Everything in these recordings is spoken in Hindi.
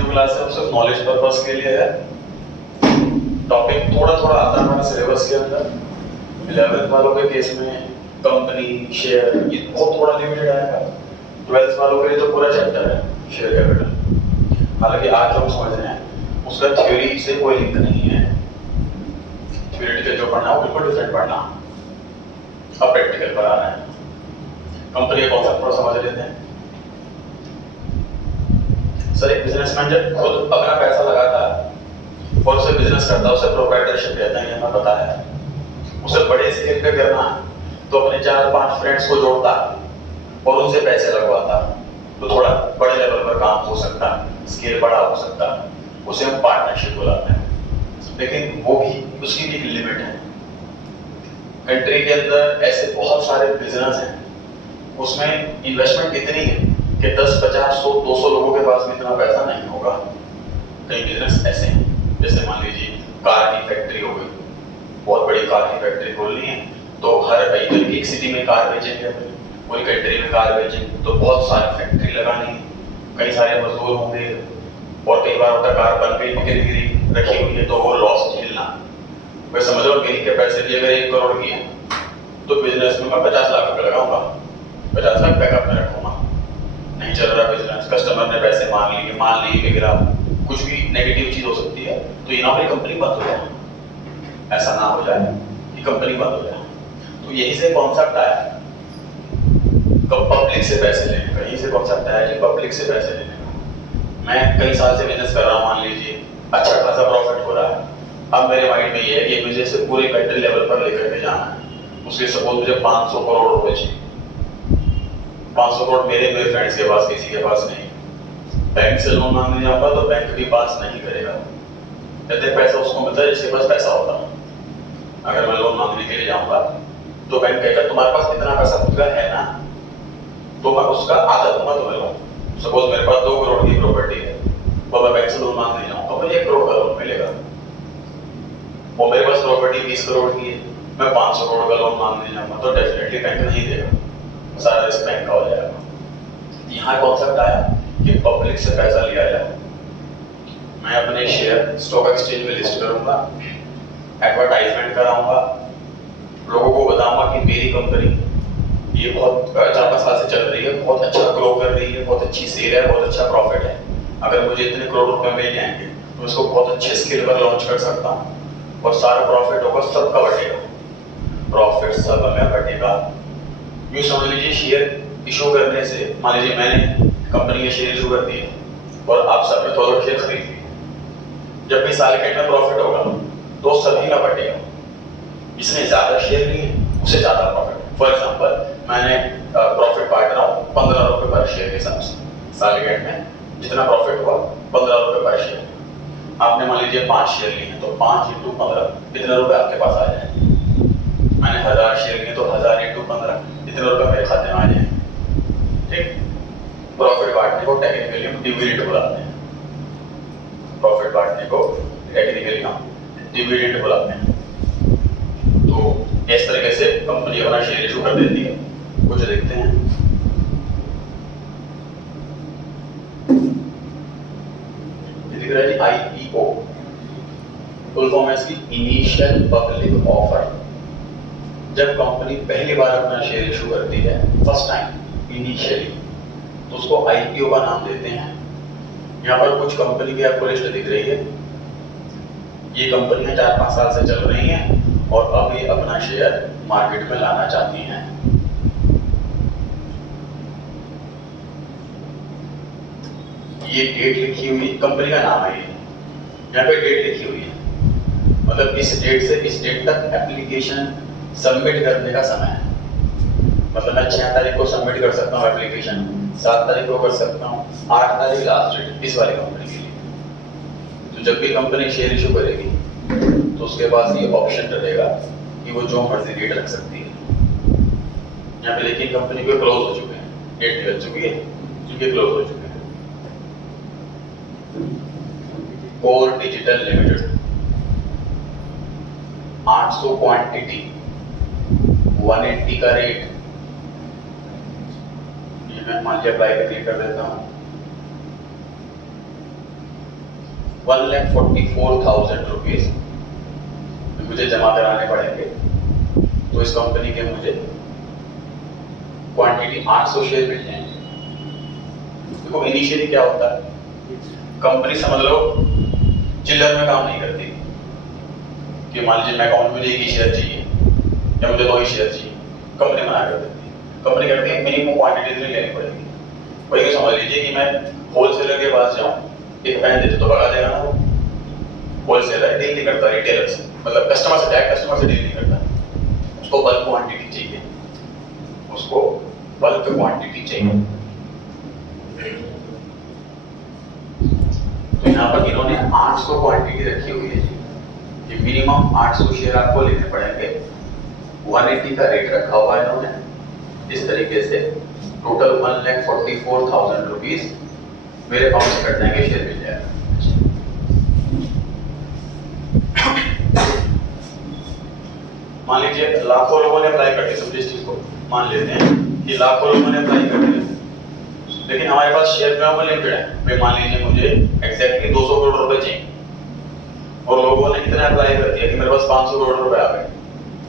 जो क्लास है वो सिर्फ नॉलेज पर्पस के लिए है। टॉपिक थोड़ा थोड़ा आता है हमारे सिलेबस के अंदर। 11th वालों के केस में कंपनी शेयर ये बहुत थोड़ा लिमिटेड आएगा। 12th वालों के लिए तो पूरा चैप्टर है शेयर कैपिटल। हालांकि आज जो हम समझ रहे हैं उसका थ्योरी से कोई लिंक नहीं है। थ्योरेटिकल जो पढ़ना है वो बिल्कुल डिफरेंट पढ़ना। अब प्रैक्टिकल पर आ रहा है। कंपनी का कॉन्सेप्ट थोड़ा समझ लेते हैं। सर एक बिजनेसमैन जब खुद अपना पैसा लगाता है और उसे बिजनेस करता है उसे प्रोप्राइटरशिप कहते हैं, ये हमें पता है। उसे बड़े स्केल पे करना है तो अपने 4-5 फ्रेंड्स को जोड़ता और उनसे पैसे लगवाता तो थोड़ा बड़े लेवल पर काम हो सकता है, स्केल बड़ा हो सकता है, उसे हम पार्टनरशिप बुलाते हैं। लेकिन वो भी उसकी भी एक लिमिट है। कंट्री के अंदर ऐसे बहुत सारे बिजनेस हैं उसमें इन्वेस्टमेंट इतनी है कि 10, 50, 100, 200 लोगों के पास में इतना पैसा नहीं होगा। कई बिजनेस ऐसे हैं, जैसे मान लीजिए कार की फैक्ट्री हो गई, बहुत बड़ी कार की फैक्ट्री खोलनी है तो हर एक सिटी में कार बेचेंगे, पूरी कंट्री में कार बेचेंगे तो बहुत सारी फैक्ट्री लगानी है, कई सारे मजदूर होंगे और कई बार होता कार बन गई बिक्री गिरी रखी हुई है तो वो लॉस झेलना। वह समझ लो मेरी कैपेसिटी अगर 1 करोड़ की है तो बिजनेस में मैं 50 लाख रुपए लगाऊंगा, 50 लाख बैकअप में रखूंगा। नहीं चल रहा बिजनेस, कस्टमर ने पैसे मान लिए, माल नहीं बिक रहा, कुछ भी नेगेटिव चीज हो सकती है तो यहाँ पर कंपनी बंद हो जाए। ऐसा ना हो जाए कि कंपनी बंद हो जाए। तो यही से कॉन्सेप्ट आया पब्लिक से पैसे लेने का। यही से कॉन्सेप्ट आया कि पब्लिक से पैसे लेने का। मैं कई साल से बिजनेस कर रहा हूँ, मान लीजिए अच्छा खासा प्रॉफिट हो रहा है। अब मेरे माइंड में ये है कि मुझे इसे पूरे कंट्री लेवल पर लेकर के जाना है। उसके सपोज मुझे 500 करोड़ रुपए चाहिए। 500 करोड़ मेरे फ्रेंड्स के पास, किसी के पास नहीं। बैंक से लोन मांगने जाऊंगा तो बैंक भी पास नहीं करेगा। कहते पैसा उसको मिलता है जिसके पास पैसा होता है। अगर मैं लोन मांगने के लिए जाऊंगा तो बैंक कहेगा तुम्हारे पास इतना पैसा खुद का है ना, तो मैं उसका आधा दूंगा तुम्हें लोन। सपोज मेरे पास 2 करोड़ की प्रॉपर्टी है तो मैं बैंक से लोन मांगने जाऊँ तो मुझे 1 करोड़ का लोन मिलेगा। और मेरे पास प्रॉपर्टी 20 करोड़ की है, मैं 500 करोड़ का लोन मांगने जाऊंगा तो डेफिनेटली बैंक नहीं देगा, सारा रिस्क बैंक का हो जाएगा। यहाँ कॉन्सेप्ट आया कि पब्लिक से पैसा लिया जाए। मैं अपने शेयर स्टॉक एक्सचेंज में लिस्ट करूंगा, एडवर्टाइजमेंट कराऊंगा, लोगों को बताऊंगा कि मेरी कंपनी ये बहुत 4-5 साल से चल रही है, बहुत अच्छा ग्रो कर रही है, बहुत अच्छी सेल है, बहुत अच्छा प्रॉफिट है। अगर मुझे इतने करोड़ रुपए मिल जाएंगे तो इसको बहुत अच्छे स्केल पर लॉन्च कर सकता हूँ और सारा प्रॉफिट होगा, सबका बटेगा, प्रॉफिट सब में बटेगा। यूँ समझ लीजिए शेयर इशू करने से, मान लीजिए मैंने कंपनी के शेयर इशू कर दिए और आप सब ने थोड़ा शेयर खरीद लिए, जब भी साल के एंड में प्रॉफिट होगा तो सभी का बटेगा। इसने ज्यादा शेयर लिए उसे ज्यादा प्रॉफिट। फॉर एग्जांपल मैंने प्रॉफिट बांट रहा हूँ 15 रुपए पर शेयर के हिसाब से, साल के एंड में जितना प्रॉफिट हुआ 15 रुपए पर शेयर। आपने मान लीजिए 5 शेयर लिए तो 5 × 15 कितने रुपए आपके पास आ जाए। मैंने 1000 शेयर लिए तो 1000 × 15 कितने रुपए मेरे खाते में आ जाए। ठीक, प्रॉफिट बांटने को टेक्निकली डिविडेंड बुलाते हैं। प्रॉफिट बांटने को टेक्निकली हम डिविडेंड बुलाते हैं। तो इस तरीके से कंपनी अपना शेयर इशू कर देती है। कुछ देखते हैं। दिख रहा है IPO, फुल फॉर्म है इसकी इनिशियल पब्लिक ऑफर। जब कंपनी पहली बार अपना शेयर इशू करती है, फर्स्ट टाइम इनिशियली, तो उसको IPO का नाम देते हैं। यहाँ पर कुछ कंपनी की आपको लिस्ट दिख रही है। ये कंपनियां 4-5 साल से चल रही हैं और अब ये अपना शेयर मार्केट में लाना चाहती हैं। ये डेट लिखी हुई, कंपनी का नाम है ये, यहाँ पे डेट लिखी हुई है, मतलब इस डेट से इस डेट तक एप्लीकेशन सबमिट करने का समय है। मतलब मैं 6 तारीख को सबमिट कर सकता हूँ एप्लीकेशन, 7 तारीख को कर सकता हूँ, 8 तारीख लास्ट डेट इस वाली कंपनी के लिए। तो जब भी कंपनी शेयर इशू करेगी तो उसके पास ये ऑप्शन रहेगा कि वो जो मर्जी डेट रख सकती है। यहाँ पे देखिए कंपनी के क्लोज हो चुके हैं, डेट निकल चुकी है, इनके क्लोज हो चुके हैं। कोर डिजिटल लिमिटेड 800 क्वांटिटी 180 का रेट, ये मैं मान लिया अप्लाई पे क्लिक कर देता हूँ। 1,44,000 रुपीज मुझे जमा कराने पड़ेंगे। तो इस कंपनी के मुझे क्वांटिटी 800 शेयर मिल जाएंगे। देखो इनिशियली क्या होता है, कंपनी समझ लो चिल्लर में काम नहीं करती कि मान लीजिए मैं अकाउंट में मुझे 1 ही शेयर चाहिए या मुझे 2 ही शेयर चाहिए, कंपनी मना कर देती है। कंपनी कहती है मिनिमम क्वांटिटी इतनी लेनी पड़ेगी। वही समझ लीजिए कि मैं होलसेलर के पास जाऊं, एक पेन देते तो भगा देगा ना वो। होलसेलर डील नहीं करता रिटेलर से, मतलब कस्टमर से, डायरेक्ट कस्टमर से डील नहीं करता। उसको बल्क क्वांटिटी चाहिए, उसको बल्क क्वांटिटी चाहिए। तो यहाँ पर इन्होंने 800 क्वांटिटी रखी हुई है जी, कि मिनिमम 800 शेयर आपको लेने पड़ेंगे। 180 का रेट रखा हुआ है इन्होंने। इस तरीके से टोटल 1,44,000 रुपीज मेरे अकाउंट से कट जाएंगे, शेयर मिल जाएगा। मान लीजिए लाखों लोगों ने अप्लाई कर दिया, समझिए इस चीज को, मान लेते हैं कि लाखों लोगों ने अप्लाई कर दिया, लेकिन हमारे पास शेयर का लिमिटेड है। भाई मान लीजिए मुझे एग्जैक्टली 200 करोड़ रुपए चाहिए और लोगों ने इतना अप्लाई कर दिया कि मेरे पास 500 करोड़ रुपए आ गए,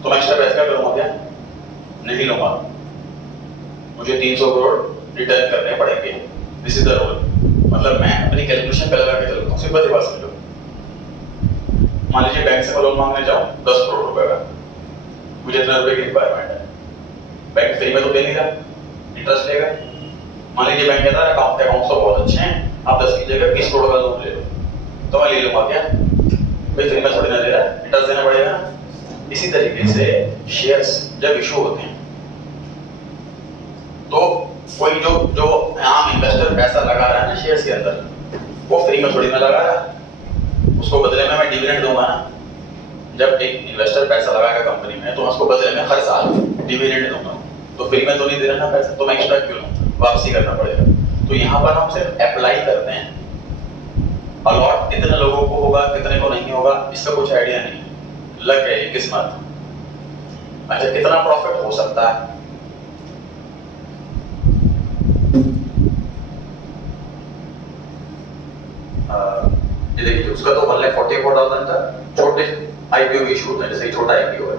तो मैं एक्स्ट्रा पैसा करूंगा क्या? नहीं लूंगा, मुझे 300 करोड़ रिटर्न करने पड़ेंगे। This is the rule. मतलब मैं अपनी कैलकुलेशन कर लगा के चलता हूँ, सिंपल सी बात समझो। मान लीजिए बैंक से लोन मांगने जाओ 10 करोड़ रुपए का, मुझे इतने रुपए की रिक्वायरमेंट है, बैंक फ्री में तो दे नहीं रहा, इंटरेस्ट लेगा। मान लीजिए बैंक कहता है अकाउंट तो बहुत अच्छे हैं, आप 10 की जगह 20 करोड़ का लोन ले लो, तो मैं ले लूंगा क्या? भाई फ्री में थोड़ी ना दे रहा, इंटरेस्ट देना पड़ेगा। इसी तरीके से शेयर्स जब इशू होते हैं तो कोई जो आम इन्वेस्टर पैसा लगा रहा है ना शेयर्स के अंदर, वो फ्री में थोड़ी ना लगा रहा, उसको बदले में मैं डिविडेंड दूंगा ना। जब एक इन्वेस्टर पैसा लगाएगा कंपनी में तो मैं उसको बदले में हर साल डिविडेंड दूंगा, तो फ्री में तो नहीं दे रहा ना पैसा, तो मैं एक्स्ट्रा क्यों लूं? वापसी करना पड़ेगा। तो यहाँ पर हम सिर्फ अप्लाई करते हैं, अलॉट कितने लोगों को होगा कितने को नहीं होगा इसका कुछ आइडिया नहीं, लग गई किस्मत। अच्छा कितना प्रॉफिट हो सकता है? ये देखिए उसका तो 1,44,000 था, छोटे आईपीओ इशू होता है, जैसे छोटा आईपीओ है,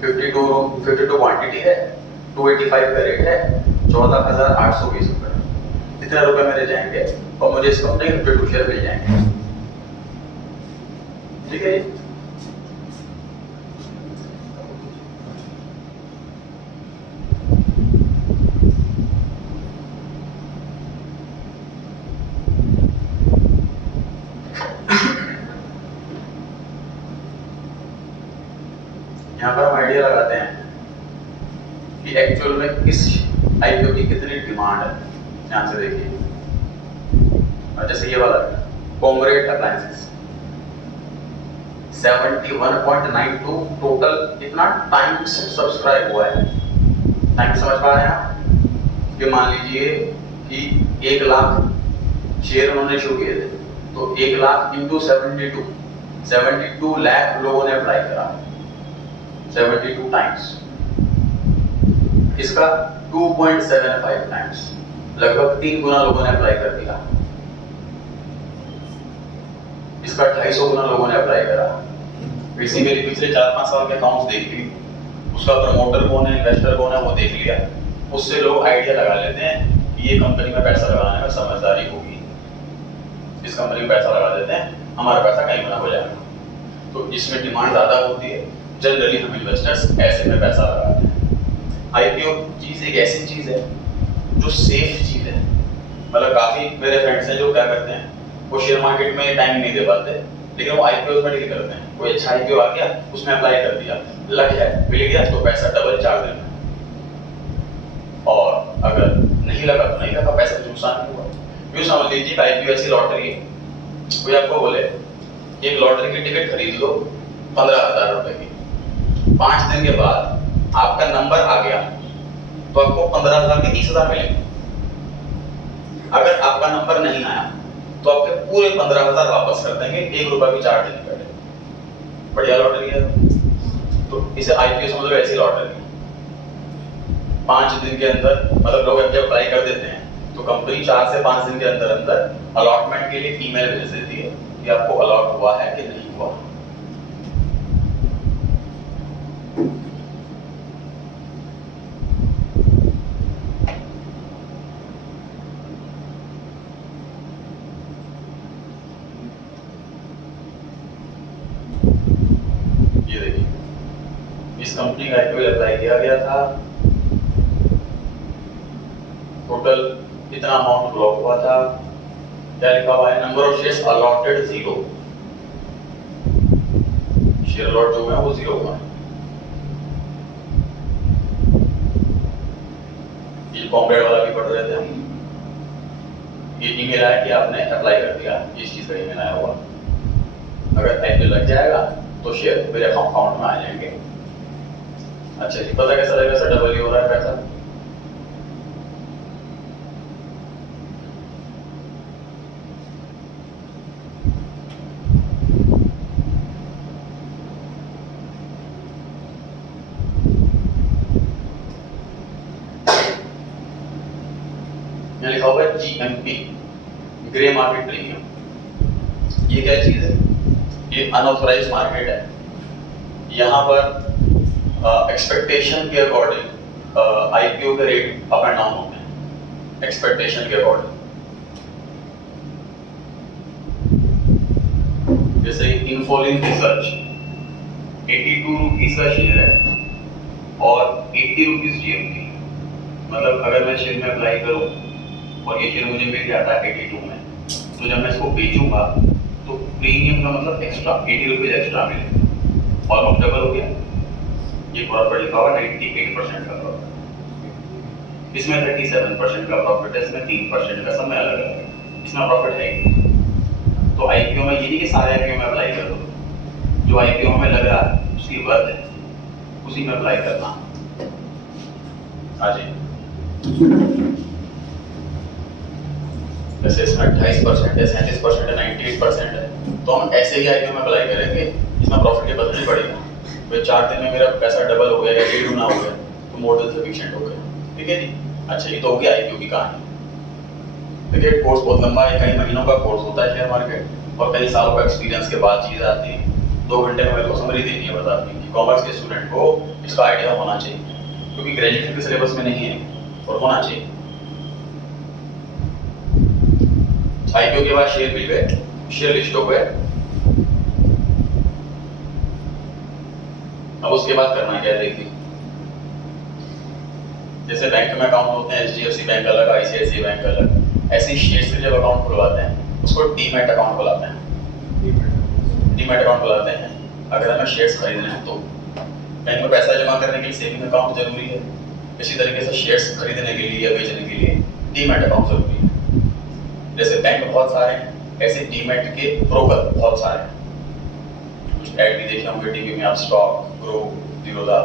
52 क्वांटिटी है, 285 का रेट है, 14,820 रुपए। इतने रुपए मेरे जाएंगे और मुझे इस कंपनी के 52 शेयर मिल जाएंगे। ठीक है। यहाँ पर हम आइडिया लगाते हैं कि एक्चुअल में इस आईपीओ की कितनी डिमांड है। ध्यान से देखिए, जैसे ये वाला कॉमरेड अप्लायंसेस 71.92 टोटल इतना टाइम्स सब्सक्राइब हुआ है। टाइम समझ पा रहे हैं आप? कि मान लीजिए कि 1 लाख शेयर उन्होंने इशू किए थे, तो 1 लाख इंटू 72 लाख लोगों ने अप्लाई करा, 72 टाइम्स। इसका 2.75 टाइम्स, लगभग 3 गुना लोगों ने अप्लाई कर दिया। इसका 250 गुना लोगों ने अप्लाई करा। इसी मेरे पिछले 4-5 साल के अकाउंट्स देख ली, उसका प्रमोटर कौन है, इन्वेस्टर कौन है वो देख लिया, उससे लोग आइडिया लगा लेते हैं कि ये कंपनी में पैसा लगाने में समझदारी होगी, इस कंपनी में पैसा लगा देते हैं, हमारा पैसा कहीं गुना हो जाएगा। तो इसमें डिमांड ज्यादा होती है, जनरली हम इन्वेस्टर्स ऐसे में पैसा लगाते हैं। आईपीओ चीज एक ऐसी चीज है जो सेफ चीज है। मतलब काफी मेरे फ्रेंड्स हैं जो क्या करते हैं, वो शेयर मार्केट में टाइम नहीं दे पाते, लेकिन वो आईपीओ में डील करते हैं। कोई अच्छा आईपीओ आ गया, उसमें अप्लाई कर दिया, लक है मिल गया तो पैसा डबल 4 दिन में, और अगर नहीं लगा तो नहीं लगा, पैसा कुछ नुकसान नहीं हुआ। यूँ समझ लीजिए आईपीओ ऐसी लॉटरी है, कोई आपको बोले एक लॉटरी की टिकट खरीद लो 15,000 रुपए की, 5 दिन के बाद आपका नंबर आ गया तो आपको 15,000 के 30,000 मिलेंगे। अगर आपका नंबर नहीं आया तो आपके पूरे 15,000 वापस कर देंगे, 1 रुपया भी 4 दिन पहले। बढ़िया लॉटरी है। तो इसे आईपीओ समझ लो ऐसी लॉटरी है। 5 दिन के अंदर, मतलब लोग जब अप्लाई कर देते हैं तो कंपनी 4 से 5 दिन के अंदर अंदर अलॉटमेंट के लिए ईमेल भेज देती है कि आपको अलॉट हुआ है कि नहीं हुआ। ये देखिए, इस कंपनी का आईपीओ अप्लाई किया गया था, टोटल इतना अमाउंट ब्लॉक हुआ था। क्या लिखा हुआ है? Number of shares allotted 0, share allot जो है वो 0 हुआ। ये कॉम्रेड वाला भी पढ़ रहे थे हम। ये ईमेल आया कि आपने अप्लाई कर दिया, इस चीज का ईमेल आया हुआ। अगर आईपीओ लग जाएगा तो शेयर मेरे अकाउंट में आ जाएंगे। अच्छा जी, पता कैसा लगेगा? सर डबल ही हो रहा है पैसा। यहाँ लिखा हुआ है जीएमपी, ग्रे मार्केट प्रीमियम। ये क्या चीज है? ये अनऑथराइज्ड मार्केट है। यहाँ पर एक्सपेक्टेशन के अकॉर्डिंग आईपीओ के रेट अप एंड डाउन होते हैं, एक्सपेक्टेशन के अकॉर्डिंग। जैसे इन्फोलिन रिसर्च 82 रुपीज का शेयर है और 80 रुपीज जीएमपी। मतलब अगर मैं शेयर में अप्लाई करूं और ये शेयर मुझे मिल जाता है 82 में, तो जब मैं इसको बेचूंगा तो प्रीमियम का मतलब एक्स्ट्रा 80 रुपीज एक्स्ट्रा मिलेगा, ऑलमोस्ट डबल हो गया। ये प्रॉफिट लिखा हुआ 98% का प्रॉफिट, इसमें 37% का प्रॉफिट है, इसमें 3% का, सब में अलग अलग है, इसमें प्रॉफिट है। तो आईपीओ में ये नहीं कि सारे आईपीओ में अप्लाई कर दो, जो आईपीओ में लग रहा है उसकी वर्थ है, उसी में अप्लाई करना। हाँ जी, जैसे इसमें 28% है, 37% है, 98% है, तो हम ऐसे ही आईपीओ में अप्लाई करेंगे, इसमें प्रॉफिट के बदलने पड़ेगा। तो 4 दिन में मेरा पैसा डबल हो गया या 1.5 गुना हो गया तो मोर देन सफिशिएंट हो गया। ठीक है जी। अच्छा, ये तो हो गया आईपीओ की कहानी। देखिए, कोर्स बहुत लंबा है, कई महीनों का कोर्स होता है शेयर मार्केट, और कई सालों का एक्सपीरियंस के बाद चीज़ आती है। 2 घंटे में मेरे को समरी देनी है बता दी कि कॉमर्स के स्टूडेंट को इसका आइडिया होना चाहिए, क्योंकि ग्रेजुएशन के सिलेबस में नहीं है और होना चाहिए। आईपीओ के बाद शेयर मिल गए, शेयर लिस्ट हो गए। अब उसके बाद करना क्या है देखिए, जैसे बैंक में अकाउंट होते हैं, एचडीएफसी बैंक अलग, आईसीआईसीआई बैंक अलग, ऐसे ही शेयर्स के जब अकाउंट खुलवाते हैं उसको डीमैट अकाउंट बुलाते हैं। डीमैट अकाउंट बुलाते हैं अगर हमें शेयर्स खरीदने हैं तो। बैंक में पैसा जमा करने के लिए सेविंग अकाउंट जरूरी है, इसी तरीके से शेयर्स खरीदने के लिए या बेचने के लिए डीमैट अकाउंट जरूरी है। जैसे बैंक बहुत सारे हैं, ऐसे डीमैट के ब्रोकर बहुत सारे हैं। कुछ ऐड भी देखे होंगे टीवी में आप, स्टॉक, ग्रो, जीरोधा,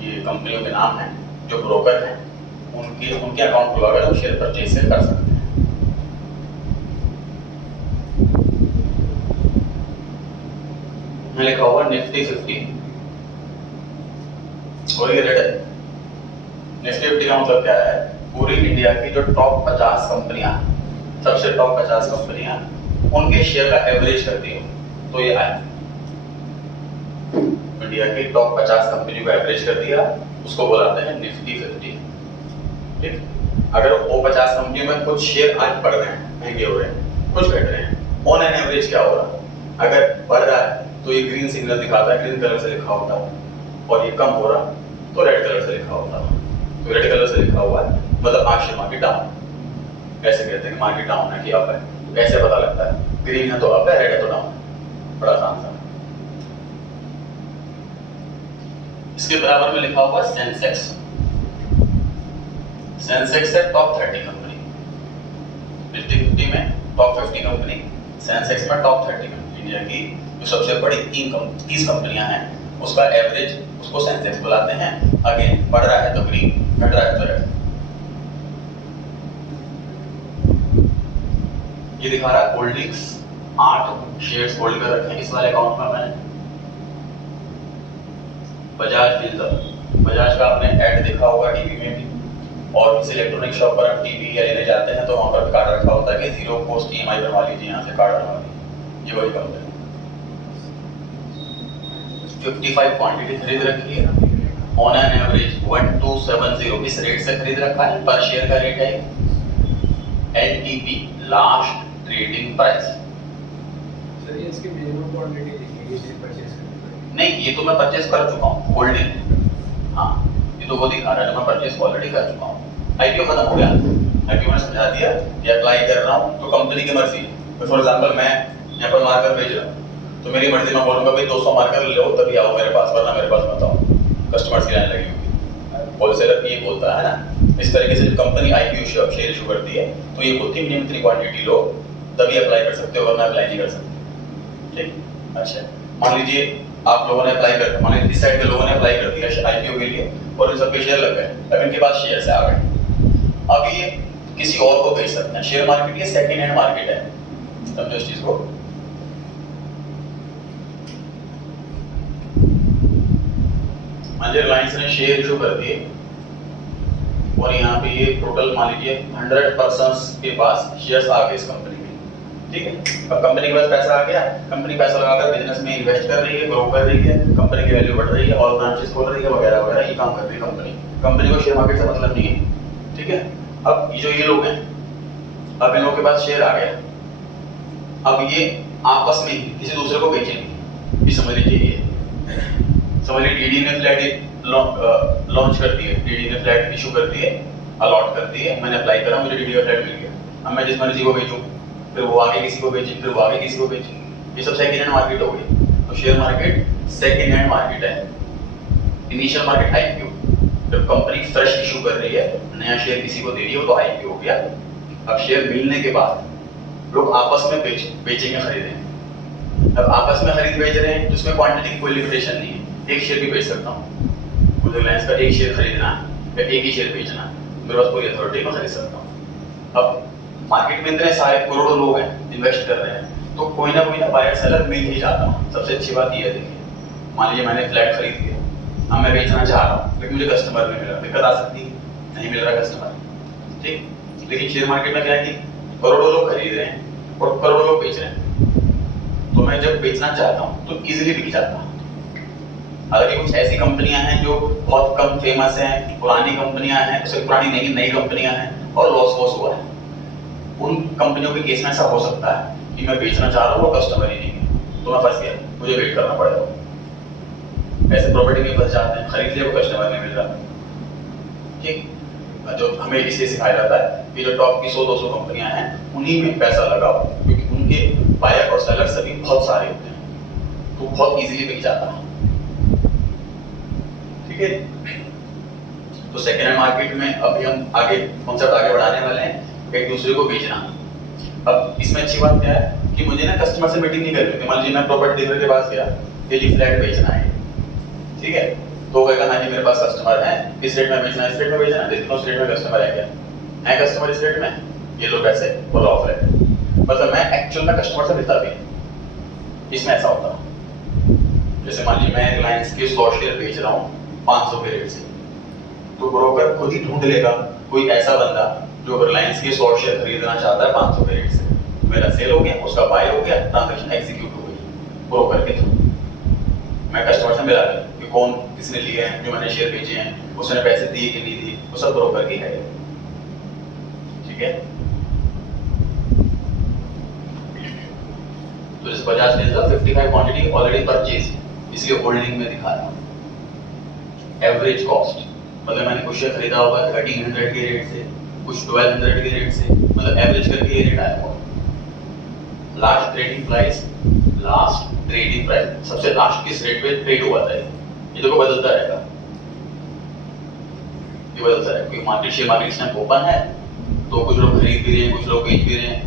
ये कंपनियों के नाम हैं जो ब्रोकर हैं, उनके अकाउंट खुलवाकर हम शेयर परचेज से कर सकते हैं। लिखा हुआ निफ्टी 50 और ये रेड है। निफ्टी 50 का मतलब क्या है? पूरी इंडिया की जो टॉप 50 कंपनियां, सबसे टॉप 50 कंपनियां, उनके शेयर का एवरेज करती हो तो ये आया। इंडिया की टॉप 50 कंपनियों का एवरेज कर दिया, उसको बुलाते हैं निफ्टी 50। ठीक, अगर वो 50 कंपनियों में कुछ शेयर आज बढ़ रहे हैं, महंगे हो रहे हैं, कुछ घट रहे हैं, ऑन एन एवरेज क्या हो रहा है? अगर बढ़ रहा है तो ये ग्रीन सिग्नल दिखाता है, ग्रीन कलर से लिखा होता है, और ये कम हो रहा तो रेड कलर से लिखा होता है। तो रेड कलर से लिखा हुआ है मतलब आज मार्केट डाउन। ऐसे कहते हैं कि मार्केट डाउन है कि अप है, तो ऐसे पता लगता है, ग्रीन है तो अप है, रेड है तो डाउन है। बड़ा आसान सा। इसके बराबर में लिखा हुआ सेंसेक्स। सेंसेक्स है टॉप 30 कंपनी, निफ्टी 50 में टॉप 50 कंपनी, सेंसेक्स में टॉप 30 कंपनी। इंडिया की जो सबसे बड़ी 30 कंपनियां हैं उसका एवरेज, उसको सेंसेक्स बुलाते हैं। अगेन, बढ़ रहा है तो ग्रीन, घट रहा है तो रेड। ये दिखा रहा है होल्डिंग्स, 8 शेयर्स होल्ड कर रखे हैं इस वाले अकाउंट में मैंने। बजाज फिनसर्व, बजाज का आपने ऐड देखा होगा टीवी में भी, और किसी इलेक्ट्रॉनिक शॉप पर आप टीवी या लेने जाते हैं तो वहां पर कार्ड रखा होता है कि 0 कॉस्ट ईएमआई बनवा लीजिए, यहाँ से कार्ड बनवा लीजिए। ये वही कंपनी 55 क्वांटिटी खरीद रखी है ऑन एन एवरेज 1270 इस रेट से खरीद रखा है। पर शेयर का रेट है LTP last trading price. Sir ये इसकी मिनिमम क्वांटिटी लिखी है ये परचेज करने की। नहीं, ये तो मैं परचेज कर चुका हूँ होल्डिंग। हाँ, ये तो वो दिखा रहा है मैं परचेज ऑलरेडी कर चुका हूँ। आईपीओ खत्म हो गया, आईपीओ में समझा दिया कि अप्लाई कर रहा हूँ तो कंपनी की मर्जी है। फॉर एग्जांपल मैं यहाँ पर मार्कर भेज रहा हूँ तो मेरी मर्जी में बोलूँगा भाई 200 मार्कर लो तभी आओ मेरे पास, वरना मेरे पास मत आओ। कस्टमर्स की लाइन लगी हुई है, होलसेलर ये बोलता है ना। इस तरीके से जब कंपनी आईपीओ शेयर इशू करती है तो ये बोलती है मिनिमम इतनी क्वांटिटी लो तभी अप्लाई कर सकते हो, वरना अप्लाई नहीं कर सकते। ठीक, अच्छा मान लीजिए आप लोगों ने अप्लाई कर, मान लीजिए इस साइड के लोगों ने अप्लाई कर दिया आईपीओ के लिए और इन सबके शेयर लग गए। अब इनके पास शेयर आ गए, अब ये किसी और को बेच सकते हैं। शेयर मार्केट ये सेकंड हैंड मार्केट है, समझो इस चीज को। मान लीजिए रिलायंस ने शेयर इशू कर दिए और यहाँ पे ये टोटल मान लीजिए 100 पर्सन्स के पास शेयर्स आ गए इस कंपनी में। ठीक है, अब कंपनी के पास पैसा आ गया, कंपनी पैसा लगाकर बिजनेस में इन्वेस्ट कर रही है, ग्रो कर रही है, कंपनी की वैल्यू बढ़ रही है और ब्रांचेस खोल रही है वगैरह वगैरह, ये काम कर रही है कंपनी। कंपनी को शेयर मार्केट से मतलब नहीं है। ठीक है, अब ये जो ये लोग हैं, अब इन लोगों के पास शेयर आ गया, अब ये आपस में किसी दूसरे को बेचेंगे। ये समझ लीजिए, समझ लीजिए डीडी ने फ्लैट लॉन्च कर दिए, डीडी ने फ्लैट इशू कर दिए, अलॉट कर दिए, मैंने अप्लाई करा, मुझे डीडी का फ्लैट मिल गया। अब मैं जिस मर्जी को बेचूं, फिर वो आगे किसी को बेचे, फिर वो आगे किसी को बेचे, ये सब सेकंड हैंड मार्केट हो गई। तो share market second hand market है। इनिशियल मार्केट आईपीओ, जब कंपनी फ्रेश इशू कर रही है, नया शेयर किसी को दे रही है, वो तो आईपीओ हो गया। अब शेयर मिलने के बाद लोग आपस में बेचेंगे, खरीदेंगे। अब आपस में खरीद बेच रहे हैं जिसमें क्वांटिटी की कोई लिमिटेशन नहीं है, एक शेयर भी बेच सकता हूँ। मुझे रिलायंस का एक शेयर खरीदना है या एक ही शेयर बेचना है, मेरे पास कोई अथॉरिटी में खरीद सकता हूँ। अब मार्केट में इतने सारे करोड़ों लोग हैं इन्वेस्ट कर रहे हैं, तो कोई ना बायर सेलर मिल ही जाता है। सबसे अच्छी बात ये है, देखिए मान लीजिए मैंने फ्लैट खरीद लिया, अब मैं बेचना चाह रहा हूँ लेकिन मुझे कस्टमर नहीं मिल रहा, दिक्कत आ सकती है, नहीं मिल रहा कस्टमर। ठीक, लेकिन शेयर मार्केट में क्या है कि करोड़ों लोग खरीद रहे हैं और करोड़ों लोग बेच रहे हैं, तो मैं जब बेचना चाहता हूँ तो इजीली बिक जाता है। हालांकि कुछ ऐसी कंपनियां हैं जो बहुत कम फेमस हैं, पुरानी कंपनियां हैं, उससे पुरानी नहीं नई कंपनियां हैं और लॉस हुआ है, उन कंपनियों के केस में ऐसा हो सकता है कि मैं बेचना चाह रहा हूँ, वो कस्टमर ही नहीं है, तो मैं फंस गया, मुझे वेट करना पड़ेगा। ऐसे प्रॉपर्टी में फंस जाते हैं, खरीद लिया, वो कस्टमर नहीं मिल रहा। ठीक, जो हमें इसलिए सिखाया जाता है कि जो टॉप की 100-200 कंपनियां हैं उन्हीं में पैसा लगाओ, क्योंकि उनके बायर और सेलर सभी बहुत सारे होते हैं, तो बहुत इजीली बिक जाता है। ठीक है, तो सेकेंड हैंड मार्केट में अभी हम आगे कॉन्सेप्ट आगे बढ़ाने वाले हैं, एक दूसरे को बेचना। अब इसमें अच्छी बात क्या है कि मुझे ना कस्टमर से मीटिंग नहीं करनी होती। मान लीजिए मैं प्रॉपर्टी डीलर के पास गया कि जी फ्लैट बेचना है, ठीक है, तो वो कहेगा हाँ जी मेरे पास कस्टमर है, इस रेट में बेचना है, इस रेट में बेचना है, देखो उस रेट में कस्टमर है क्या, है कस्टमर इस रेट में, ये लो पैसे और ऑफर है। मतलब मैं एक्चुअल में कस्टमर से मिलता भी, इसमें ऐसा होता है। जैसे मान लीजिए मैं रिलायंस के 100 शेयर बेच रहा हूँ 500 के रेट से, तो ब्रोकर खुद ही ढूंढ लेगा कोई ऐसा बंदा जो रिलायंस के 100 शेयर खरीदना चाहता है 500 के रेट से, मेरा सेल हो गया, उसका बाय हो गया, ट्रांजैक्शन एग्जीक्यूट हो गई ब्रोकर के थ्रू। मैं कस्टमर से मिला कि कौन किसने लिए हैं, जो मैंने शेयर बेचे हैं, उसने पैसे दिए कि नहीं दिए, वो सब ब्रोकर की है। ठीक है, तो इस बजाज ने 55 क्वांटिटी ऑलरेडी परचेज, इसलिए होल्डिंग में दिखा रहा हूं। एवरेज कॉस्ट मतलब मैंने कुछ शेयर खरीदा होगा 1300 के रेट से, कुछ 1200 के रेट से, मतलब एवरेज करके ये रेट आया होगा। लास्ट ट्रेडिंग प्राइस, सबसे लास्ट किस रेट पे ट्रेड हुआ था, ये देखो बदलता रहेगा, ये बदलता रहेगा क्योंकि मार्केट शेयर मार्केट इस टाइम ओपन है, तो कुछ लोग खरीद भी रहे हैं, कुछ लोग बेच भी रहे हैं।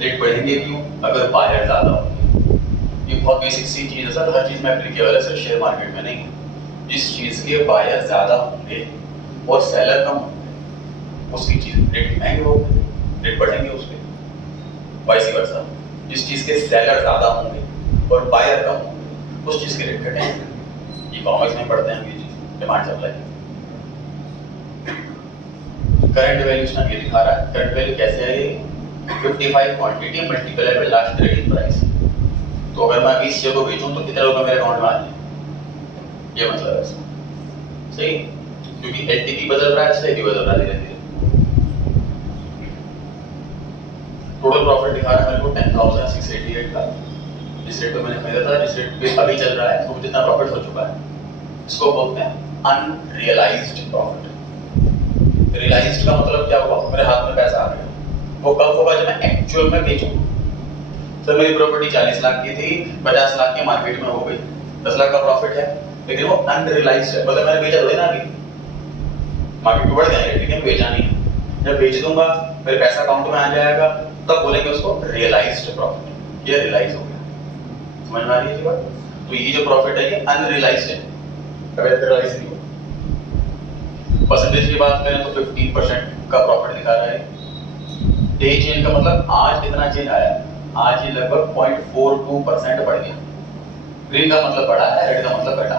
रेट बढ़ेंगे क्यों? अगर बायर ज्यादा होंगे। ये बहुत बेसिक सी चीज है सर, हर चीज में एप्लीकेबल है, सिर्फ शेयर मार्केट में नहीं। जिस चीज के बायर ज्यादा होंगे और सेलर कम होंगे, उसकी चीज रेट महंगे होंगे, रेट बढ़ेंगे उसके। वाइस वर्सा, जिस चीज के सेलर ज्यादा होंगे और बायर कम होंगे, उस चीज के रेट घटेंगे। इकोनॉमिक्स में पढ़ते हैं ये चीज, डिमांड सप्लाई। करंट वैल्यू इसमें ये दिखा रहा है, करंट वैल्यू कैसे है ये 55 quantity multiply by last trading price. तो अगर मैं अभी इस शेयर को बेचूं तो कितने रुपए मेरे अकाउंट में आ जाए, ये मतलब है इसका। सही, क्योंकि एलटीपी बदल रहा है इसलिए भी बदल रहा है धीरे धीरे। टोटल प्रॉफिट दिखा रहा है मेरे को 10,688 का। जिस रेट पे मैंने खरीदा था, जिस रेट पे अभी चल रहा है, तो जितना प्रॉफिट हो चुका है, इसको बोलते हैं अनरियलाइज्ड प्रॉफिट। रियलाइज्ड का मतलब क्या हुआ, मेरे हाथ में पैसा आ गया। वो कब होगा, जब मैं एक्चुअल में बेचूं। सर मेरी प्रॉपर्टी 40 लाख की थी, 50 लाख की मार्केट में हो गई, 10 लाख का प्रॉफिट है, लेकिन वो अनरियलाइज्ड है, मतलब मैंने बेचा थोड़ी ना अभी, मार्केट में बढ़ जाएंगे लेकिन बेचा नहीं है। जब बेच दूंगा मेरे पैसा अकाउंट में आ जाएगा, तब बोलेंगे उसको रियलाइज्ड प्रॉफिट। ये रियलाइज हो गया, समझ में आ रही है बात? तो ये जो प्रॉफिट है ये अनरियलाइज्ड है, कभी रियलाइज नहीं हुआ। परसेंटेज की बात करें तो 15% का प्रॉफिट दिखा रहा है। डे चेंज का मतलब आज कितना चेंज आया, आज ये लगभग 0.42% बढ़ गया। ग्रीन का मतलब बढ़ा है, रेड का मतलब घटा।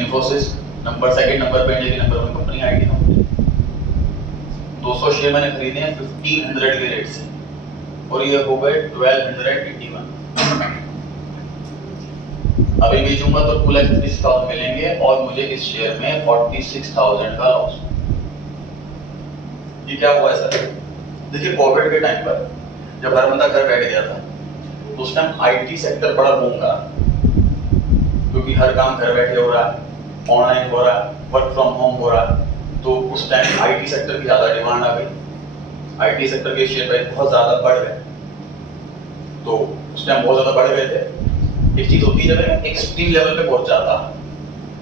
इन्फोसिस नंबर सेकंड नंबर पे, इंडिया की number 1 company, IT company. 200 share मैंने खरीदे हैं 1500 के रेट से, और ये हो गए 1281। अभी बेचूंगा तो 2,30,000 मिलेंगे, और मुझे इस शेयर में 46,000 का लॉस। ये क्या हुआ है सर? देखिए कोविड के टाइम पर जब हर बंदा घर बैठ गया था, तो उस टाइम आईटी सेक्टर बड़ा बूम करा, क्योंकि हर काम घर बैठे हो रहा है, ऑनलाइन हो रहा है, वर्क फ्रॉम होम हो रहा है। तो उस टाइम आईटी सेक्टर की ज्यादा डिमांड आ गई, आईटी सेक्टर के शेयर प्राइस बहुत ज्यादा बढ़ गए। तो उस टाइम बहुत ज्यादा बढ़ गए थे। एक चीज होती है, जब एक्सट्रीम लेवल पे पहुंच जाता,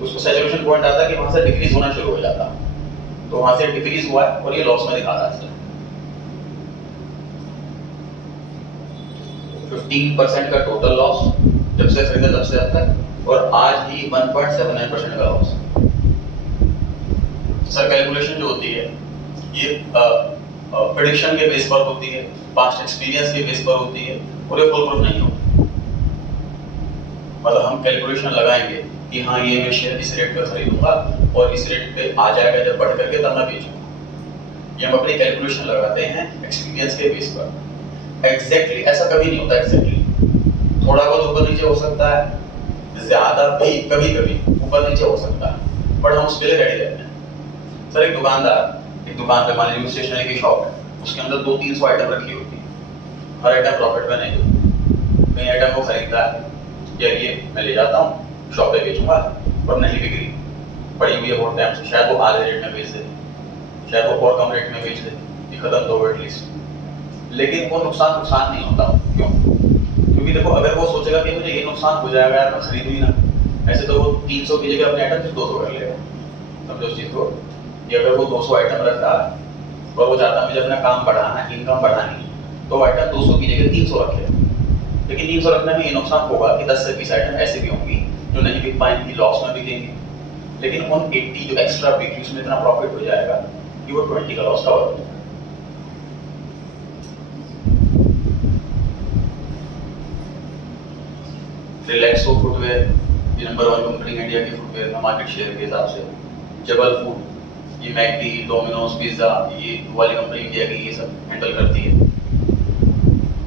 उसको सैचुरेशन पॉइंट आता है कि वहां से डिक्रीज होना शुरू हो जाता, तो वहां से डिक्रीज हुआ है और ये लॉस में दिखा रहा है। 15% का टोटल लॉस जब से खरीदा तब से अब तक, और आज ही 1.79% का लॉस। सर कैलकुलेशन जो होती है ये प्रेडिक्शन के बेस पर होती है, पास्ट एक्सपीरियंस के बेस पर होती है, और ये फुल प्रूफ नहीं होती। मतलब हम कैलकुलेशन लगाएंगे कि हाँ ये मैं शेयर इस रेट पर खरीदूंगा और इस रेट पे आ जाएगा जब बढ़ करके, तब मैं बेचूंगा। ये हम अपनी कैलकुलेशन लगाते हैं एक्सपीरियंस के बेस पर। एग्जैक्टली ऐसा कभी नहीं होता, एग्जैक्टली थोड़ा बहुत ऊपर नीचे हो सकता है, ज्यादा भी कभी कभी ऊपर नीचे हो सकता है, बट हम उसके लिए रेडी रहते हैं। सर एक दुकानदार, एक दुकान पे मान लीजिए स्टेशनरी की शॉप है, उसके अंदर 200-300 आइटम रखी होती है, हर आइटम प्रॉफिट में नहीं होती। कई आइटम को खरीदता है, यार ये मैं ले जाता हूँ शॉप पे बेचूंगा, पर नहीं बिक्री, पड़ी हुई है बहुत टाइम से, शायद वो आधे रेट में बेच दे, शायद वो और कम रेट में बेच दे, ये खत्म तो एटलीस्ट। लेकिन वो नुकसान नहीं होता। क्यों? क्योंकि देखो अगर वो सोचेगा कि मुझे ये नुकसान हो जाएगा यार, मैं खरीदूं ही ना, ऐसे तो वो 300 की जगह अपने आइटम सिर्फ 200 कर लेगा। समझो उस चीज को, कि अगर वो 200 आइटम रख रहा है और वो चाहता है मुझे अपना काम बढ़ाना, इनकम बढ़ानी, तो आइटम 200 की जगह 300 रखे। लेकिन 300 रखने में ये नुकसान होगा कि 10 से 20 आइटम ऐसे भी होंगी जो नहीं बिक पाएंगी, लॉस में बिकेंगी। लेकिन उन 80 जो एक्स्ट्रा बिकी उसमें इतना प्रॉफिट हो जाएगा कि वो 20 का लॉस कवर हो जाएगा। रिलैक्सो फुटवेयर, ये नंबर 1 कंपनी इंडिया की फुटवेयर में मार्केट शेयर के हिसाब से। जबल फूड, ये मैकडी, डोमिनोज, पिज्जा, ये वाली कंपनी इंडिया की ये सब हैंडल करती है।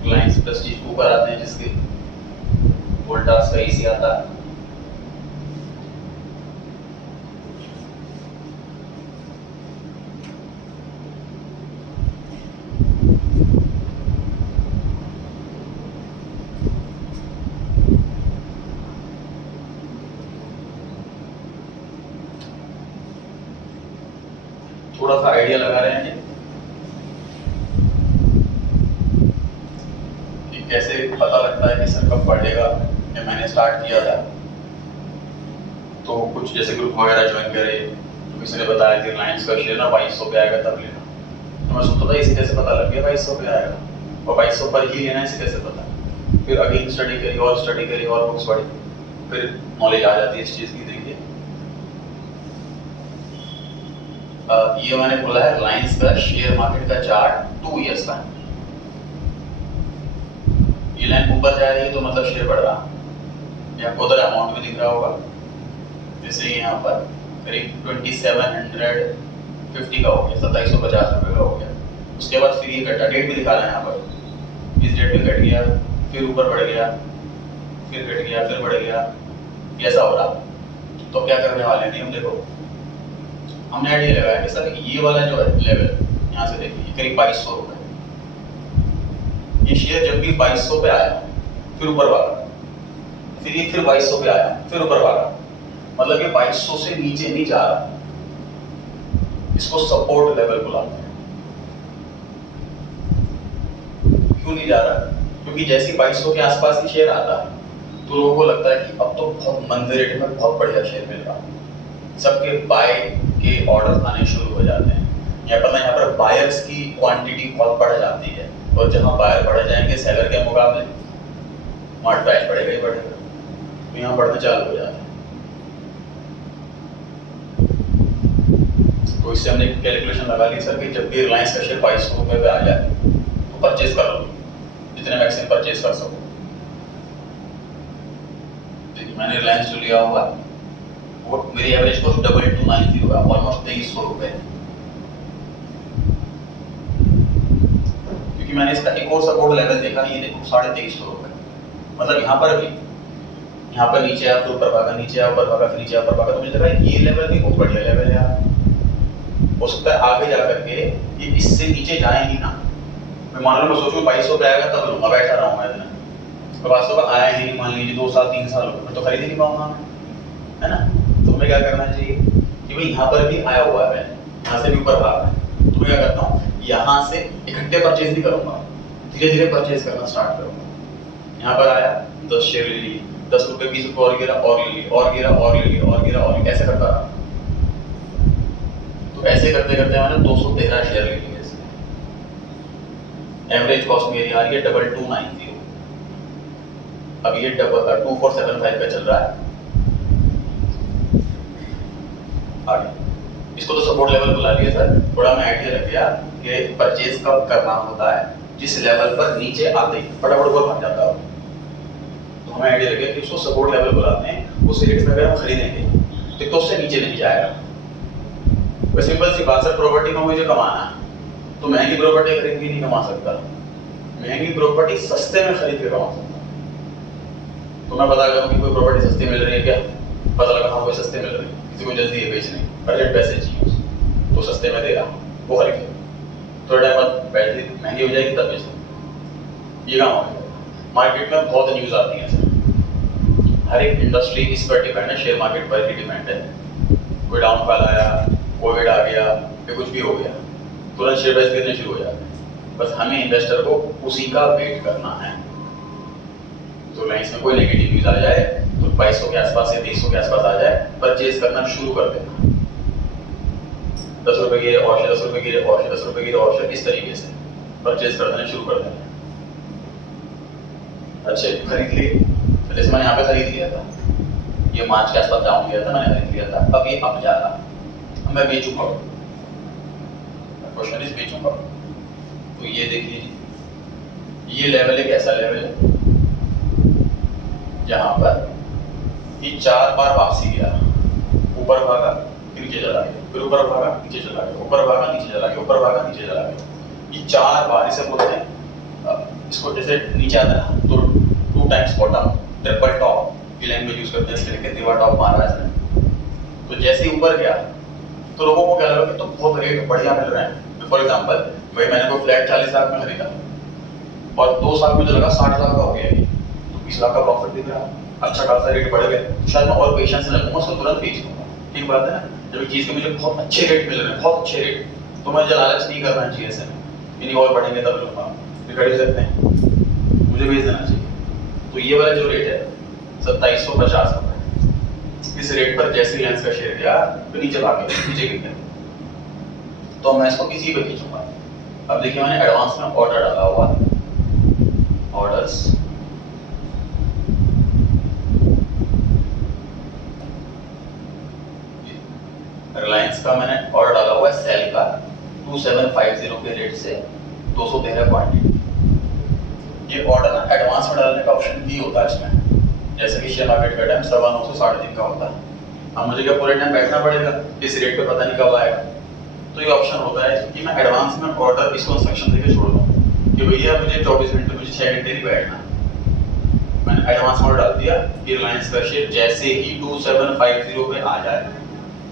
रिलायंस प्रेस्टीज कुकर आते हैं जिसके वोल्टास का एसी आता है। थोड़ा सा आइडिया लगा रहे हैं कि कैसे पता लगता है कि सर कब बढ़ेगा। जब मैंने स्टार्ट किया था तो कुछ जैसे ग्रुप वगैरह ज्वाइन करे, तो किसी ने बताया कि रिलायंस का शेयर ना 2200 पे आएगा तब लेना। तो मैं सोचता था इसे कैसे पता लग गया 2200 पे आएगा, और 2200 पर ही लेना, इसे कैसे पता। फिर अगेन स्टडी करी और बुक्स पढ़ी, फिर नॉलेज आ जाती है इस चीज़ की। देखिए ये मैंने बोला है रिलायंस का शेयर मार्केट का चार्ट 2 इयर्स का। ये लाइन ऊपर जा रही है तो मतलब शेयर बढ़ रहा है। यहाँ उधर अमाउंट भी दिख रहा होगा, जैसे यहाँ पर करीब 2750 का हो गया, 2750 रुपये का हो गया। उसके बाद फिर ये घटा, डेट भी दिखा रहा है यहाँ पर इस डेट पे घट गया, फिर ऊपर बढ़ गया, फिर घट गया, फिर बढ़ गया, ऐसा हो रहा। तो क्या करने वाले हैं हम, देखो हमने आइडिया लगाया कि सर ये वाला जो है लेवल, यहाँ से देखिए करीब 2200 रुपये, ये शेयर जब भी 2200 पे आया फिर ऊपर भागा, फिर ये फिर 2200 पे आया फिर ऊपर भागा, मतलब ये 2200 से नीचे नहीं जा रहा, इसको सपोर्ट लेवल बुलाते हैं। क्यों नहीं जा रहा? क्योंकि जैसे 2200 के आसपास ही शेयर आता है तो लोगों को लगता है कि अब तो बहुत मंदे रेट में बहुत बढ़िया शेयर मिल रहा, सबके बाय के ऑर्डर आने शुरू हो जाते हैं, या पता यहाँ पर बायर्स की क्वांटिटी बहुत बढ़ जाती है, और जहाँ बायर बढ़ जाएंगे सेलर के मुकाबले वहाँ प्राइस बढ़ेगा ही बढ़ेगा, तो यहाँ बढ़ने चालू हो जाता है। तो इससे हमने कैलकुलेशन लगा ली सर कि जब भी रिलायंस का शेयर 2200 रुपये पे आ जाए तो परचेज कर लो, जितने मैक्सिमम परचेज कर सको। देखिए मैंने रिलायंस जो लिया हुआ वो मेरी एवरेज कॉस्ट 2290 होगा, ऑलमोस्ट 2300 रुपये, क्योंकि मैंने इसका एक और सपोर्ट लेवल देखा, ये देखो 2350 रुपये, मतलब यहाँ पर भी, यहाँ पर नीचे आया फिर ऊपर भागा, नीचे आया ऊपर भागा, फिर नीचे ऊपर भागा, तो मुझे लगा ये लेवल भी बहुत बढ़िया लेवल है यार, हो सकता है आगे जा करके ये इससे नीचे जाए ही ना। मैं मान लो मैं सोचूं 2200 पे आएगा तब लूंगा, बैठा रहा हूँ मैं इतना, तो वास्तव में आया ही नहीं, मान लीजिए 2 साल 3 साल मैं तो खरीद ही नहीं पाऊंगा, है ना। तो हमें क्या करना चाहिए कि भाई यहाँ पर भी आया हुआ है, यहाँ से भी ऊपर भागा है, तो मैं क्या करता हूँ यहाँ से इकट्ठे परचेज नहीं करूंगा, धीरे धीरे परचेज करना स्टार्ट करूंगा। यहाँ पर आया 10 शेयर ले ली, 10 रुपये 20 रुपये और गिरा और ले ली, और गिरा और ले ली, और गिरा और ऐसे करता रहा। तो ऐसे करते करते मैंने 213 शेयर ले लिए, एवरेज कॉस्ट मेरी आ रही है 2290, अब ये 2475 का चल रहा है। आगे इसको तो सपोर्ट लेवल बुला लिया सर, थोड़ा मैं आइडिया रख गया कि परचेज कब करना होता है, जिस लेवल पर नीचे आते ही फटाफट ऊपर भाग जाता है, तो हमें आइडिया लगे कि इसको सपोर्ट लेवल बुलाते हैं, उस रेट में अगर हम खरीदेंगे तो उससे नीचे नहीं जाएगा। वैसे सिंपल सी बात है, प्रॉपर्टी में मुझे कमाना है तो महंगी प्रॉपर्टी खरीद के नहीं कमा सकता, महंगी प्रॉपर्टी सस्ते में खरीद के कमा सकता। तो मैं पता करूँ कि कोई प्रॉपर्टी सस्ती मिल रही है क्या, पता लगा हाँ कोई सस्ते मिल रही है, किसी को जल्दी है बेचने, अर्जेंट पैसे चाहिए तो सस्ते में दे रहा हूँ, वो खरीद लो, थोड़ा टाइम बाद बैटरी महंगी हो जाएगी तब बेच लो। ये काम होगा। मार्केट में बहुत न्यूज़ आती है सर, हर एक इंडस्ट्री इस पर डिपेंड है, शेयर मार्केट पर ही डिपेंड है। कोई डाउनफॉल आया, कोविड आ गया, या कुछ भी हो गया, तुरंत शेयर प्राइस गिरने शुरू हो जाते हैं। बस हमें इन्वेस्टर को उसी का वेट करना है। तो लाइंस में कोई नेगेटिव न्यूज़ आ जाए तो 2200 के आसपास या 2300 के आसपास आ जाए, परचेज करना शुरू कर देना। 10 रुपये गिरे और 10 रुपये गिरे और 10 रुपये गिरे और इस तरीके से परचेज कर देना शुरू कर देना। अच्छा खरीद लिए, तो जैसे मैंने यहाँ पे खरीद लिया था, ये मार्च के आसपास डाउन गया था, मैंने खरीद लिया था, अब ये अप जा रहा, अब मैं बेचूंगा, क्वेश्चन इज बेचूंगा। तो ये देखिए ये लेवल एक ऐसा लेवल है जहां पर ये 4 बार वापसी गया, ऊपर भागा फिर नीचे चला गया, फिर ऊपर भागा नीचे चला गया, ऊपर भागा नीचे चला गया, ऊपर भागा नीचे चला गया। ये 4 बार, इसे बोलते हैं, इसको जैसे नीचे आता है तो 2 टाइम्स बॉटम, ट्रिपल टॉप की लैंग्वेज यूज करते हैं, इसके लिए दीवार टॉप मारा है इसने। तो जैसे ही ऊपर गया तो लोगों को क्या लगा कि तो बहुत रेट बढ़िया मिल रहा है। तो फॉर एग्जांपल भाई मैंने कोई फ्लैट 40 लाख में खरीदा और 2 साल में मुझे लगा 60 लाख का हो गया, तो 20 लाख का प्रॉफिट दिख रहा, अच्छा खासा रेट बढ़ गया, तो शायद मैं और पेशेंस से रखूंगा, उसको तुरंत बेच दूंगा। ठीक बात है ना, जब चीज़ के मुझे बहुत अच्छे रेट मिल रहे हैं, बहुत अच्छे रेट, तो मुझे लालच नहीं करना चाहिए ऐसे में, इन्हीं और बढ़ेंगे तब लूंगा, फिर खरीद सकते हैं, मुझे बेच देना चाहिए। तो ये वाला जो रेट है 2750 रुपये, इस रेट पर जैसे रिलायंस का शेयर गया तो नीचे भाग गया, नीचे गिर गया, तो मैं इसको किसी पे खींचूंगा। अब देखिए मैंने एडवांस में ऑर्डर डाला हुआ, ऑर्डर्स रिलायंस का मैंने ऑर्डर डाला हुआ है सेल का 2750 के रेट से 213 क्वांटिटी। ये ऑर्डर ना एडवांस में डालने का ऑप्शन भी होता है इसमें, जैसे कि शेयर मार्केट का टाइम 9:15 से 3:30 का होता है। अब मुझे क्या पूरे टाइम बैठना पड़ेगा, इस रेट पे पता नहीं कब आएगा, तो ये ऑप्शन होता है कि मैं एडवांस में ऑर्डर इसको इंस्ट्रक्शन देके छोड़ दूँ कि भैया मुझे 24 घंटे, मुझे 6 घंटे नहीं बैठना। मैंने एडवांस मोड डाल दिया कि रिलायंस का शेयर जैसे ही 2750 पे आ जाए,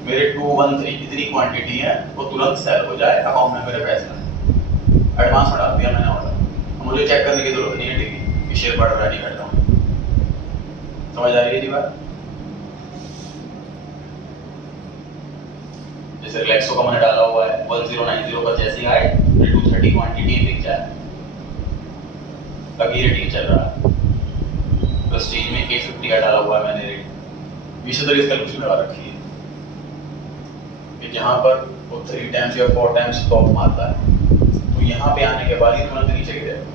मेरे 213 इतनी क्वांटिटी है वो तुरंत सेल हो जाए, अकाउंट में मेरे पैसा है। एडवांस में डाल दिया मैंने ऑर्डर। मुझे चेक करने की जरूरत नहीं है डेली कि शेयर बढ़ रहा है नहीं घट रहा। समझ आ रही है जी बात? जैसे रिलैक्सो का मैंने डाला हुआ है 1090 पर, जैसे ही आए 230 क्वांटिटी दिख जाए, अभी रेटिंग चल रहा है। प्रेस्टीज में 850 का डाला हुआ है मैंने रेट। इसी तरह इसका कैलकुलेशन लगा रखी है कि जहां पर वो 3 टाइम्स या 4 टाइम्स स्टॉप मारता है तो यहाँ पे आने के बाद ही तुरंत नीचे गिरेगा।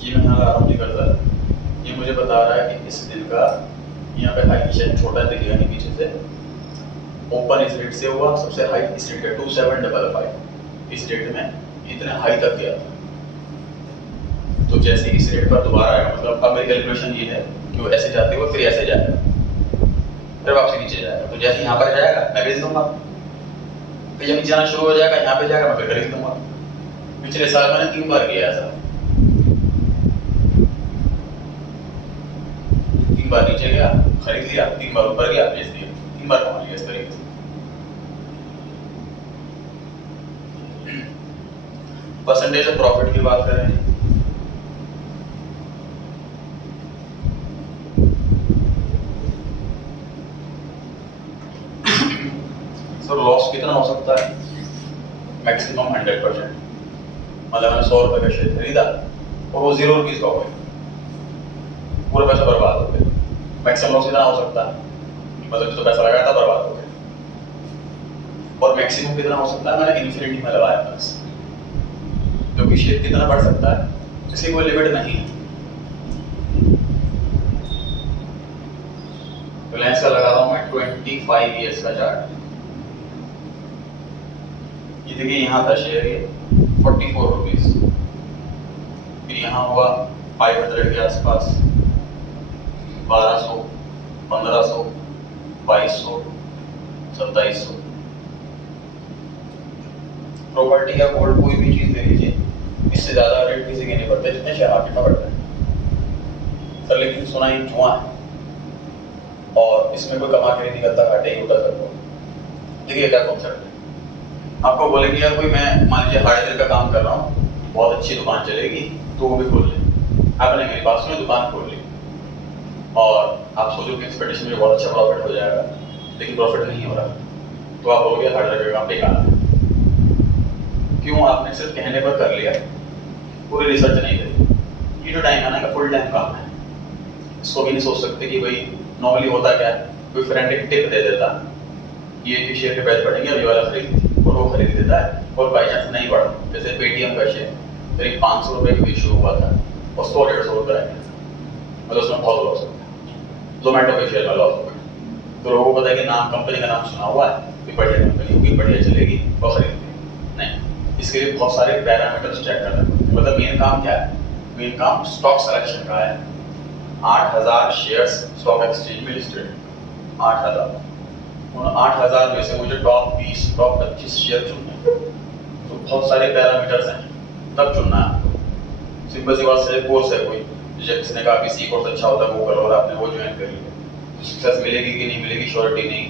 ये मैं यहाँ आराम नहीं करता, ये मुझे बता रहा है कि इस दिन का यहाँ पे हाई शायद छोटा दिखेगा नहीं पीछे से, ओपन इस रेट से हुआ, सबसे हाई इस रेट का 2755, इस रेट में इतने हाई तक गया था। तो जैसे इस रेट पर दोबारा आएगा, मतलब अब मेरी कैलकुलेशन ये है कि वो ऐसे जाते हुए फिर ऐसे जाएगा, फिर वापसी नीचे जाएगा। तो जैसे यहाँ पर जाएगा मैं भेज दूंगा, फिर जब नीचे आना शुरू हो जाएगा यहाँ पे जाएगा मैं फिर खरीद दूंगा। पिछले साल मैंने 3 बार किया ऐसा, 3 बार नीचे गया खरीद लिया, 3 बार ऊपर गया बेच दिया, 3 बार कमा लिया इस तरीके से। परसेंटेज ऑफ प्रॉफिट की बात कर रहे हैं, सर लॉस कितना हो सकता है? मैक्सिमम 100%। मतलब मैंने 100 रुपए का शेयर खरीदा और वो 0 रुपीज का हो गया, पूरा पैसा बर्बाद हो गया। मैक्सिमम लॉस कितना हो सकता है? मतलब जो पैसा लगाया था बर्बाद हो गया। और मैक्सिमम कितना हो सकता है? मैंने इन्फिनिटी में लगाया बस, क्योंकि शेयर कितना बढ़ सकता है इसकी कोई लिमिट नहीं है। रिलायंस का लगा रहा हूं मैं 25 ईयर्स का चार्ट। ये देखिए यहाँ था शेयर ये 44 रुपीज, फिर यहाँ हुआ 500 के आसपास, 1200, 1500, 2200, 2700। प्रॉपर्टी या गोल्ड कोई भी चीज ले लीजिए, इससे ज्यादा रेट किसी के नहीं बढ़ते जितने शेयर मार्केट में बढ़ते हैं। सर लेकिन सुना ही जुआ है और इसमें कोई कमा के नहीं निकलता, घाटे ही उठा सकता। देखिए क्या कॉन्सेप्ट है, आपको बोले कि यार कोई मैं मान लीजिए हार्डवेयर का काम कर रहा हूँ, बहुत अच्छी दुकान चलेगी तो वो भी खोल ले। आपने मेरी बात सुनी, दुकान खोल ली और आप सोचो कि एक्सपेक्टेशन में बहुत अच्छा प्रॉफिट हो जाएगा, लेकिन प्रॉफिट नहीं हो रहा, तो आप बोलोगे हार्डवेयर का काम बेकार है। क्यों? आपने सिर्फ कहने पर कर लिया, पूरी रिसर्च नहीं करी। ये जो टाइम है ना, फुल टाइम काम है, इसको भी नहीं सोच सकते कि भाई नॉर्मली होता क्या है, कोई फ्रेंड एक टिप दे देता ये शेयर के प्राइस बढ़ेंगे अभी वाला खरीद, और वो खरीद देता है और बाई चांस नहीं बढ़ा। जैसे पेटीएम का शेयर करीब 500 रुपये की इशू हुआ था और 100-150 रुपये रह गया, मतलब उसमें बहुत लॉस हो गया। जोमेटो के शेयर में लॉस हो गया, तो लोगों को पता है कि नाम, कंपनी का नाम सुना हुआ है कि बढ़िया कंपनी होगी, बढ़िया चलेगी और खरीद नहीं। इसके लिए बहुत सारे पैरामीटर्स चेक करना पड़ते हैं। मतलब मेन काम क्या है? मेन काम स्टॉक सिलेक्शन का है। 8000 शेयर्स स्टॉक एक्सचेंज में लिस्टेड, 8000। उन 8000 में से मुझे टॉप 20, टॉप 25 शेयर चुनने, तो बहुत सारे पैरामीटर्स हैं, तब चुनना है आपको। सिंपल सी बात से कोर्स है कोई, जैसे किसने कहा कि सी कोर्स अच्छा होता है वो करो और आपने वो ज्वाइन कर लिया, तो सक्सेस मिलेगी कि नहीं मिलेगी श्योरिटी नहीं।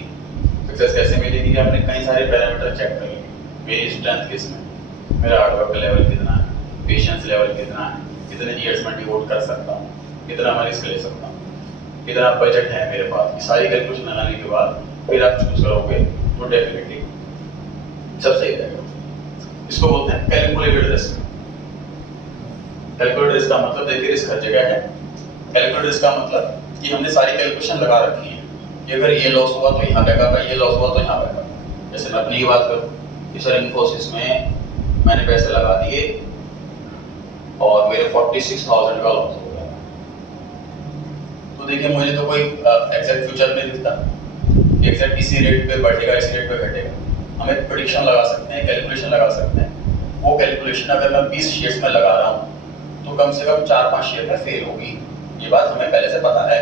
सक्सेस कैसे मिलेगी कि आपने कई सारे पैरामीटर चेक कर लिए, मेरी स्ट्रेंथ किस में, मेरा हार्डवर्क का लेवल कितना है, पेशेंस लेवल कितना है, कितने ईयर्स में डिवोट कर सकता हूँ, कितना मैं रिस्क ले सकता हूँ, कितना बजट है मेरे पास। ये सारी कैलकुलेशन लगाने के बाद फिर आप चूज करोगे तो डेफिनेटली सब सही रहेगा। इसको बोलते हैं कैलकुलेटेड रिस्क। कैलकुलेटेड रिस्क का मतलब देखिए रिस्क हर जगह है। कैलकुलेटेड रिस्क का मतलब कि हमने सारी कैलकुलेशन लगा रखी है कि अगर ये लॉस हुआ तो यहाँ बैकअप है, ये लॉस हुआ तो यहाँ बैकअप है। जैसे मैं अपनी बात करूँ कि सर इन्फोसिस में मैंने पैसे लगा दिए और मेरे 46,000 का लॉस हो गया, तो देखिए मुझे तो कोई एग्जैक्ट फ्यूचर नहीं दिखता, एग्जैक्ट इसी रेट पे बढ़ेगा, इसी रेट पे घटेगा। हम एक प्रेडिक्शन लगा सकते हैं, कैलकुलेशन लगा सकते हैं। वो कैलकुलेशन अगर मैं 20 शेयर्स में लगा रहा हूँ तो कम से कम 4-5 शेयर में फेल होगी, ये बात हमें पहले से पता है।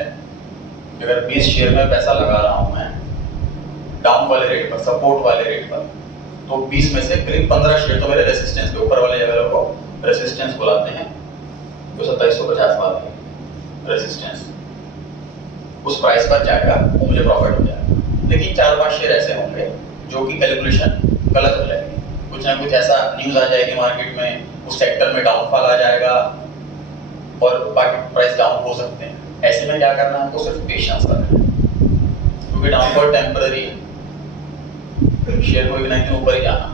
अगर 20 शेयर में पैसा लगा रहा हूँ मैं डाउन वाले रेट पर, सपोर्ट वाले रेट पर, तो 20 में से करीब 15 शेयर तो मेरे रेसिस्टेंस के ऊपर वाले लेवल को रेसिस्टेंस बुलाते हैं, तो 2750 वाले रेसिस्टेंस उस प्राइस पर जाएगा, वो मुझे प्रॉफिट हो जाएगा। लेकिन 4-5 शेयर ऐसे होंगे जो कि कैलकुलेशन गलत हो जाएगी, कुछ ना कुछ ऐसा न्यूज़ आ जाएगी मार्केट में, उस सेक्टर में डाउनफॉल आ जाएगा और मार्केट प्राइस डाउन हो सकते हैं। ऐसे में क्या करना है, हमको सिर्फ पेशेंस रखना है, क्योंकि डाउनफॉल टेम्पररी है, शेयर को एक ना एक दिन ऊपर ही जाना।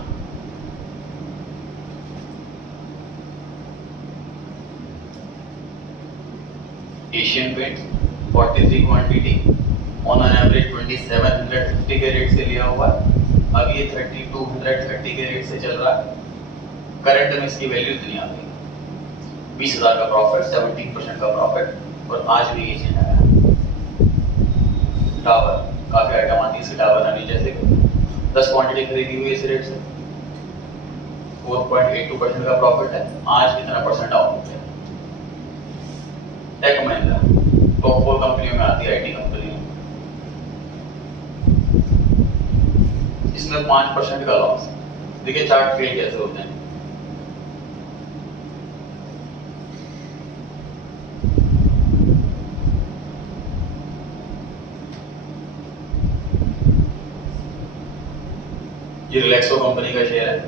Asian paints 43 quantity on an average 2750 के रेट से लिया हुआ है, अब ये 3230 के रेट से चल रहा है। करंट में इसकी वैल्यू इतनी आ गई, 20,000 का प्रॉफिट, 17% का प्रॉफिट, और आज भी ये चल रहा है। टावर काफी आइटम आती है इसी टावर आनी, जैसे 10 क्वांटिटी खरीदी हुई इस रेट से, 4.82% का प्रॉफिट है, आज कितना परसेंट डाउन हो गया। टेक महिंद्रा टॉप 4 कंपनियों में आती है, आईटी कंपनी में, इसमें 5% का लॉस। देखिए चार्ट फेल कैसे होते हैं। ये रिलैक्सो कंपनी का शेयर है,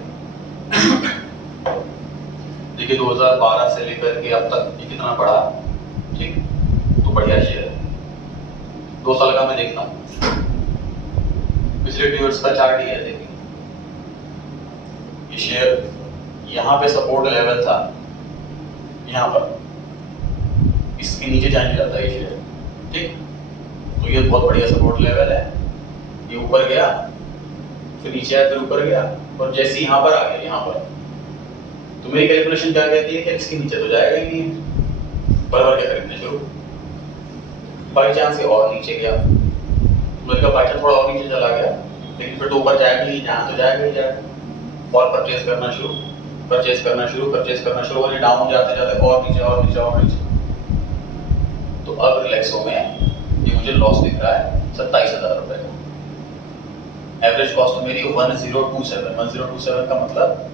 देखिए 2012 से लेकर के अब तक ये कितना बढ़ा, ठीक, तो बढ़िया शेयर है। 2 साल का मैं देखता हूँ, पिछले 2 इयर्स का चार्ट ही है। देखिए ये शेयर यहाँ पे सपोर्ट लेवल था, यहाँ पर इसके नीचे जाने जाता है ये शेयर, ठीक, तो ये बहुत बढ़िया सपोर्ट लेवल है। ये ऊपर गया, फिर नीचे आया, फिर ऊपर गया, और जैसे यहाँ पर आ गया, यहाँ पर, तो मेरी कैलकुलेशन क्या कहती है कि इसके नीचे तो जाएगा ही नहीं, बराबर क्या खरीदने शुरू। बाई चांस ये और नीचे गया, मुझे कहा बाई चांस थोड़ा और नीचे चला गया, लेकिन फिर तो ऊपर जाएगा ही, जहाँ तो जाएगा ही जाएगा, और परचेज करना शुरू, परचेज करना शुरू, परचेज करना शुरू, और ये डाउन जाते जाते और नीचे और नीचे और नीचे। तो अब रिलैक्सो में ये मुझे लॉस दिख रहा है 27,000 रुपए का। एवरेज कॉस्ट मेरी 1027 का मतलब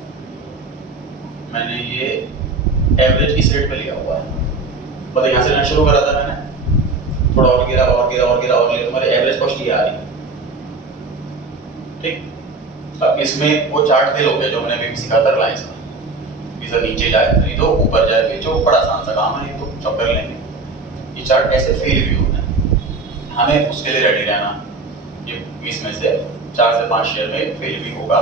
मैंने ये एवरेज इस रेट पे लिया हुआ है, मतलब यहाँ से लेना शुरू करा था मैंने, थोड़ा और गिरा और गिरा और गिरा और लिया, तो मेरी एवरेज कॉस्ट ये आ रही है, ठीक। अब इसमें वो चार्ट फेल हो गया जो मैंने अभी सिखा था रिलायंस में, इधर नीचे जाए खरीदो, ऊपर जाए बेचो, बड़ा आसान सा काम है, ये तो सब कर लेंगे। ये चार्ट ऐसे फेल भी होता है, हमें उसके लिए रेडी रहना। ये 20 में से 4 से 5 शेयर में फेल भी होगा,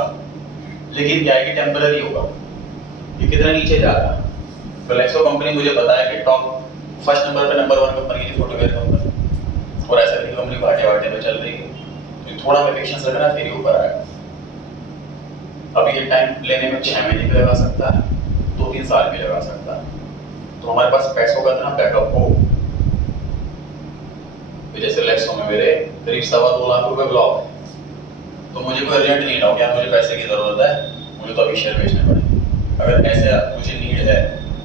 लेकिन क्या है कि टेम्पररी होगा। ये कितना नीचे जा रहा है, रिलैक्सो कंपनी मुझे पता है कि टॉप फर्स्ट नंबर पे नंबर 1 कंपनी की फुटवेयर कंपनी, और ऐसा भी कंपनी घाटे वाटे में चल रही है, तो थोड़ा में पेशेंस रखना, फिर ही ऊपर आएगा। अभी ये टाइम लेने में 6 महीने भी लगा सकता है, 2-3 साल भी लगा सकता है, तो हमारे पास पैसों का इतना बैकअप हो। जैसे रिलैक्सो में मेरे करीब 2.25 लाख रुपए ब्लॉक है, तो मुझे कोई अर्जेंट नहीं ना हो क्या मुझे पैसे की जरूरत है, मुझे तो अभी शेयर बेचने पड़ेंगे। अगर ऐसे मुझे नीड है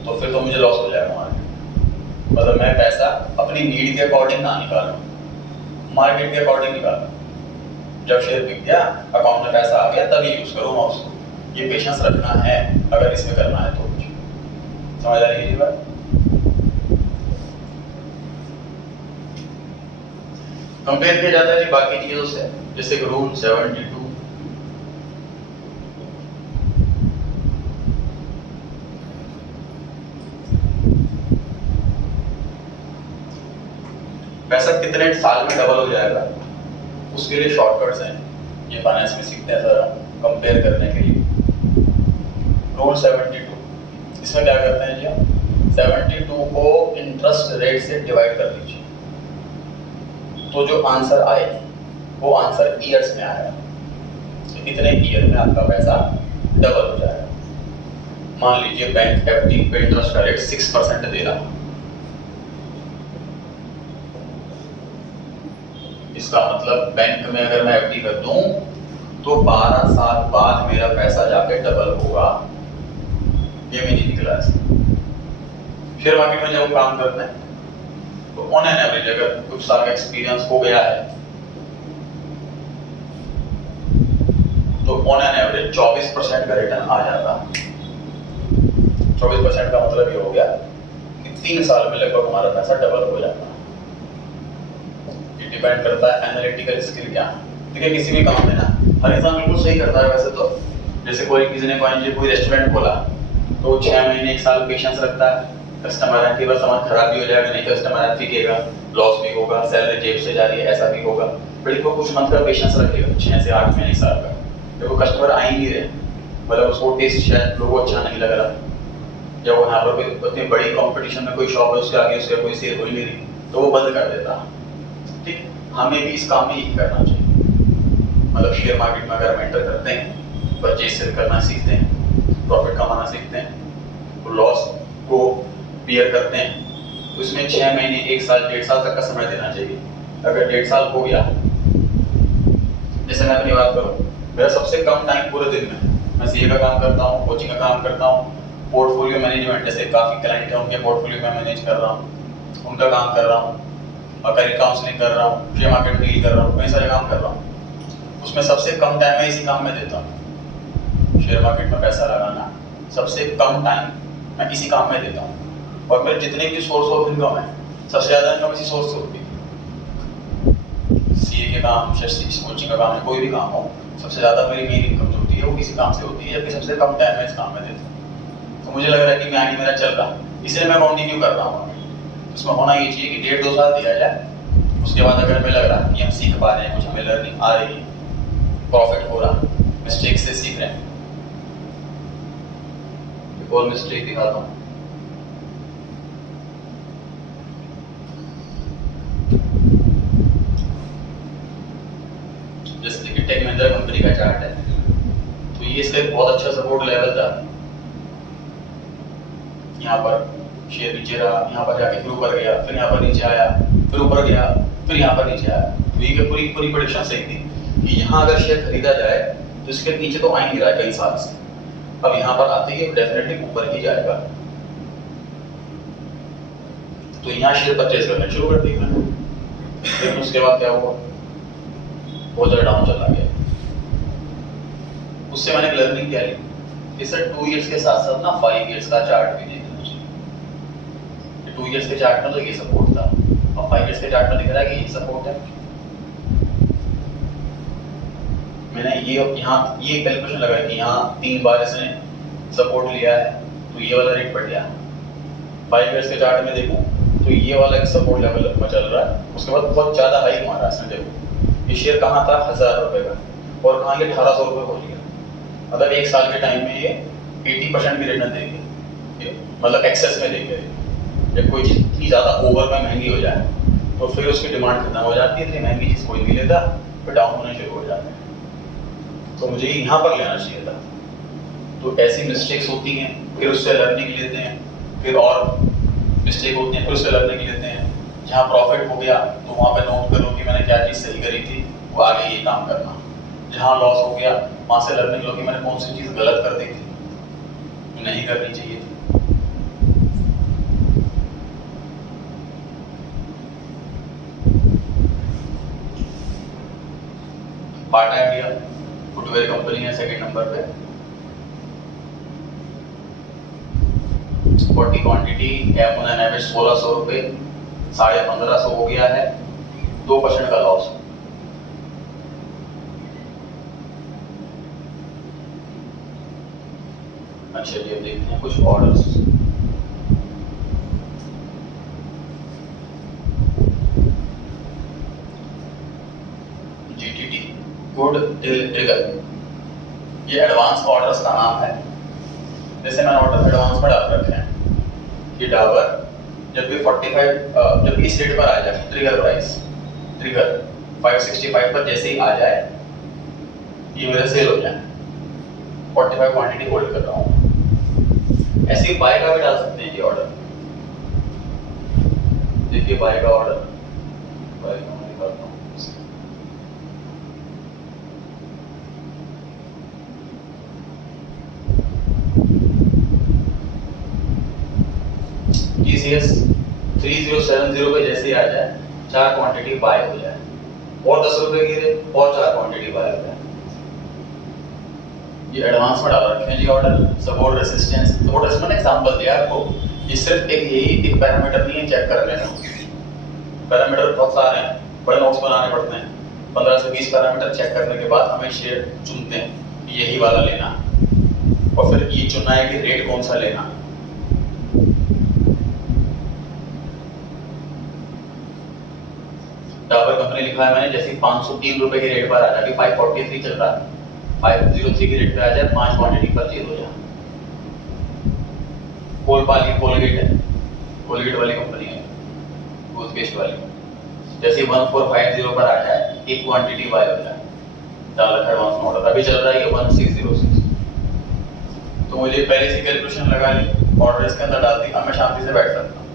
तो फिर तो मुझे लॉस हो जाएगा मार्केट, मतलब मैं पैसा अपनी नीड के अकॉर्डिंग ना निकालूं, मार्केट के अकॉर्डिंग निकालूं। जब शेयर बिक गया, अकाउंट में पैसा आ गया, तभी यूज करूँ मैं उसको। ये पेशेंस रखना है अगर इसमें करना है तो। कुछ समझ आ रही है ये बात? कंपेयर किया जाता है जी बाकी चीजों से, जैसे कि रूल 72, पैसा कितने साल में डबल हो जाएगा, उसके लिए शॉर्टकट्स हैं, ये फाइनेंस में सीखते हैं जरा कंपेयर करने के लिए। रूल 72, इसमें क्या करते हैं जी, 72 को इंटरेस्ट रेट से डिवाइड कर लीजिए, तो जो आंसर आए वो आंसर ईयर्स में आएगा, तो इतने ईयर में आपका पैसा डबल हो जाएगा। मान लीजिए बैंक एफडी पे इंटरेस्ट का रेट 6% दे रहा, इसका मतलब बैंक में अगर मैं एफडी कर दूं तो 12 साल बाद मेरा पैसा जाके डबल होगा। ये मेरी क्लास शेयर मार्केट में जब हम काम करते हैं तो तो ऑन एन एवरेज अगर कुछ साल का एक्सपीरियंस हो गया है तो ऑन एन एवरेज 24% का रिटर्न आ जाता। 24% का मतलब ये हो गया कि 3 साल में लगभग हमारा पैसा डबल हो जाता है। ये डिपेंड करता है एनालिटिकल स्किल क्या है। देखिए किसी भी काम में ना हर इंसान बिल्कुल सही करता है वैसे तो। जैसे किसी ने कोई रेस्टोरेंट खोला तो 6 महीने 1 साल पेशेंस रखता है। कस्टमर आने के बाद सामान खराब भी हो जाएगा, नहीं कस्टमर आने फीकेगा, लॉस भी होगा, सैलरी जेब से जा रही है, ऐसा भी होगा। बट वो कुछ मंथ का पेशेंस रखेगा, 6 से 8 महीने 1 साल का। देखो कस्टमर आ ही नहीं रहे, मतलब उसको टेस्ट शायद लोगों को अच्छा नहीं लग रहा, या वो यहाँ पर कोई इतनी बड़ी कंपटीशन में कोई शॉप है उसके आगे उसका कोई सेल हो ही नहीं रही, तो वो बंद कर देता। ठीक, हमें भी इस काम में यही करना चाहिए। मतलब शेयर मार्केट में अगर हम एंटर करते हैं, परचेज सेल करना सीखते हैं, प्रॉफिट कमाना सीखते हैं, तो लॉस को बियर करते हैं, तो इसमें 6 महीने 1 साल 1.5 साल तक का समय देना चाहिए। अगर 1.5 साल हो गया, जैसे मैं अपनी बात करूँ, मेरा सबसे कम टाइम पूरे दिन में, मैं सीए का काम करता हूँ, कोचिंग का काम करता हूँ, पोर्टफोलियो मैनेजमेंट, जैसे काफ़ी क्लाइंट है उनके पोर्टफोलियो में मैनेज कर रहा हूँ, उनका काम कर रहा हूँ, और करियर काउंसलिंग कर रहा हूँ, शेयर मार्केट में डील कर रहा हूँ, कई सारे काम कर रहा हूँ। उसमें सबसे कम टाइम मैं इसी काम में देता हूँ। शेयर मार्केट में पैसा लगाना सबसे कम टाइम मैं इसी काम में देता हूँ। और मेरे जितने भी सोर्स ऑफ इनकम है, सबसे ज़्यादा इनकम इसी सोर्स से होती है। सीए के काम, कोचिंग का काम है, कोई भी काम हो, सबसे ज़्यादा मेरी मेन इनकम जो होती है वो किसी काम से होती है, जबकि सबसे कम टाइम में इस काम में देता हूँ। तो मुझे लग रहा है कि मैं आगे मेरा चल रहा, इसलिए मैं कंटिन्यू कर रहा हूँ। इसमें होना ये चाहिए कि 1.5-2 साल दिया जाए, उसके बाद अगर हमें लग रहा है कि हम सीख पा रहे हैं, कुछ हमें लर्निंग आ रही है, प्रॉफिट हो रहा, मिस्टेक से सीख रहे हैं। एक और मिस्टेक दिखाता हूँ। जैसे कि टेक महिंद्रा कंपनी का चार्ट है, तो ये इसका एक बहुत अच्छा सपोर्ट लेवल था। यहाँ पर शेयर नीचे रहा, यहाँ पर जाके फिर ऊपर गया, फिर यहाँ पर नीचे आया, फिर ऊपर गया, फिर यहाँ पर नीचे आया। तो ये पूरी प्रेडिक्शन सही थी कि यहाँ अगर शेयर खरीदा जाए तो इसके नीचे तो आ ही नहीं रहा है कई साल से। अब यहाँ पर आते ही डेफिनेटली ऊपर ही जाएगा, तो यहाँ शेयर परचेज करना शुरू कर दी मैंने। लेकिन उसके बाद क्या हुआ, बहुत ज़्यादा डाउन चला गया। उससे मैंने लर्निंग क्या ली कि सर 2 इयर्स के साथ साथ ना 5 इयर्स का चार्ट भी देखना चाहिए। 2 इयर्स के चार्ट में तो ये सपोर्ट था, अब 5 इयर्स के चार्ट में दिख रहा है कि ये सपोर्ट है। मैंने ये कैलकुलेशन लगाया कि यहाँ 3 बार इसने सपोर्ट लिया है, तो ये वाला रेट बढ़ गया। 5 इयर्स के चार्ट में देखूं तो ये वाला एक सपोर्ट लेवल में चल रहा है, उसके बाद बहुत ज़्यादा हाइक मारा इसने। देखो ये शेयर कहाँ था 1000 रुपये का, और कहाँ ये 1800 रुपये हो गया। मतलब 1 साल के टाइम में ये 80% की रिटर्न देंगे, मतलब एक्सेस में देंगे। जब कोई चीज़ इतनी ज़्यादा ओवर में महंगी हो जाए तो फिर उसकी डिमांड खत्म हो जाती है, इसलिए महंगी चीज़ कोई नहीं लेता, फिर डाउन होने शुरू हो जाते हैं। तो मुझे यहाँ पर लेना चाहिए था। तो ऐसी मिस्टेक्स होती हैं, फिर उससे लर्निंग लेते हैं, फिर और मिस्टेक होती हैं, फिर उससे लर्निंग लेते हैं। जहाँ प्रॉफिट हो गया तो वहाँ पे नोट करो कि मैंने क्या चीज़ सही करी थी, वो आगे ये काम करना। जहाँ लॉस हो गया वहाँ से लर्निंग लो कि मैंने कौन सी चीज़ गलत कर दी थी, जो नहीं करनी चाहिए थी। बाटा इंडिया फुटवेयर कंपनी है सेकंड नंबर पे, 40 quantity, am on an average 1600 रुपये, 1550 हो गया है, 2% का लॉस। अच्छा जी, अब देखते हैं कुछ orders. GTT good deal trigger, ये एडवांस ऑर्डर्स का नाम है। जैसे मैंने ऑर्डर एडवांस में डाल रखे हैं कि डाबर जब भी 45 जब भी इस रेट पर आ जाए, ट्रिगर प्राइस ट्रिगर 565 पर जैसे ही आ जाए ये मेरे सेल हो जाए। 45 क्वांटिटी होल्ड कर रहा हूँ। ऐसे ही बाय का भी डाल सकते हैं ये ऑर्डर। देखिए बाय का ऑर्डर, बाय का मैं निकालता हूँ। TCS 30 6070 पे जैसे ही आ जाए 4 क्वांटिटी बाय हो जाए और 10 रुपए गिरे और 4 क्वांटिटी बाय हो जाए। ये एडवांस में डाल रखे हैं जी order. Support resistance, support resistance मैंने एग्जांपल दिया आपको। ये सिर्फ एक पैरामीटर नहीं है, चेक कर लेना। पैरामीटर बहुत सारे हैं, बड़े नोट्स बनाने पड़ते हैं। 15 से 20 पैरामीटर चेक करने के बाद हमें शेयर चुनते हैं कि यही वाला लेना, और फिर ये चुनना है कि रेट कौन सा लेना। डाबर कंपनी लिखा है मैंने, जैसे 503 रुपए के रेट पर आ जाए, 543 चल रहा है, 503 के रेट पे आ जाए, 5 क्वांटिटी परचेज हो जाए। कोलपाल की कोलगेट है, कोलगेट वाली कंपनी है, टूथपेस्ट वाली। जैसे 1450 पर आ जाए, एक क्वांटिटी बाय हो जाए, डाल रखा एडवांस ऑर्डर। अभी चल रहा है ये 1606। तो मुझे पहले से कैलकुलेशन लगा ली, ऑर्डर इसके अंदर डाल दी। अब मैं शांति से बैठ सकता हूँ,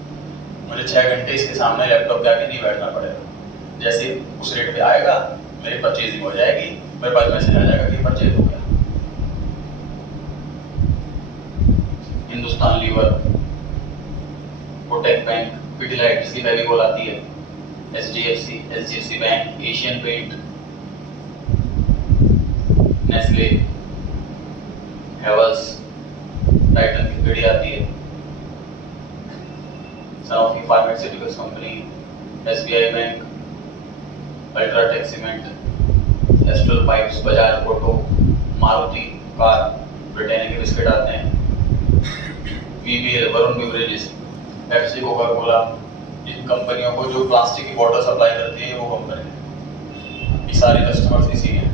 मुझे 6 घंटे इसके सामने लैपटॉप के आगे नहीं बैठना पड़ेगा। जैसे उस रेट पे आएगा, मेरी परचेजिंग हो जाएगी, मेरे पास मैसेज आ जाएगा कि परचेज हो गया। हिंदुस्तान लीवर, कोटक बैंक, पिडिलाइट जिसकी फेविकोल आती है, HDFC bank, Asian paint, Nestle, Havells, Titan की घड़ी आती है, Sanofi pharmaceuticals company, SBI bank, UltraTech cement, Astral pipes, Bajaj auto, Maruti car, Britannia के बिस्किट आते हैं, VBL, Varun beverages, Pepsi, Coca Cola. इन कंपनियों को जो प्लास्टिक की बोतल सप्लाई करती है वो कंपनी, ये सारे कस्टमर्स इसी हैं।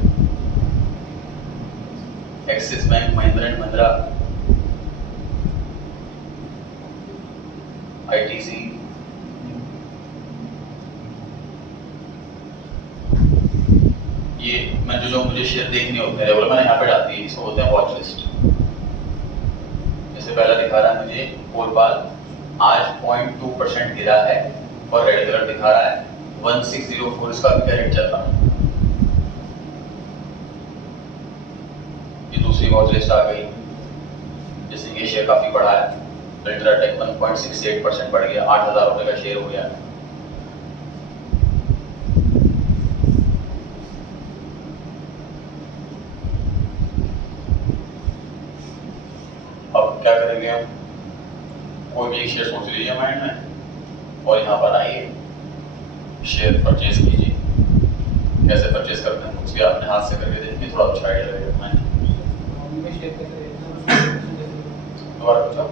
Axis bank, Mahindra and Mahindra, ITC, ये मैं जो मुझे शेयर देखने होते हैं रेगुलर, मैंने यहाँ पे डालती है, इसको बोलते हैं वॉच लिस्ट। जैसे पहला दिखा रहा है मुझे कोलपाल आज 0.2% गिरा है और रेड कलर दिखा रहा है 1604, इसका क्या रेट चल रहा है। ये दूसरी वॉच लिस्ट आ गई, जैसे ये शेयर काफी बढ़ा है, अल्ट्राटेक 1.68% बढ़ गया, 8000 रुपए का शेयर हो गया। अब क्या करेंगे हम, कोई भी एक शेयर सोच लीजिए माइंड में और यहाँ पर आइए, शेयर परचेज कीजिए। कैसे परचेज करते हैं उसके अपने हाथ से करके देखिए, थोड़ा अच्छा आइडिया लगेगा। मैं दोबारा पूछा,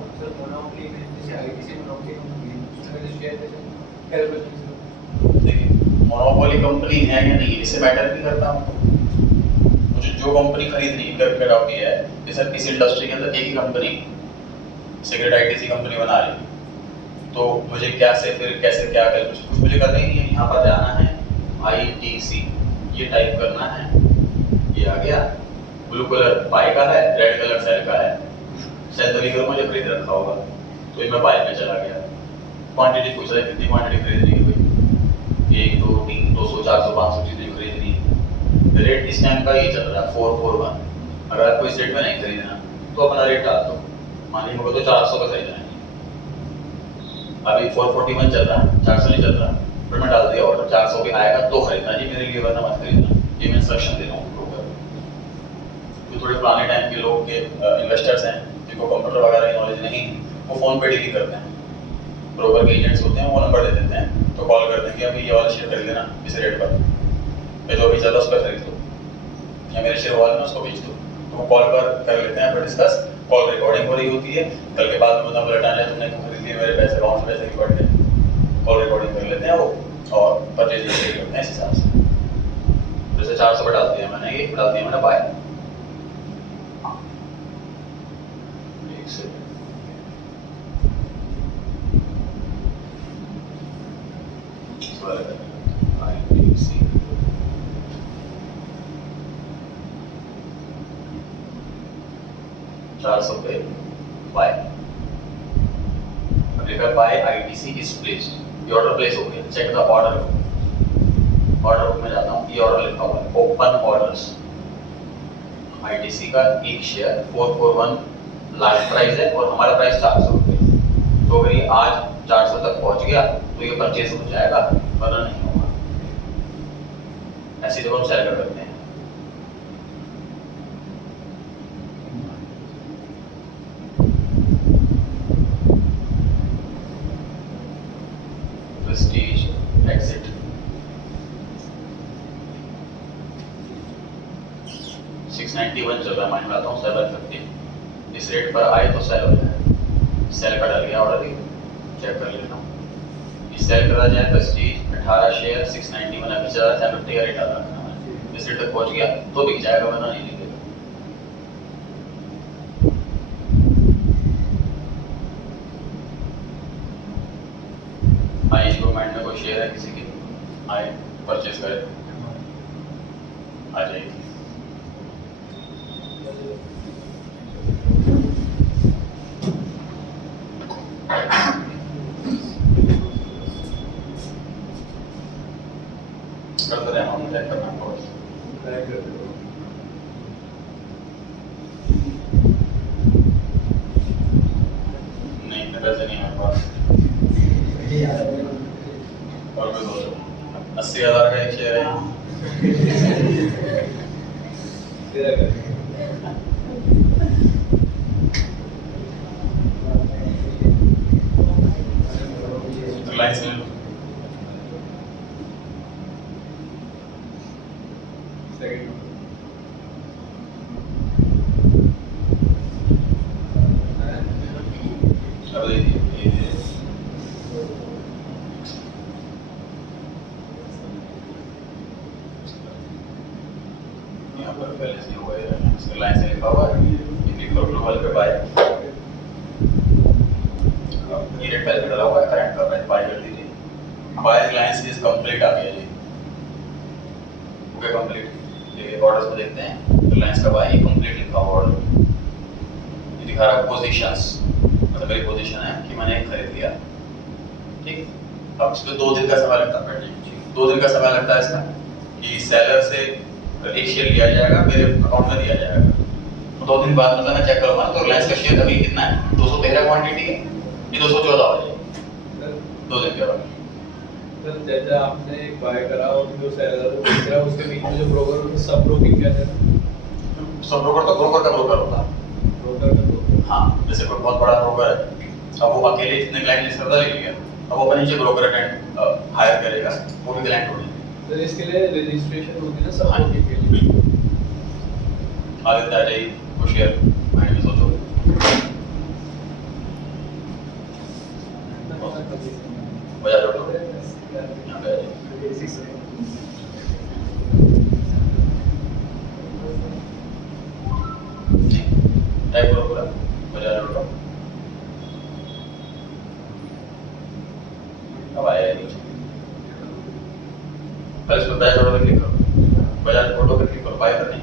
देखिए मोनोपोली कंपनी है या नहीं इससे मैटर नहीं करता हमको। मुझे जो कंपनी खरीदनी है, करके डाउट ये है कि सर इस इंडस्ट्री के अंदर एक ही कंपनी, सिगरेट आईटीसी कंपनी बना रही, तो मुझे क्या से फिर कैसे क्या कुछ मुझे करना ही नहीं है। यहाँ पर जाना है आईटीसी, ये टाइप करना है, ये आ गया। ब्लू कलर बाय का है, रेड कलर सेल का है। सेल तभी करो मुझे खरीद रखा होगा, तो ये मैं बाय में चला गया। क्वांटिटी पूछ रहा है कितनी क्वांटिटी खरीदनी है भाई, 1 2 3 200 400 500 चीजें खरीदनी है। रेट इस टाइम का ये चल रहा है 441। अगर आपको इस रेट में नहीं खरीदना तो अपना रेट डाल दो, मान लीजिए मुझे तो 400 का खरीदना है, अभी 441 चल रहा है, 400 नहीं चल रहा, पर मैं डाल दिया ऑर्डर 400 पे आएगा तो खरीदना जी मेरे लिए, वरना मत खरीदना। ये मैं इंस्ट्रक्शन दे रहा हूँ ब्रोकर। जो थोड़े पुराने टाइम के लोग के इन्वेस्टर्स हैं जिनको कंप्यूटर वगैरह की नॉलेज नहीं, वो फोन पे डील करते हैं। ब्रोकर के एजेंट्स होते हैं, वो नंबर दे देते हैं, तो कॉल करते हैं कि अभी ये वाला शेयर खरीद लेना इस रेट पर, ये जो अभी चल रहा है उस पर खरीद लो, या मेरे शेयर वाले में उसको बेच दो। तो वो कॉल पर कर लेते हैं, फिर डिस्कस, कॉल रिकॉर्डिंग हो रही होती है, कल के बाद में मतलब रिटर्न है तुमने खरीद लिया, मेरे पैसे अकाउंट में पैसे भी बढ़ गए, कॉल रिकॉर्डिंग कर लेते हैं वो और परचेज करते हैं इस हिसाब से। जैसे 400 पर डाल दिया मैंने, ये डाल दिया मैंने बाय। एक सेकंड, इस वाले का आईटीसी 400 पे बाय। अब लिखा बाय आईटीसी इज प्लेस्ड, ये ऑर्डर प्लेस हो गया। Check the order, order book में जाता हूँ, ये ऑर्डर लिखा हुआ है ओपन ऑर्डर्स। आईटीसी का एक शेयर 441 लास्ट प्राइस है और हमारा प्राइस 400 रुपये। तो अगर ये आज 400 तक पहुंच गया तो ये परचेज हो जाएगा, वरना नहीं होगा। ऐसे जब हम सेल कर करते हैं प्रेस्टीज एग्जिट 691 चल रहा है, मान लाता हूँ 750, इस रेट पर आए तो सेल हो जाए। सेल का डल गया ऑर्डर, चेक कर लेता हूँ। इस सेल करा जाए प्रेस्टीज 18 शेयर 691 अभी चला 750 का रेट आ रहा है, इस रेट तक पहुँच गया तो बिक जाएगा, वरना नहीं बिकेगा। आइए गवर्नमेंट में कोई शेयर है किसी की, आए परचेज करे, आ जाइए। करते रहना, हम चेक करना कोर्स ट्राई कर दो। नहीं, इतने पैसे नहीं है मेरे पास। और कोई सोचो, 80,000 का एक शेयर है। तेरा कर। रिलायंस में सेकंड अब देखिए ये यहाँ पर पहले से हुआ है, रिलायंस से लिखा हुआ है, इंडिको ग्लोबल पे बाय, ये रेट पहले डला हुआ है, करंट का प्राइस बाय कर दीजिए। बाय रिलायंस इज कंप्लीट आ गया जी, ओके कंप्लीट। ये ऑर्डर्स को देखते हैं, रिलायंस का बाय कंप्लीट लिखा हुआ ऑर्डर, ये दिखा रहा है पोजीशंस, मतलब मेरी पोजीशन है कि मैंने खरीद लिया, ठीक। अब इसको 2 दिन का समय लगता है, 2 दिन का समय लगता है इसका, कि सेलर से एक शेयर लिया जाएगा, मेरे अकाउंट में दिया जाएगा, तो 2 दिन बाद मतलब मैं चेक करूँगा तो रिलायंस का शेयर अभी कितना है, 213 क्वांटिटी है, ये 214 हो जाएगी 2 दिन के बाद। सर जैसे आपने एक बाय करा और जो सेलर को बेच रहा है उसके बीच में जो ब्रोकर होता है, सब ब्रोकिंग कहते हैं। सब ब्रोकर तो ब्रोकर का ब्रोकर होता है, ब्रोकर का ब्रोकर। हाँ, जैसे कोई बहुत बड़ा ब्रोकर है, अब वो अकेले इतने क्लाइंट लिस्ट करता ले लिया, अब वो अपने नीचे ब्रोकर अटेंड हायर करेगा, वो भी क्लाइंट होंगे। सर इसके लिए रजिस्ट्रेशन होती है ना सब हाँ जी, ब्रोकिंग के लिए। आदित्य आ जाइए, वो शेयर माइंड में सोचो, बजा दो तो यहाँ पे आ जाइए। टाइप करो पूरा, बजा दो। अब आया नीचे, पहले इसको बैच ऑर्डर पे क्लिक करो, बजाज फोटो पे क्लिक करो, बाय करने,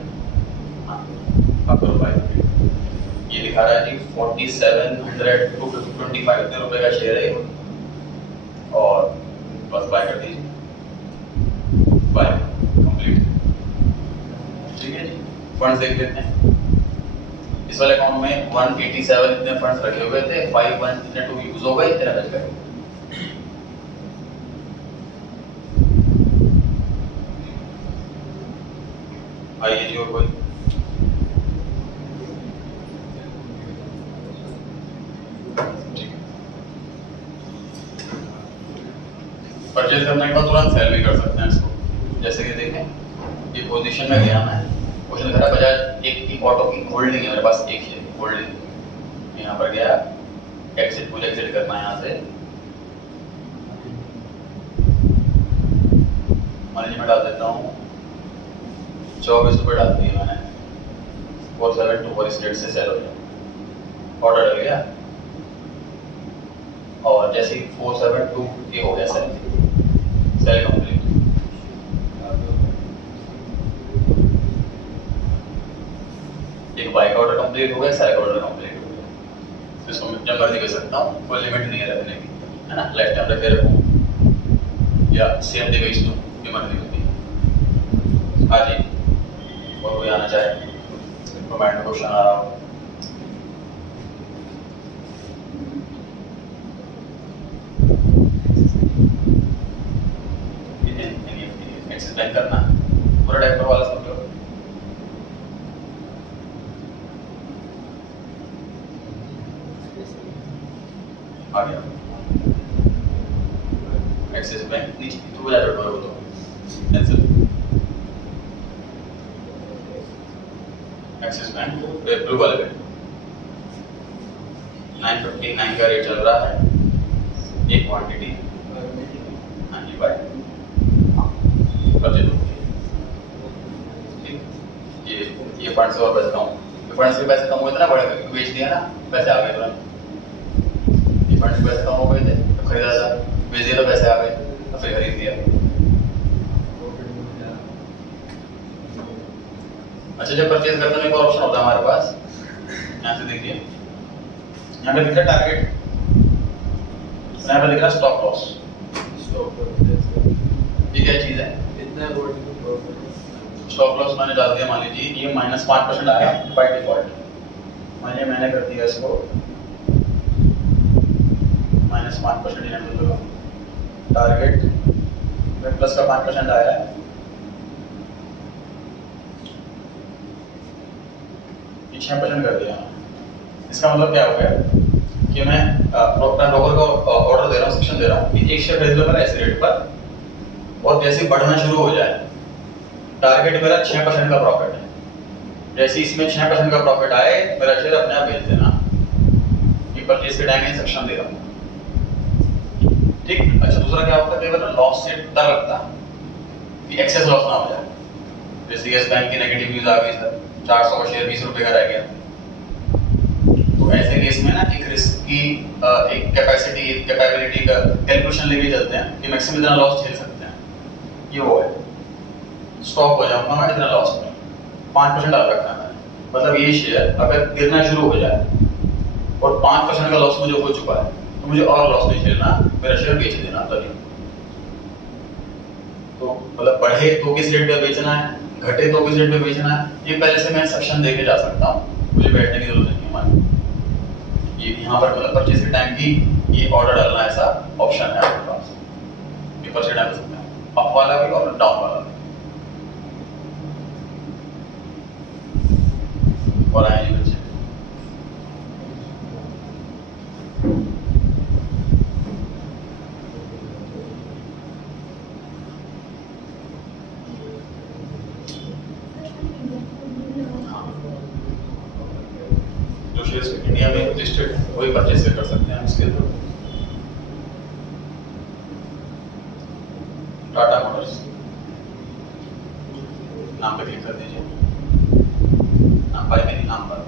हाँ अब करो बाय। ये दिखा रहा है जी 4700 टू 25 इतने रुपए का शेयर है, और बस बाय कर दीजिए, बाय कंप्लीट। ठीक है जी, फंड्स देख लेते हैं। इस वाले अकाउंट में 187 इतने फंड्स रखे हुए थे, 51 इतने 2 यूज हो गए, इतने बच गए। आइए जी, और कोई परचेज करने के बाद तुरंत सेल भी कर सकते हैं इसको। जैसे कि देखें, ये पोजीशन में गया मैं, पोजीशन करा बजाज एक ऑटो की होल्डिंग है मेरे पास, एक शेयर की होल्डिंग, यहाँ पर गया एग्जिट, मुझे एग्जिट करना है यहाँ से, मान लीजिए मैं डाल देता हूँ 24 रुपये डाल दिए मैंने, 472 पर स्टेट से सेल हो जाए, ऑर्डर डल गया, और जैसे ही 472 ये हो गया सेल, सेल कंप्लीट। एक बाय का ऑर्डर कंप्लीट हो गया, सेल का ऑर्डर कंप्लीट हो गया। इसको मैं जब मर्जी कर सकता हूँ, कोई लिमिट नहीं है रखने की, है ना, लाइफ टाइम रखे रखूँ या सेम डे बेच दूँ, ये मर्जी होती है। हाँ जी, और कोई आना चाहे, कमेंट में क्वेश्चन आ रहा हो। एक्सिस बैंक करना पूरा टाइप वाला समझ लो। आ गया एक्सिस बैंक नीचे तो जा रहा है तो कैंसिल एक्सिस बैंक ब्लू वाले पे 959 का रेट चल रहा है एक क्वांटिटी हाँ जी बाय कर दो ठीक ये फंड से और पैसे कम फंड से पैसे कम हुए थे ना बड़े बेच दिया ना पैसे आ गए तुरंत ये फंड से पैसे कम हो गए थे तो खरीदा था बेच दिया तो पैसे आ गए तो फिर खरीद दिया। अच्छा जब परचेज करते हैं एक और ऑप्शन होता है हमारे पास यहाँ से देखिए यहाँ पे लिखा टारगेट यहाँ पे लिख रहा स्टॉप लॉस ये क्या चीज है इतना स्टॉप लॉस मैंने डाल दिया मान लीजिए ये -5% आया बाय डिफॉल्ट मैंने कर दिया इसको -5% यहाँ पे लगा टारगेट में प्लस का 5% आया है ये 6% कर दिया। इसका मतलब क्या हो गया कि मैं ब्रोकर को ऑर्डर दे रहा हूँ सेक्शन दे रहा हूँ कि एक शेयर खरीद लो मेरा ऐसे रेट पर और जैसे ही बढ़ना शुरू हो जाए टारगेट मेरा 6% का प्रॉफिट है जैसे इसमें 6% का प्रॉफिट आए मेरा शेयर अपने आप बेच देना ये परचेज के टाइम में सेक्शन दे रहा हूँ ठीक। अच्छा दूसरा क्या होता है कई बार लॉस से डर लगता है कि एक्सेस लॉस ना हो जाए जैसे यस बैंक की नेगेटिव न्यूज आ गई सर 400 का शेयर 20 रुपए का रह गया तो ऐसे केस में ना एक रिस्क की एक कैपेसिटी एक कैपेबिलिटी का कैलकुलेशन लेके चलते हैं कि मैक्सिमम इतना लॉस झेल सकते हैं ये वो है स्टॉप हो जाऊंगा मैं इतना लॉस में 5% डाल रखा है मतलब ये शेयर अगर गिरना शुरू हो जाए और 5% का लॉस मुझे हो चुका है तो मुझे और लॉस नहीं झेलना मेरा शेयर बेच देना तभी तो मतलब बढ़े तो किस रेट पे बेचना है घटे तो किस रेट पे बेचना है ये पहले से मैं सेक्शन देके जा सकता हूँ मुझे बैठने की जरूरत नहीं है हमारी ये यहाँ पर मतलब परचेज के टाइम की ये ऑर्डर डालना ऐसा ऑप्शन है आपके पास ये परचेज डाल सकते हैं अप वाला भी और डाउन वाला भी और आए बच्चे जो शेयर्स इंडिया में रजिस्टर्ड है वही परचेज कर सकते हैं इसके थ्रू टाटा मोटर्स नाम पे क्लिक कर दीजिए नाम पर मेरे नाम पर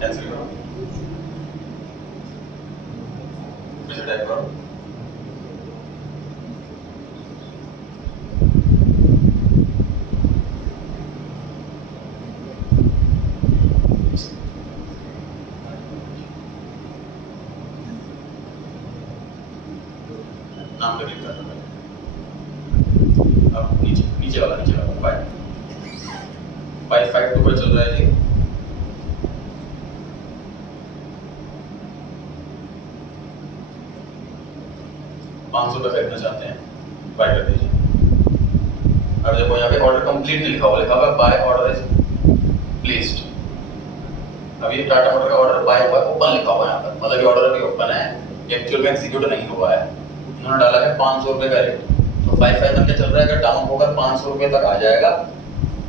कैंसिल करो फिर से टाइप करो नाम पे क्लिक करना अब नीचे वाला बाय 5 अक्टूबर चल रहा है जी ₹500 खरीदना चाहते हैं बाय कर दीजिए। अब देखो यहाँ पे ऑर्डर कंप्लीट नहीं लिखा हुआ लिखा हुआ बाय ऑर्डर इज प्लेस्ड अब ये टाटा मोटर का ऑर्डर बाय हुआ है ओपन लिखा हुआ है यहाँ पर मतलब ये ऑर्डर अभी ओपन है एक्चुअल में एग्जीक्यूट नहीं हुआ है उन्होंने डाला है ₹500 का रेट तो 5 तक चल रहा है अगर डाउन होकर ₹500 तक आ जाएगा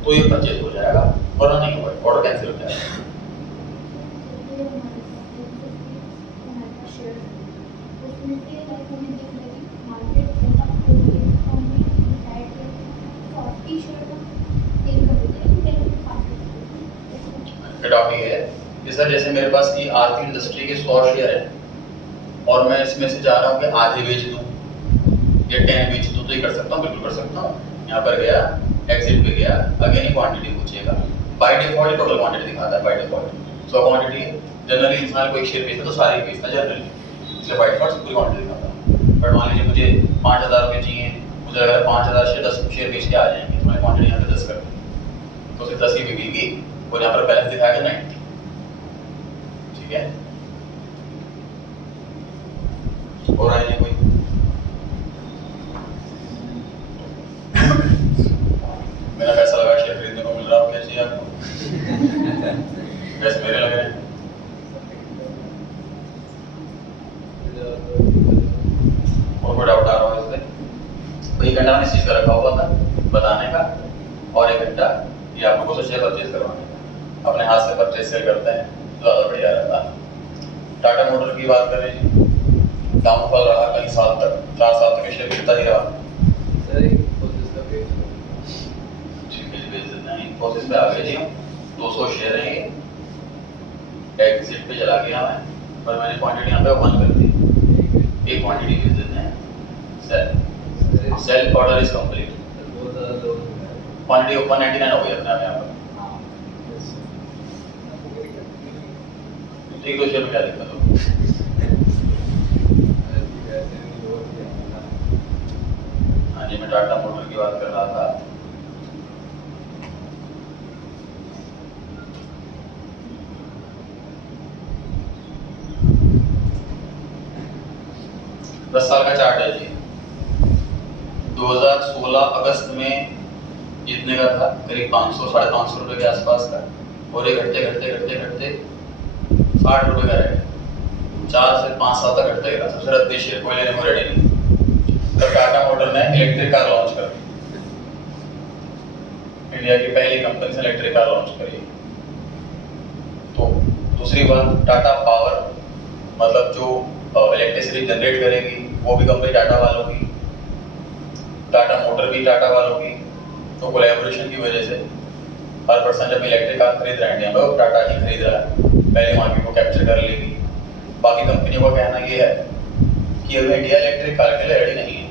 तो ये परचेज हो जाएगा और नहीं हुआ ऑर्डर कैंसिल हो जाएगा। टॉपिक है कि सर जैसे मेरे पास ये आरती इंडस्ट्री के 100 शेयर है और मैं इसमें से चाह रहा हूँ कि आधे बेच दूँ या 10 बेच दूँ तो ये कर सकता हूँ बिल्कुल कर सकता हूँ। यहाँ पर गया एग्जिट पे गया अगेन ही क्वांटिटी पूछेगा बाय डिफॉल्ट टोटल क्वांटिटी दिखाता है बाय डिफॉल्ट 100 क्वांटिटी जनरली इंसान को एक शेयर बेचता तो सारे बेचता जनरली इसलिए बाय डिफॉल्ट पूरी क्वांटिटी दिखाता है बट मान लीजिए मुझे 5000 रुपये चाहिए मुझे अगर 5000 शेयर 10 शेयर बेच के आ जाएंगे तो मैंने क्वांटिटी यहाँ पे 10 कर दी तो सिर्फ 10 ही बिकेगी और यहाँ पर बैलेंस दिखाएगा 90 ठीक है और आइए कोई वैसे मेरे लग रहे हैं। और कोई डाउट आ रहा हो इससे? तो 1 घंटा मैंने इस चीज़ का रखा हुआ था बताने का, और 1 घंटा ये आप लोगों से शेयर परचेज करवाने का। अपने हाथ से परचेज शेयर करते हैं तो ज़्यादा बढ़िया रहता है। टाटा मोटर की बात करें जी, डाउनफॉल रहा कई साल तक, 4 साल तक शेयर गिरता ही रहा। सर एक प्रोसेस का पेज ठीक है जी, भेज देते हैं। प्रोसेस पे आ गए जी हम, 200 शेयर हैं ये। एग्जिट पे चला गया मैं, पर मैंने क्वांटिटी यहाँ पे 1 कर दी। एक क्वांटिटी भेज देते हैं। Sell order is complete. बहुत ज़्यादा लोग हैं। क्वांटिटी 199 हो गई अपने आप यहाँ पर। एक 2 शेयर में क्या दिक्कत होगी? हाँ जी, मैं टाटा मोटर की बात कर रहा था। दस साल का चार्ट है जी। 2016 अगस्त में जितने का था करीब 500 550 रुपए के आसपास का, और ये घटते घटते घटते घटते 60 रुपए का रह गया। 4 से 5 साल तक घटते गया। सबसे रद्दी शेयर कोई लेने को रेडी नहीं। तब टाटा मोटर ने इलेक्ट्रिक कार लॉन्च कर दी। इंडिया की पहली कंपनी से इलेक्ट्रिक कार लॉन्च करी। तो दूसरी बात, टाटा पावर, मतलब जो इलेक्ट्रिसिटी जनरेट करेगी वो भी कंपनी टाटा वालों की, टाटा मोटर भी टाटा वालों की। तो कोलैबोरेशन की वजह से हर पर्सन जब इलेक्ट्रिक कार खरीद रहे हैं इंडिया में, वो टाटा ही खरीद रहा है, पहले मार्केट को कैप्चर कर लेगी। बाकी कंपनियों का कहना ये है कि अभी इंडिया इलेक्ट्रिक कार के लिए रेडी नहीं है,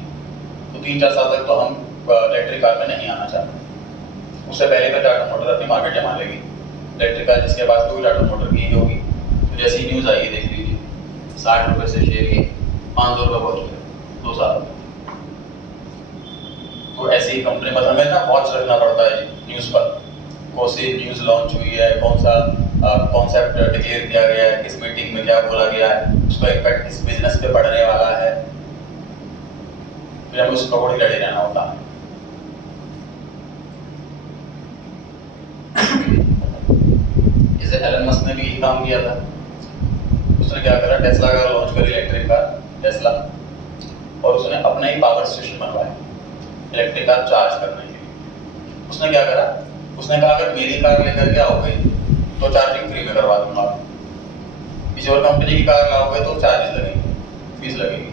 तो 3-4 साल तक तो हम इलेक्ट्रिक कार में नहीं आना चाहते। उससे पहले तो टाटा मोटर अपनी मार्केट जमा लेगी। इलेक्ट्रिक कार जिसके पास तो टाटा मोटर की ही होगी। तो जैसी न्यूज़ आई है देख लीजिए, 60 रुपये से शेयर ये 500 रुपये पहुँच गए 2 साल में। तो ऐसी कंपनी, मतलब हमें ना वॉच रखना पड़ता है न्यूज़ पर। कौन सी न्यूज़ लॉन्च हुई है, कौन सा कॉन्सेप्ट डिक्लेयर किया गया है, किस मीटिंग में क्या बोला गया है, उसका इम्पैक्ट किस बिजनेस पे पड़ने वाला है, फिर हमें उस प्रॉपर्टी रेडी रहना होता है। जैसे एलन मस्क ने भी यही काम किया था। उसने क्या करा, टेस्ला का लॉन्च करी, इलेक्ट्रिक कार टेस्ला, और उसने अपना ही पावर स्टेशन बनवाया इलेक्ट्रिक कार चार्ज करने के लिए। उसने क्या करा, उसने कहा अगर मेरी कार लेकर के आओगे तो चार्जिंग फ्री में करवा दूंगा, किसी और कंपनी की कार लाओगे तो चार्जेस लगेंगे, फीस लगेगी।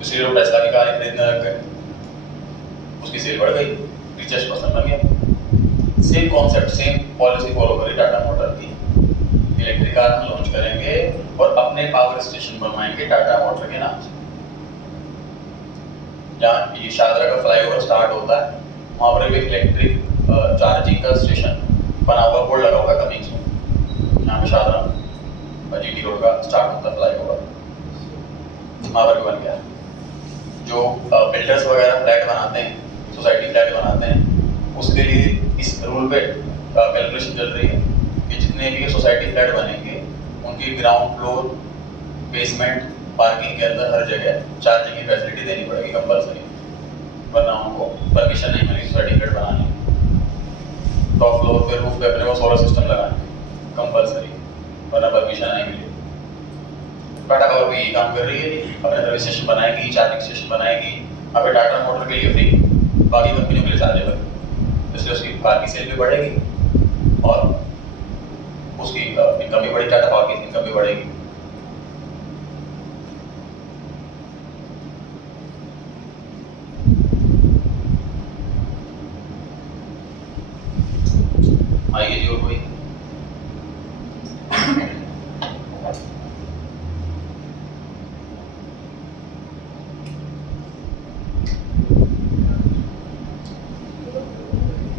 इसलिए लोग टेस्ला की कार खरीदने लग गए, उसकी सेल बढ़ गई, रिचेस्ट पर्सन बन गया। Same concept, same policy follow करी टाटा मोटर की। इलेक्ट्रिक कार हम लॉन्च करेंगे और अपने पावर स्टेशन बनवाएंगे टाटा मोटर के नाम से। जहाँ ये शाहदरा का फ्लाईओवर स्टार्ट होता है, वहाँ पर भी इलेक्ट्रिक चार्जिंग का स्टेशन बना हुआ, बोर्ड लगा हुआ कमिंग सून। यहाँ पे शाहदरा जीटी रोड का स्टार्ट होता है फ्लाईओवर, वहाँ पर भी बन गया। जो बिल्डर्स वगैरह फ्लैट बनाते हैं, सोसाइटी फ्लैट बनाते हैं, उसके लिए इस रूल पे कैलकुलेशन चल रही है कि जितने भी सोसाइटी फ्लैट बनेंगे उनकी ग्राउंड फ्लोर, बेसमेंट, पार्किंग के अंदर हर जगह चार्जिंग की फैसिलिटी देनी पड़ेगी कंपलसरी, वरना उनको परमिशन नहीं मिलेगी सोसाइटी फ्लैट बनाने की। टॉप फ्लोर पे, रूफ पे अपने को सोलर सिस्टम लगाना कंपलसरी, वरना परमिशन नहीं मिलेगी। टाटा पावर भी यही काम कर रही है, अपने सर्विस स्टेशन बनाएगी, चार्जिंग स्टेशन बनाएगी। अगर टाटा मोटर के लिए फ्री, बाकी कंपनियों के लिए चार्जेबल, इसलिए उसकी कार की सेल भी बढ़ेगी और उसकी इनकम भी बढ़ेगी, टाटा पावर की इनकम भी बढ़ेगी। आइए जी, और कोई?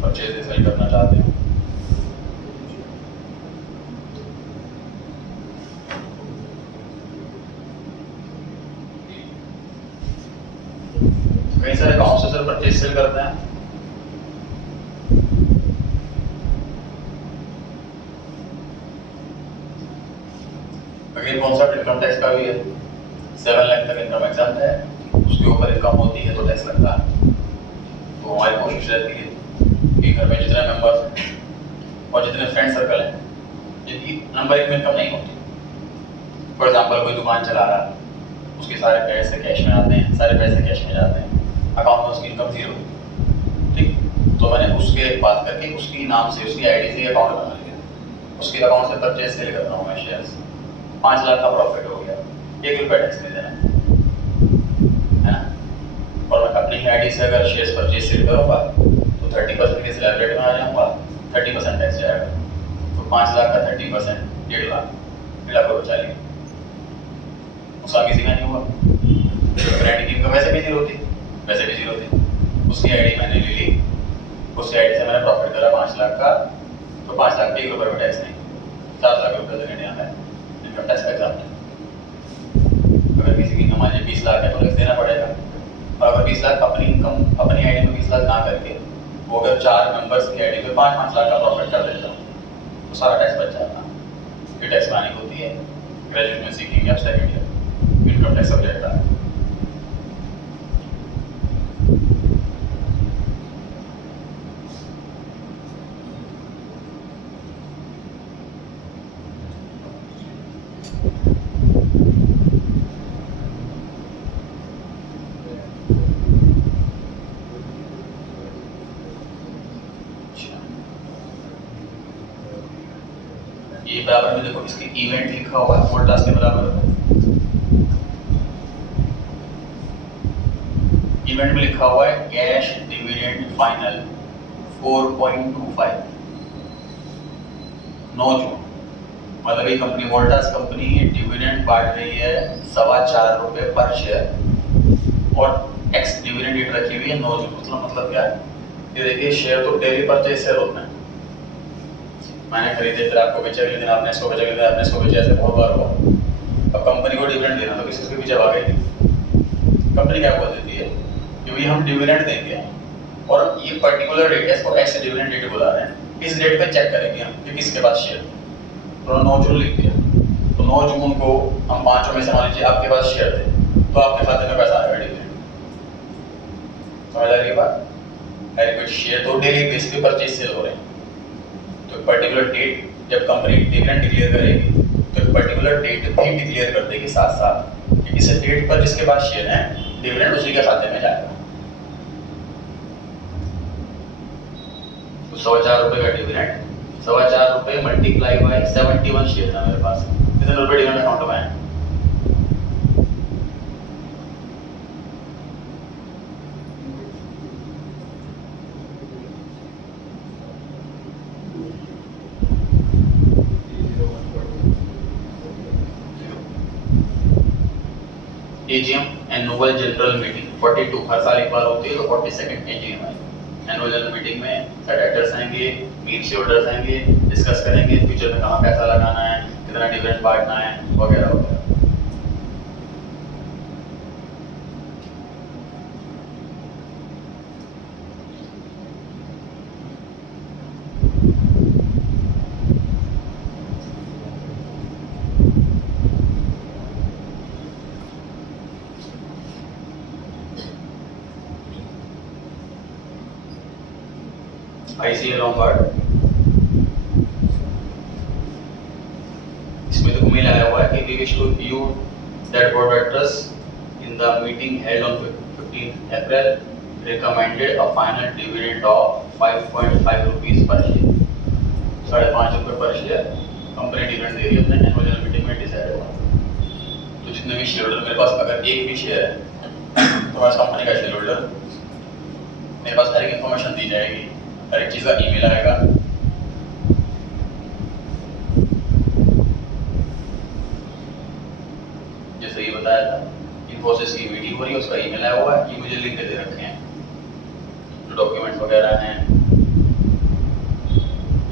परचेज डिसाइड करना चाहते हैं? कई सारे गाँव से सर परचेज सेल करते हैं। अगेन कॉन्सेप्ट इनकम टैक्स का भी है। 7 लाख तक इनकम एग्जाम है, उसके ऊपर इनकम होती है तो टैक्स लगता है। तो हमारी कोशिश रहती है कि घर में जितने मेंबर्स हैं और जितने फ्रेंड सर्कल हैं जिनकी नंबर एक में इनकम नहीं होती। फॉर एग्जाम्पल कोई दुकान चला रहा है, उसके सारे पैसे कैश में आते हैं, सारे पैसे कैश में जाते हैं, अकाउंट में उसकी इनकम जीरो, ठीक। तो मैंने उसके बात करके उसकी नाम से, उसकी आईडी से अकाउंट बना लिया, उसके अकाउंट से परचेज सेल कर रहा हूँ मैं शेयर्स, 5 लाख का प्रॉफिट हो गया, 1 रुपया टैक्स नहीं देना है ना। और मैं अपनी ही आईडी से अगर शेयर्स परचेज सेल करूँगा तो 30% के स्लैब रेट में आ जाऊँगा, 30% टैक्स जाएगा। तो 5 लाख का 30% 1.5 लाख, 1.5 लाख रुपये बचा लिया, नुकसान किसी का नहीं हुआ। ब्रांड की इनकम वैसे भी जीरो थी, वैसे भी जीरो थी। उसकी आईडी मैंने ले ली, उसकी आईडी से मैंने प्रॉफिट करा 5 लाख का, तो 5 लाख पे 1 रुपये में टैक्स नहीं, 7 लाख रुपये तक इंडिया में इनकम टैक्स का एग्जाम है। अगर किसी की इनकम आज 20 लाख है तो टैक्स देना पड़ेगा। और अगर 20 लाख अपनी इनकम, अपनी आईडी में 20 लाख ना करके वो अगर 4 मेंबर्स की आईडी पे 5-5 लाख का प्रॉफिट कर देता हूँ तो सारा टैक्स बच जाता। ये टैक्स प्लानिंग होती है, ग्रेजुएट में सीखेंगे आप second year income tax subject है। ये बराबर में देखो इसके इवेंट लिखा हुआ है, वोल्टास के बराबर है। इवेंट में लिखा हुआ है कैश डिविडेंड फाइनल 4.25 9 जून। मतलब ये कंपनी वोल्टास कंपनी डिविडेंड बांट रही है 4.25 रुपये पर शेयर और एक्स डिविडेंड डेट रखी हुई है 9 जून। मतलब क्या है, ये देखिए शेयर तो डेली परचेज सेल होता है। मैंने खरीदे फिर आपको बेचा, अगले दिन आपने इसको बेचा, अगले दिन आपने इसको बेचा, ऐसे बहुत बार हुआ। अब कंपनी को डिविडेंड देना तो किसी के पीछे भागेगी। कंपनी क्या बोल देती है कि भाई हम डिविडेंड देंगे और ये पर्टिकुलर डेट है, इसको ऐसे डिविडेंड डेट बुला रहे हैं, इस डेट पे चेक करेंगे हम कि किसके पास शेयर। तो 9 जून लिख दिया, तो 9 जून को हम 5 में से मान लीजिए आपके पास शेयर थे तो आपके खाते में पैसा आएगा डिविडेंड। समझ आ रही है बात? रिपीट, शेयर तो डेली बेस पे परचेज सेल हो रहे हैं, तो पर्टिकुलर डेट जब कंपनी डिविडेंड डिक्लेयर करेगी तो पर्टिकुलर डेट भी डिक्लेयर कर देगी साथ साथ कि इस डेट पर जिसके पास शेयर है डिविडेंड उसी के खाते में जाएगा। तो 4.25 रुपये का डिविडेंड, 4.25 रुपये मल्टीप्लाई बाय 71 शेयर था मेरे पास, कितने रुपये डिविडेंड अकाउंट में आए? एजीएम एनुअल जनरल मीटिंग 42 हर साल एक बार होती है, तो 42nd एजीएम है। एनुअल जनरल मीटिंग में डायरेक्टर्स आएंगे, मीट शेयर होल्डर्स आएंगे, डिस्कस करेंगे फ्यूचर में कहाँ पैसा लगाना है, कितना डिविडेंड बांटना है वगैरह वगैरह। ICA लॉम्बार्ड, इसमें तो मेल आया हुआ है कि we wish to you that board of directors in the meeting held on 15 April recommended a final dividend of 5.5 rupees per share, 5.5 रुपये पर शेयर कंपनी डिविडेंड दे रही है अपने एनुअल जनरल मीटिंग में डिसाइड हुआ। तो जितने भी शेयर होल्डर, मेरे पास अगर एक भी शेयर है तो मैं कंपनी का शेयर होल्डर, मेरे पास हर एक इन्फॉर्मेशन दी जाएगी, हर एक चीज़ का ईमेल आएगा। जैसे ये बताया था इन्फोसिस की मीटिंग हो रही है, उसका ईमेल आया हुआ है कि मुझे लिंक दे रखे हैं, जो डॉक्यूमेंट्स वगैरह हैं,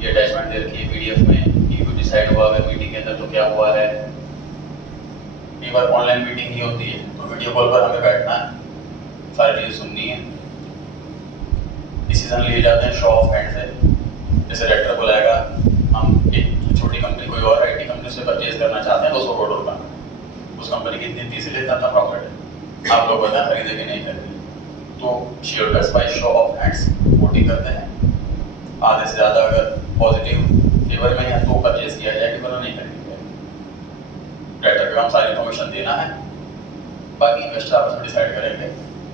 ये अटैचमेंट दे रखी है पीडीएफ में कि कुछ डिसाइड हुआ अगर मीटिंग के अंदर तो क्या हुआ है। कई बार ऑनलाइन मीटिंग ही होती है तो वीडियो कॉल पर हमें बैठना है, सारी चीज़ें सुननी है, डिसीजन लिए जाते हैं शो ऑफ हैंड से। जैसे डायरेक्टर बुलाएगा, हम एक छोटी कंपनी कोई और आईटी कंपनी से परचेज करना चाहते हैं 200 करोड़ का, उस कंपनी की इतनी तीसरी लेता था प्रॉफिट है, आप लोग बताएं खरीदे कि नहीं खरीदे। तो share holders by show of hands voting करते हैं, आधे से ज़्यादा अगर पॉजिटिव फेवर में है तो परचेज किया जाएगा, वरना नहीं खरीदा जाएगा। क्रेडिटर का काम सारी इन्फॉर्मेशन देना है, बाकी इन्वेस्टर आपस में डिसाइड करेंगे।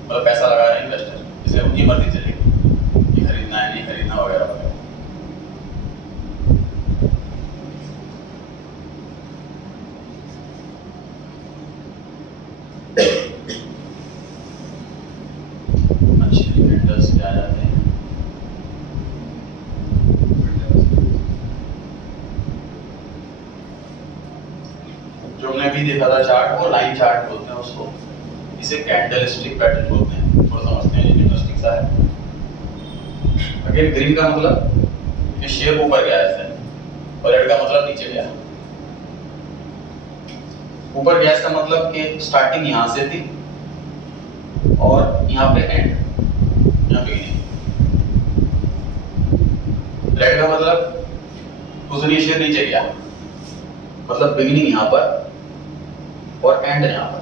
मतलब पैसा लगा रहे हैं इन्वेस्टर, इसलिए उनकी मर्जी चलेगी कि खरीदना है नहीं खरीदना वगैरह वगैरह। अच्छे कैंडल्स क्या जाते हैं, जो हमने अभी देखा था चार्ट, वो लाइन चार्ट बोलते हैं उसको, इसे कैंडलस्टिक पैटर्न बोलते हैं। थोड़ा समझते हैं, इंटरेस्टिंग सा है। अगेन ग्रीन का मतलब कि शेयर ऊपर गया है, और रेड का मतलब नीचे गया। ऊपर गया इसका मतलब कि स्टार्टिंग यहां से थी और यहाँ पे एंड, यहाँ पे नहीं। रेड का मतलब दूसरी शेयर नीचे गया, मतलब बिगिनिंग यहाँ पर और एंड यहाँ पर।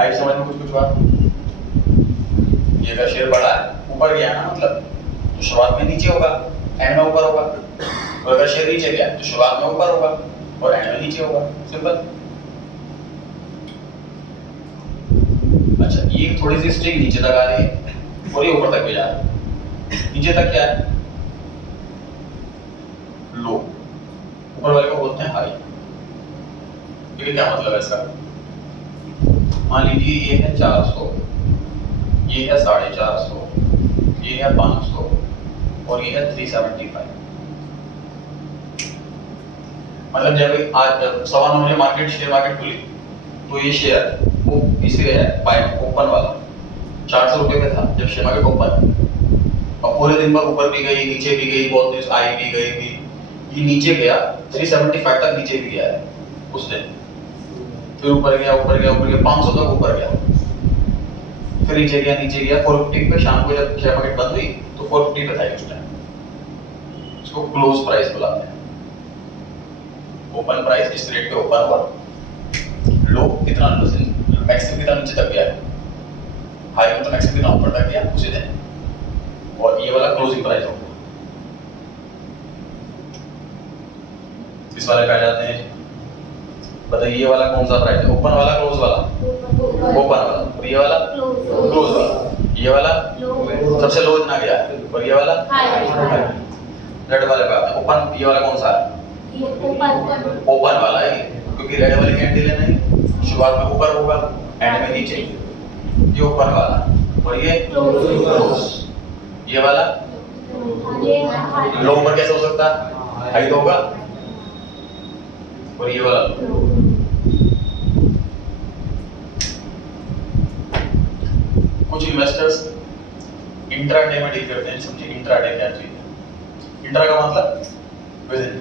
आई समझ में कुछ बात? ये अगर शेयर बढ़ा है, ऊपर गया ना, मतलब तो शुरुआत में नीचे होगा, एंड में ऊपर होगा। और अगर शेयर नीचे गया तो शुरुआत में ऊपर होगा और एंड में नीचे होगा। सिंपल। अच्छा, ये थोड़ी सी स्ट्रिंग नीचे तक आ रही है और ये ऊपर तक भी जा रहा है। नीचे तक क्या है? लो। ऊपर वाले को बोलते हैं हाई। ठीक है, क्या मतलब है इसका? मान लीजिए ये है 400, ये है 450, ये है 500 और ये है 375। मतलब जब आज 9:15 बजे मार्केट शेयर मार्केट खुली तो ये शेयर वो इसे है बाय ओपन वाला 400 रुपए पे था जब शेयर मार्केट ओपन, और पूरे दिन भर ऊपर भी गई नीचे भी गई, बहुत देर आई भी गई भी, ये नीचे गया 375 तक नीचे भी गया है उस दिन, फिर ऊपर गया 500 तक ऊपर गया, फिर नीचे गया 450 पे। शाम को जब शेयर मार्केट बंद हुई तो 450 पे था उस टाइम। इसको क्लोज प्राइस बुलाते हैं। ओपन प्राइस जिस रेट पे ओपन हुआ, लो कितना मैक्सिमम कितना नीचे तक गया, हाई में तो मैक्सिमम कितना ऊपर तक गया उसी दिन, और ये वाला क्लोजिंग प्राइस होगा। इस वाले पे आ जाते हैं। बताइए ये वाला कौन सा प्राइस है? ओपन वाला क्लोज वाला? ओपन वाला। और ये वाला क्लोज वाला। ये वाला सबसे लो इतना गया है, और ये वाला हाई। रेड वाले पे आते हैं। ओपन ये वाला कौन सा है? ओपन वाला है, क्योंकि रेड वाले कैंडल है नहीं, शुरुआत में ऊपर होगा एंड में नीचे। ये ओपन वाला और ये क्लोज। ये वाला लो ऊपर कैसे हो सकता है? हाई तो होगा। और ये वाला कुछ इन्वेस्टर्स इंट्राडे में डील करते हैं। समझिए इंट्राडे क्या चीज है? इंट्रा का मतलब विदिन,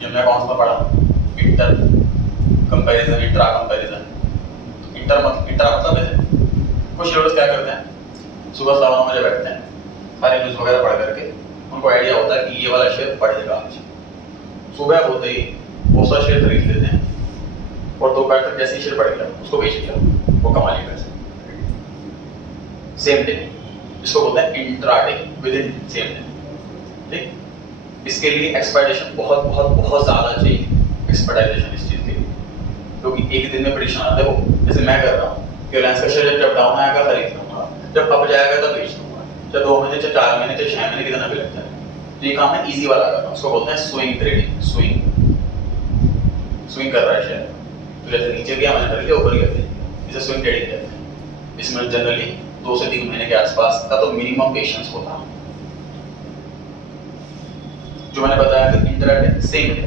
ये हमने अकाउंट्स में पढ़ा, inter comparison, intra comparison. Intra मतलब विदिन। कुछ लोग क्या करते हैं, सुबह 9:15 बजे बैठते हैं, सारे न्यूज वगैरह पढ़ करके उनको आइडिया होता है कि ये वाला शेयर बढ़ेगा आज। सुबह होते ही बहुत सारा शेयर खरीद लेते हैं और दोपहर तक जैसे ही शेयर बढ़ गया उसको बेच दिया, वो कमा लिया पैसे सेम डे। इसको बोलते हैं intraday, with in same day. ठीक, इसके लिए एक्सपेक्टेशन बहुत ज्यादा चाहिए, एक्सपेक्टेशन इस चीज के लिए, क्योंकि एक दिन में प्रेडिक्शन आता है। देखो जैसे मैं कर रहा हूँ कि रिलायंस का शेयर जब डाउन आएगा खरीद लूंगा, जब अप जाएगा तब बेच लूंगा, चाहे 2 महीने चाहे 4 महीने चाहे 6 महीने कितना भी लग जाए। तो ये काम है इजी वाला कर रहा हूँ, उसको बोलते हैं स्विंग ट्रेडिंग। स्विंग कर रहा है शेयर, तो जैसे नीचे गया मैंने खरीद लिया, ऊपर गया इसे स्विंग ट्रेडिंग कहते हैं। इसमें जनरली 2 से 3 महीने के आसपास का तो मिनिमम पेशेंस होता है। जो मैंने बताया कि इंट्राडे सेम डे,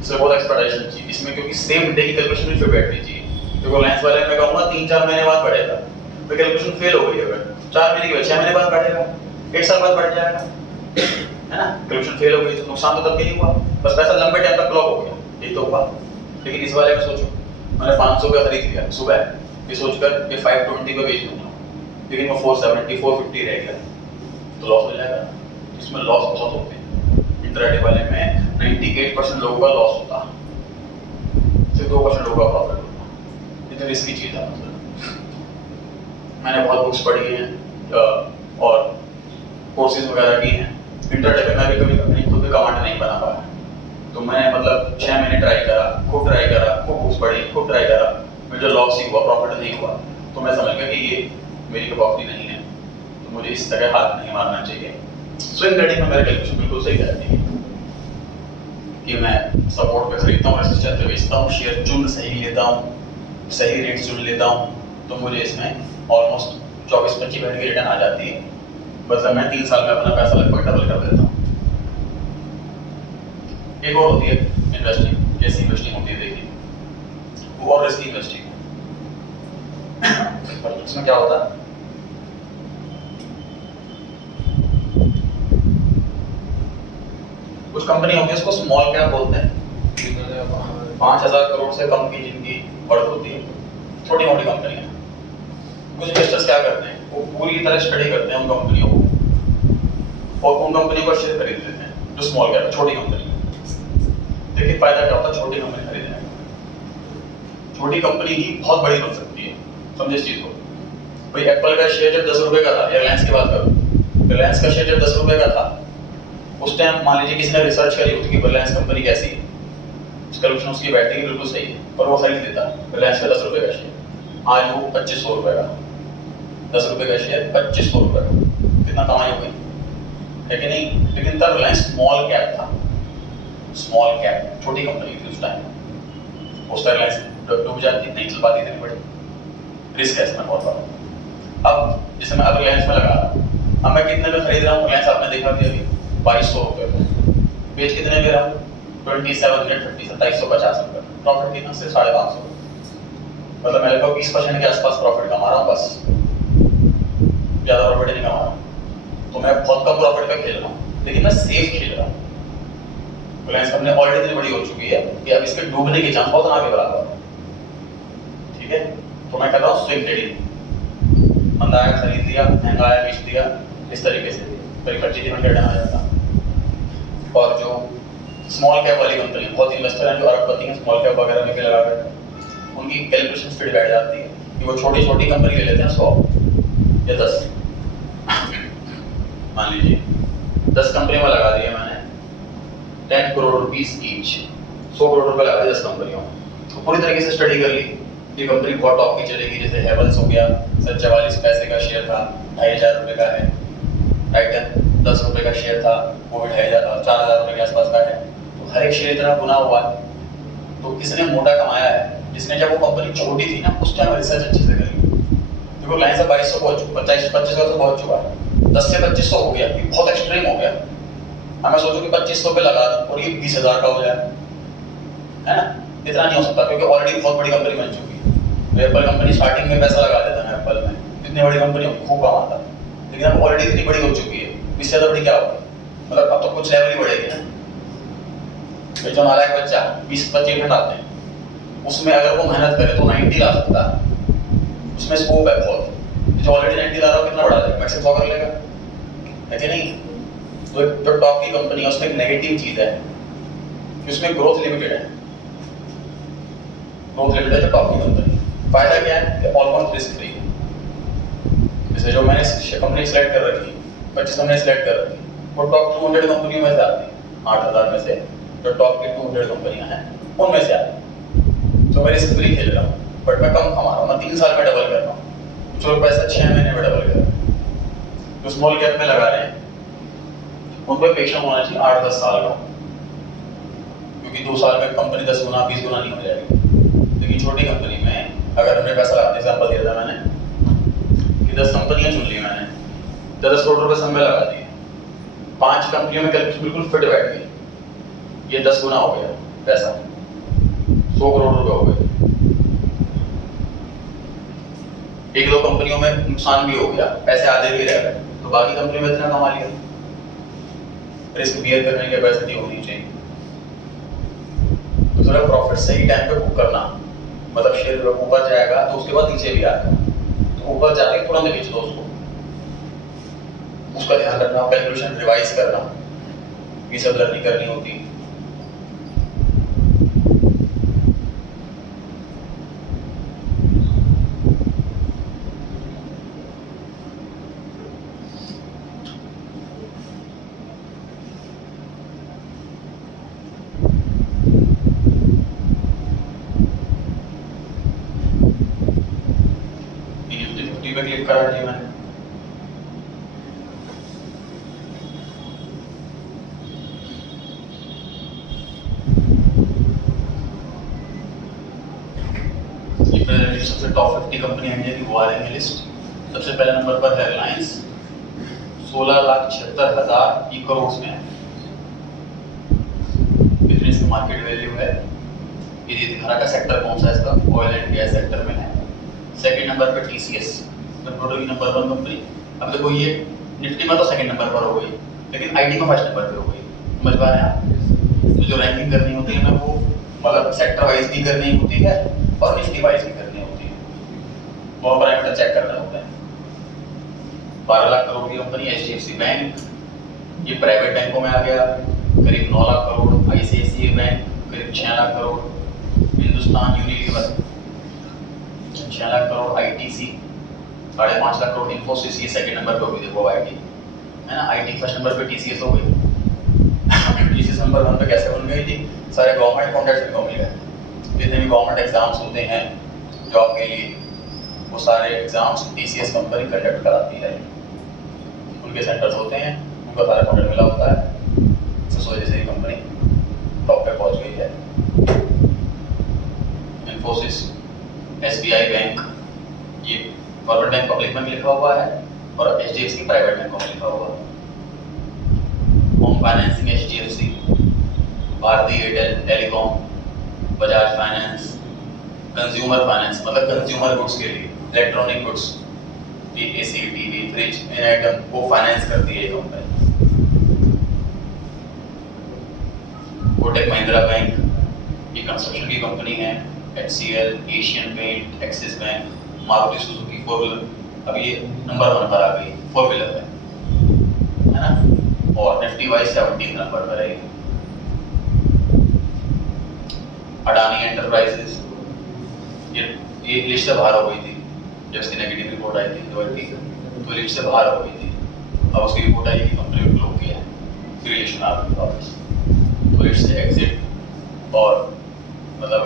इसमें बहुत एक्सपेक्टेशन चाहिए इसमें, क्योंकि सेम डे की कैलकुलेशन भी फिर बैठनी चाहिए। देखो रिलायंस वाले में कहूँगा 3-4 महीने बाद बढ़ेगा, तो कैलकुलेशन फेल हो गई। अगर 4 महीने के बाद 6 महीने बाद बढ़ेगा, 1 साल बाद बढ़ जाएगा, है ना? कैलकुलेशन फेल हो गई तो नुकसान तो तब भी नहीं हुआ, बस पैसा लंबे टाइम तक ब्लॉक हो गया, ये तो हुआ। लेकिन इस वाले में सोचो, मैंने 500 का खरीद लिया सुबह, ये सोचकर कि 520 पे बेच दूंगा, लेकिन वो 470 450 रह गया, तो लॉस हो जाएगा। इसमें लॉस बहुत होते हैं। इंट्राडे वाले में 98% लोगों का लॉस होता है, सिर्फ 2% लोगों का प्रॉफिट होता है। इतनी रिस्की चीज है। मतलब मैंने बहुत बुक्स पढ़ी हैं और कोर्सेज वगैरह की हैं। इंट्राडे में मैं भी कभी कोई कमांड नहीं बना पाया। तो मैं मतलब 6 महीने ट्राई करा, खूब बुक्स पढ़ी, खूब ट्राई करा, मुझे लॉस ही हुआ, प्रॉफिट नहीं हुआ। तो मैं समझ गया कि ये मेरी कपॉसिटी नहीं है, तो मुझे इस तरह हाथ नहीं मारना चाहिए। स्विंग ट्रेडिंग में मेरा कैलकुलेशन बिल्कुल सही रहती है कि मैं सपोर्ट पे खरीदता हूँ, रेजिस्टेंस पे बेचता हूँ, शेयर चुन सही लेता हूँ, सही रेट चुन लेता हूँ, तो मुझे इसमें ऑलमोस्ट 24-25% की रिटर्न आ जाती है। मतलब मैं 3 साल में अपना पैसा लगभग डबल कर देता हूँ। एक और होती है इन्वेस्टिंग, कैसी इन्वेस्टिंग होती है देखिए, वो और रिस्की इन्वेस्टिंग। इसमें क्या होता है, कुछ कंपनी होती है उसको स्मॉल कैप बोलते हैं, 5,000 करोड़ से कम की जिनकी बढ़त होती है, छोटी मोटी कंपनी है। कुछ इन्वेस्टर्स क्या करते हैं, वो पूरी तरह स्टडी करते हैं उन कंपनियों को और उन कंपनियों का शेयर खरीद लेते हैं जो स्मॉल कैप है, छोटी कंपनी है। देखिए फायदा क्या होता है छोटी कंपनी खरीदने का, छोटी कंपनी ही बहुत बड़ी बन सकती है। समझे इस चीज को। भाई एप्पल का शेयर जब 10 रुपए का था, या रिलायंस की बात करो, रिलायंस का शेयर जब 10 रुपए का था, उस टाइम मान लीजिए किसी ने रिसर्च करी होती कि रिलायंस कंपनी कैसी है, कैलकुलेशन उसकी बैठेगी बिल्कुल सही है, और वो खरीद लेता रिलायंस का 10 रुपए का शेयर। आज वो 2500 रुपए का, 10 रुपए का शेयर 2500 रुपए का, कितना कमाई हो गई है कि नहीं। लेकिन तब रिलायंस स्मॉल कैप था, स्मॉल कैप छोटी कंपनी थी उस टाइम, उस तरह रिलायंस डूब जाती, नहीं चल पाती, इतनी बड़ी रिस्क है इसमें बहुत बड़ा। अब जैसे मैं अब रिलायंस में लगा रहा हूँ, अब मैं कितने में खरीद रहा हूँ, रिलायंस आपने देखा कि अभी 2200 रुपए में, बेच कितने में रहा हूँ 2750 रुपए, प्रॉफिट कितना से 550, मतलब मैं लगभग 20% के आसपास प्रॉफिट कमा रहा हूँ, बस ज्यादा प्रॉफिट नहीं कमा रहा हूँ। तो मैं बहुत कम प्रॉफिट पे खेल रहा हूँ, लेकिन मैं सेफ खेल रहा हूँ। रिलायंस कंपनी ऑलरेडी इतनी बड़ी हो चुकी है कि अब इसके डूबने के चांस बहुत ना के बराबर है, ठीक है। तो मैं कर रहा हूँ स्विंग ट्रेडिंग, मंदा आया खरीद लिया, महंगा आया बेच दिया, इस तरीके से करीब 25% रिटर्न आ जाता। और जो स्मॉल कैप वाली कंपनी, बहुत इन्वेस्टर हैं जो अरबपति हैं स्मॉल कैप वगैरह में लगा कर, उनकी कैलकुलेशन स्पीड बैठ जाती है कि वो छोटी छोटी कंपनी ले लेते हैं 100 या 10, मान लीजिए 10 कंपनी में लगा दिए मैंने 10 करोड़ रुपीस ईच, 100 करोड़ रुपए लगा दिए 10 कंपनियों, तो पूरी तरीके से स्टडी कर ली ये कंपनी बहुत टॉप की चलेगी। जैसे हेवल्स हो गया, सर 44 पैसे का शेयर था, 2500 रुपए का है। टाइटन 10 रुपए का शेयर था, वो भी 4000 रुपए के आसपास का है। तो हर एक शेयर इतना गुना हुआ है, तो किसने मोटा कमाया है, जिसने जब वो कंपनी छोटी थी ना उस टाइम रिसर्च अच्छे से करी। देखो लाइन से 2200 पहुंच चुका, 2500 तो पहुंच चुका है, 10 से 2500 हो गया, ये बहुत एक्सट्रीम हो गया। अब मैं सोचूं कि 2500 पे लगा दूं और ये 20,000 का हो जाए, है ना, इतना नहीं हो सकता क्योंकि ऑलरेडी बहुत बड़ी कंपनी बन चुकी है। एप्पल कंपनी स्टार्टिंग में पैसा लगा देता है, एप्पल में इतनी बड़ी कंपनी खूब कमाता, लेकिन अब ऑलरेडी इतनी बड़ी हो चुकी है, इससे ज़्यादा बड़ी क्या होगी, मतलब अब तो कुछ लेवल ही बढ़ेगी ना। जो नालायक बच्चा 20-25% आते हैं, उसमें अगर वो मेहनत करे तो 90 ला सकता है, उसमें स्कोप है बहुत। जो ऑलरेडी 90 ला रहा हो कितना बढ़ा देगा, मैक्सिमम 100 कर लेगा, है कि नहीं। तो जो टॉप की कंपनी है उसमें एक नेगेटिव चीज़ है कि उसमें ग्रोथ लिमिटेड है, ग्रोथ लिमिटेड है जो टॉप की कंपनी। फायदा क्या है कि ऑलमोस्ट रिस्क फ्री है। जैसे जो मैंने कंपनी सेलेक्ट कर रखी, 25 कंपनी सेलेक्ट कर रखी, वो टॉप 200 कंपनियों में से आती है, 8000 में से जो टॉप की 200 कंपनियां हैं उनमें से आती है। तो मैं रिस्क फ्री खेल रहा हूँ, बट मैं कम कमा रहा हूँ, मैं 3 साल में डबल कर रहा हूँ, कुछ लोग पैसा 6 महीने में डबल कर रहे हैं। जो स्मॉल कैप में लगा रहे हैं उन पर पेशेंस होना चाहिए 8-10 साल का, क्योंकि 2 साल में कंपनी 10 गुना 20 गुना नहीं हो जाएगी। लेकिन छोटी कंपनी में अगर हमने पैसा लगा, एग्जाम्पल दिया था मैंने कि 10 कंपनियां चुन ली मैंने, 10 करोड़ रुपए सब में लगा दिए, 5 कंपनियों में कैलकुलेशन बिल्कुल फिट बैठ गई, ये 10 गुना हो गया पैसा, 100 करोड़ रुपए हो गए। 1-2 कंपनियों में नुकसान भी हो गया, पैसे आधे भी रह गए, तो बाकी कंपनी में इतना कमा लिया। रिस्क बियर करने की कैपेसिटी होनी चाहिए। तो थोड़ा प्रॉफिट सही टाइम पे बुक करना, मतलब शेयर ऊपर जाएगा तो उसके बाद नीचे भी आएगा, तो ऊपर जाके तुरंत बेच दो उसको, उसका ध्यान रखना, कैलकुलेशन रिवाइज करना, ये सब लर्निंग करनी होती है। करा जी मैंने। सबसे टॉप 50 कंपनी इंडिया की वो आ रही है लिस्ट। सबसे पहले नंबर पर है रिलायंस, 16,76,000 करोड़ में है। कितनी इसकी मार्केट वैल्यू है ये दिखा का सेक्टर कौन सा है इसका, ऑयल एंड गैस सेक्टर में है। सेकंड नंबर पे टीसीएस, पेट्रोल की नंबर 1 कंपनी। अब देखो ये निफ्टी में तो सेकंड नंबर पर हो गई, लेकिन आईटी में फर्स्ट नंबर पे हो गई। समझ पा रहे हैं आप? तो जो रैंकिंग करनी होती है ना वो मतलब सेक्टर वाइज भी करनी होती है और निफ्टी वाइज भी करनी होती है, वो पैरामीटर चेक करना होता है। 12 लाख करोड़ की कंपनी एचडीएफसी बैंक, ये प्राइवेट बैंकों में आ गया। करीब 9 लाख करोड़ आईसीआईसीआई बैंक, करीब 6 लाख करोड़ हिंदुस्तान यूनिलीवर, 6 लाख करोड़ आईटीसी, 5.5 लाख करोड़ इंफोसिस, ये सेकंड नंबर पे होगी। देखो आईटी है ना, आईटी फर्स्ट नंबर पे टीसीएस हो गई। टीसीएस नंबर 1 पे कैसे बन गई थी? सारे गवर्नमेंट कॉन्ट्रैक्ट्स इनको मिल गए। जितने भी गवर्नमेंट एग्जाम्स होते हैं जॉब के लिए, वो सारे एग्जाम्स टीसीएस कंपनी कंडक्ट कराती है। उनके सेंटर्स होते हैं, उनका सारा कॉन्ट्रैक्ट मिला होता है। इस वजह से ये कंपनी टॉप पे पहुंच गई है। इंफोसिस, एसबीआई बैंक, ये गवर्नमेंट बैंक पब्लिक में लिखा हुआ है और एचडीएफसी प्राइवेट बैंकों में लिखा हुआ है। Home financing HDFC, Bharti Airtel telecom, Bajaj finance, consumer finance मतलब कंज्यूमर गुड्स के लिए, electronic goods, AC, TV, fridge, इन आइटम को फाइनेंस करती है ये कंपनी। कोटक महिंद्रा बैंक, ये कंस्ट्रक्शन की कंपनी है। HCL, Asian paint, Axis bank, Maruti Suzuki 4 wheeler, अब ये नंबर 1 पर आ गई 4 व्हीलर में, है ना। और निफ्टी वाइज 17 नंबर पर है। अडानी एंटरप्राइजेस, ये लिस्ट से बाहर हो गई थी जब इसकी नेगेटिव रिपोर्ट आई थी तो लिस्ट से बाहर हो गई थी। अब उसकी रिपोर्ट आई कि कंपनी को क्लोज किया है, रिलेशन आ गई वापस, तो लिस्ट से एग्जिट और मतलब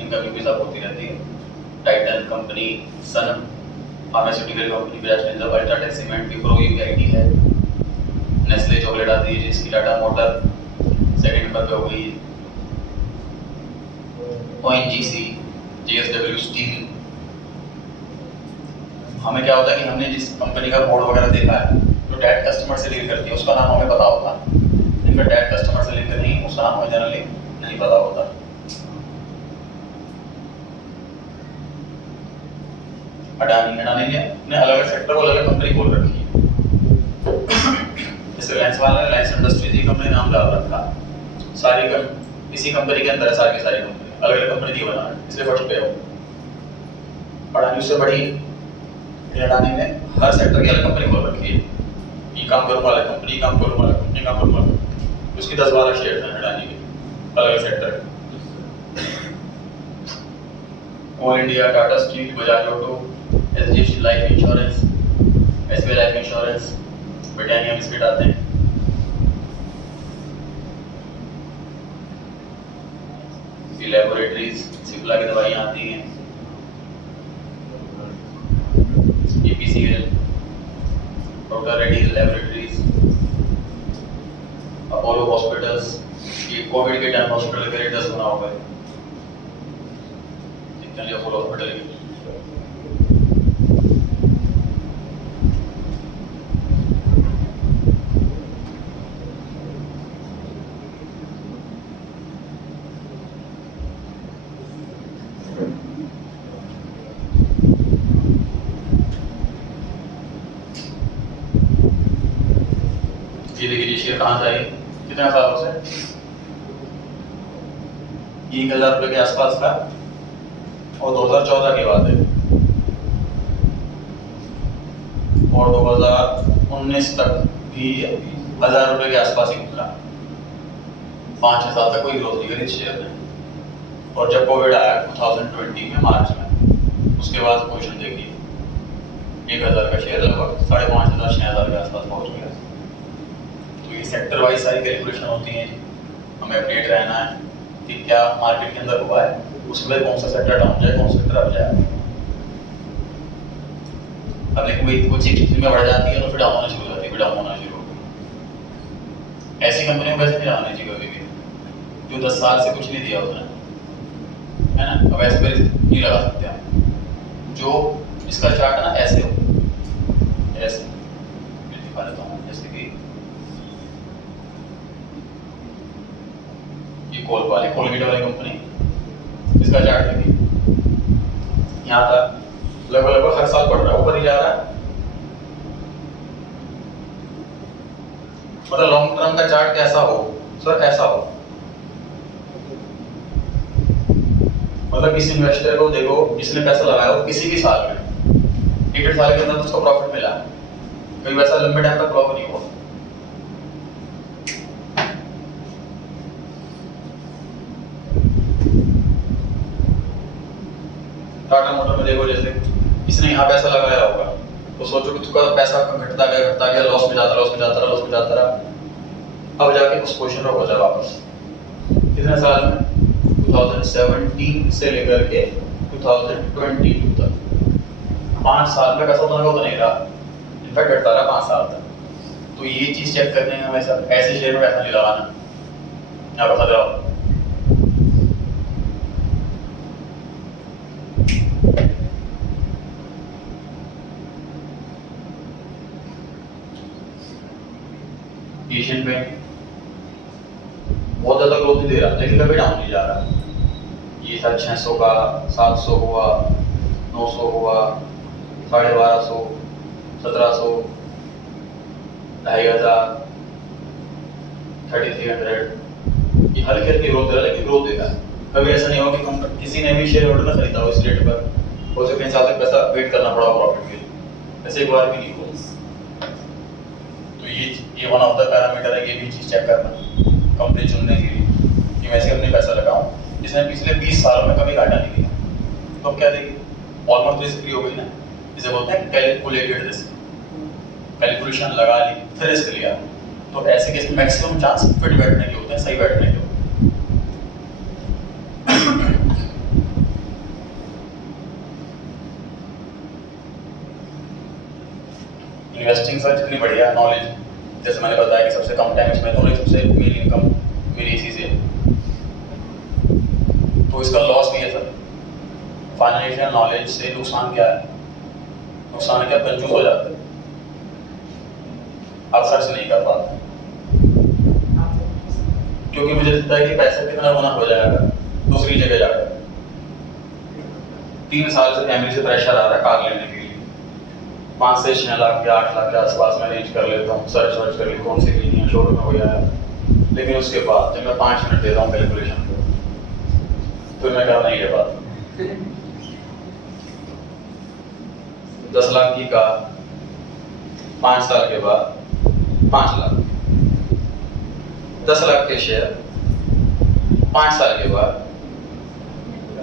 इनकम भी सब होती रहती है। Titan company, Sun pharmaceutical company, Bajaj Finserv, UltraTech cement, Wipro यूपीआईटी है। नेस्ले चॉकलेट आती है जिसकी टाटा मोटर सेकंड नंबर पे हो गई। ONGC, JSW steel. हमें क्या होता है कि हमने जिस कंपनी का बोर्ड वगैरह देखा है तो डायरेक्ट कस्टमर से डील करती है, उसका नाम हमें पता होता है। जिनका डायरेक्ट कस्टमर से लिंक नहीं, उसका नाम हमें जनरली नहीं पता होता। अडानी ने अपने अलग सेक्टर को अलग कंपनी खोल रखी है। जैसे रिलायंस वाला ने रिलायंस इंडस्ट्रीज ये कंपनी नाम डाल रखा, सारी इसी कंपनी के अंदर है, सारी की सारी कंपनी अलग अलग कंपनी की बना है, इसलिए फर्स्ट पे हो। अडानी उससे बड़ी, अडानी ने हर सेक्टर की अलग कंपनी खोल रखी है। ये काम करूँ वाला कंपनी, काम करूँ वाला कंपनी, काम करूँ वाला, उसकी 10-12 शेयर हैं अडानी के अलग अलग sector. All India, Tata steel, Bajaj auto, HDFC life insurance, SBI life insurance, Britannia biscuit आते हैं। लैबोरेटरीज, सिप्ला की दवाइयाँ आती हैं। EPCL, doctor Reddy's laboratories, Apollo hospitals, ये कोविड के टाइम हॉस्पिटल के रेट 10 गुना हो गए। जितने अपोलो हॉस्पिटल के शेयर कहाँ जाए, कितने सालों से 1,000 रुपए के आसपास था और 2014 की बात है और 2019 तक भी 1,000 रुपए के आसपास ही निकला। 5-6 साल तक कोई ग्रोथ नहीं करी शेयर ने। और जब कोविड आया 2020 में मार्च में, उसके बाद पोजीशन देखिए 1,000 का शेयर लगभग 5,500-6,000 के आसपास पहुंच गया। तो ये सेक्टर वाइज सारी कैलकुलेशन होती हैं, हमें अपडेट रहना है कि क्या मार्केट के अंदर हुआ है, उसमें कौन सा सेक्टर डाउन जाए, कौन सा सेक्टर अप जाए। अब लेकिन वो चीज कितनी में बढ़ जाती है तो फिर डाउन होना शुरू हो जाती है, फिर डाउन होना शुरू हो गई। ऐसी कंपनी में वैसे नहीं जाना चाहिए कभी भी जो 10 साल से कुछ नहीं दिया उसने, है ना। अब ऐसे पे नहीं लगा सकते हम। जो इसका चार्ट है ना ऐसे हो, ऐसे मैं दिखा देता हूँ। जैसे कि ये कोलगेट वाली कंपनी, इसका चार्ट देखिए, यहाँ तक लगभग हर साल बढ़ रहा है, ऊपर ही जा रहा है। मतलब लॉन्ग टर्म का चार्ट कैसा हो सर, ऐसा हो। मतलब किसी इन्वेस्टर को देखो, जिसने पैसा लगाया हो किसी भी साल में, 1.5 साल के अंदर उसको प्रॉफिट मिला, कभी वैसा लंबे टाइम तक फ्लॉप नहीं हुआ। टाटा मोटर में देखो, जैसे इसने यहाँ पैसा लगाया होगा तो सोचो कि उसका पैसा घटता गया, लॉस में जाता रहा, अब जाके उस पोजीशन पर पहुंचा वापस। कितने साल में? 2017 से लेकर के 2022 तक 5 साल में पैसा उतना का तो नहीं रहा, इनफैक्ट घटता रहा 5 साल तक। तो ये चीज चेक करने में हमेशा ऐसे शेयर में पैसा नहीं लगाना, यहाँ पर खतरा हो। एशियन बैंक बहुत ज्यादा ग्रोथ दे रहा लेकिन कभी डाउन नहीं जा रहा। ये था 600 का, 700 हुआ, 900 हुआ, 1250, 1700, 2500, 3300। ये हल्की हल्की ग्रोथ दे रहा है लेकिन ग्रोथ दे रहा है। कभी ऐसा नहीं होगा कि किसी ने भी शेयर होल्डर ना खरीदा हो इस रेट पर, हो सके कई साल तक पैसा वेट करना पड़ा प्रॉफिट के लिए, ऐसे एक बार भी नहीं हुआ। तो ये वन ऑफ द पैरामीटर है, ये भी चीज चेक करना कंपनी चुनने के लिए कि मैं अपने पैसा लगाऊं जिसने पिछले 20 सालों में कभी घाटा नहीं दिया। तो अब क्या देगी, ऑलमोस्ट रिस्क फ्री हो गई ना। इसे बोलते हैं कैलकुलेटेड रिस्क, कैलकुलेशन लगा ली फिर रिस्क लिया। तो ऐसे केस में मैक्सिमम चांस फिट बैठने के होते हैं, सही बैठने के होते हैं। इन्वेस्टिंग सर जितनी बढ़िया नॉलेज, जैसे मैंने बताया कि सबसे कम टाइम इसमें नॉलेज, सबसे मेन इनकम मेरी इसी से, तो इसका लॉस भी है सर। फाइनेंशियल नॉलेज से नुकसान क्या है? नुकसान है कि आप कंफ्यूज हो जाते हैं, आप खर्च नहीं कर पाते क्योंकि मुझे लगता है कि पैसा कितना होना हो जाएगा दूसरी जगह जाकर। 3 साल से फैमिली से प्रेशर आ रहा है कार लेने के लिए, 5 से 6 लाख या 8 लाख के आसपास में रेंज कर लेता हूँ, सर्च कर ली कौन सी लेनी है, शोरूम में हो गया है। लेकिन उसके बाद जब मैं 5 मिनट देता हूँ कैलकुलेशन को, तो मैं क्या नहीं ले पाता। 10 लाख की कार 5 साल के बाद 5 लाख, 10 लाख के शेयर 5 साल के बाद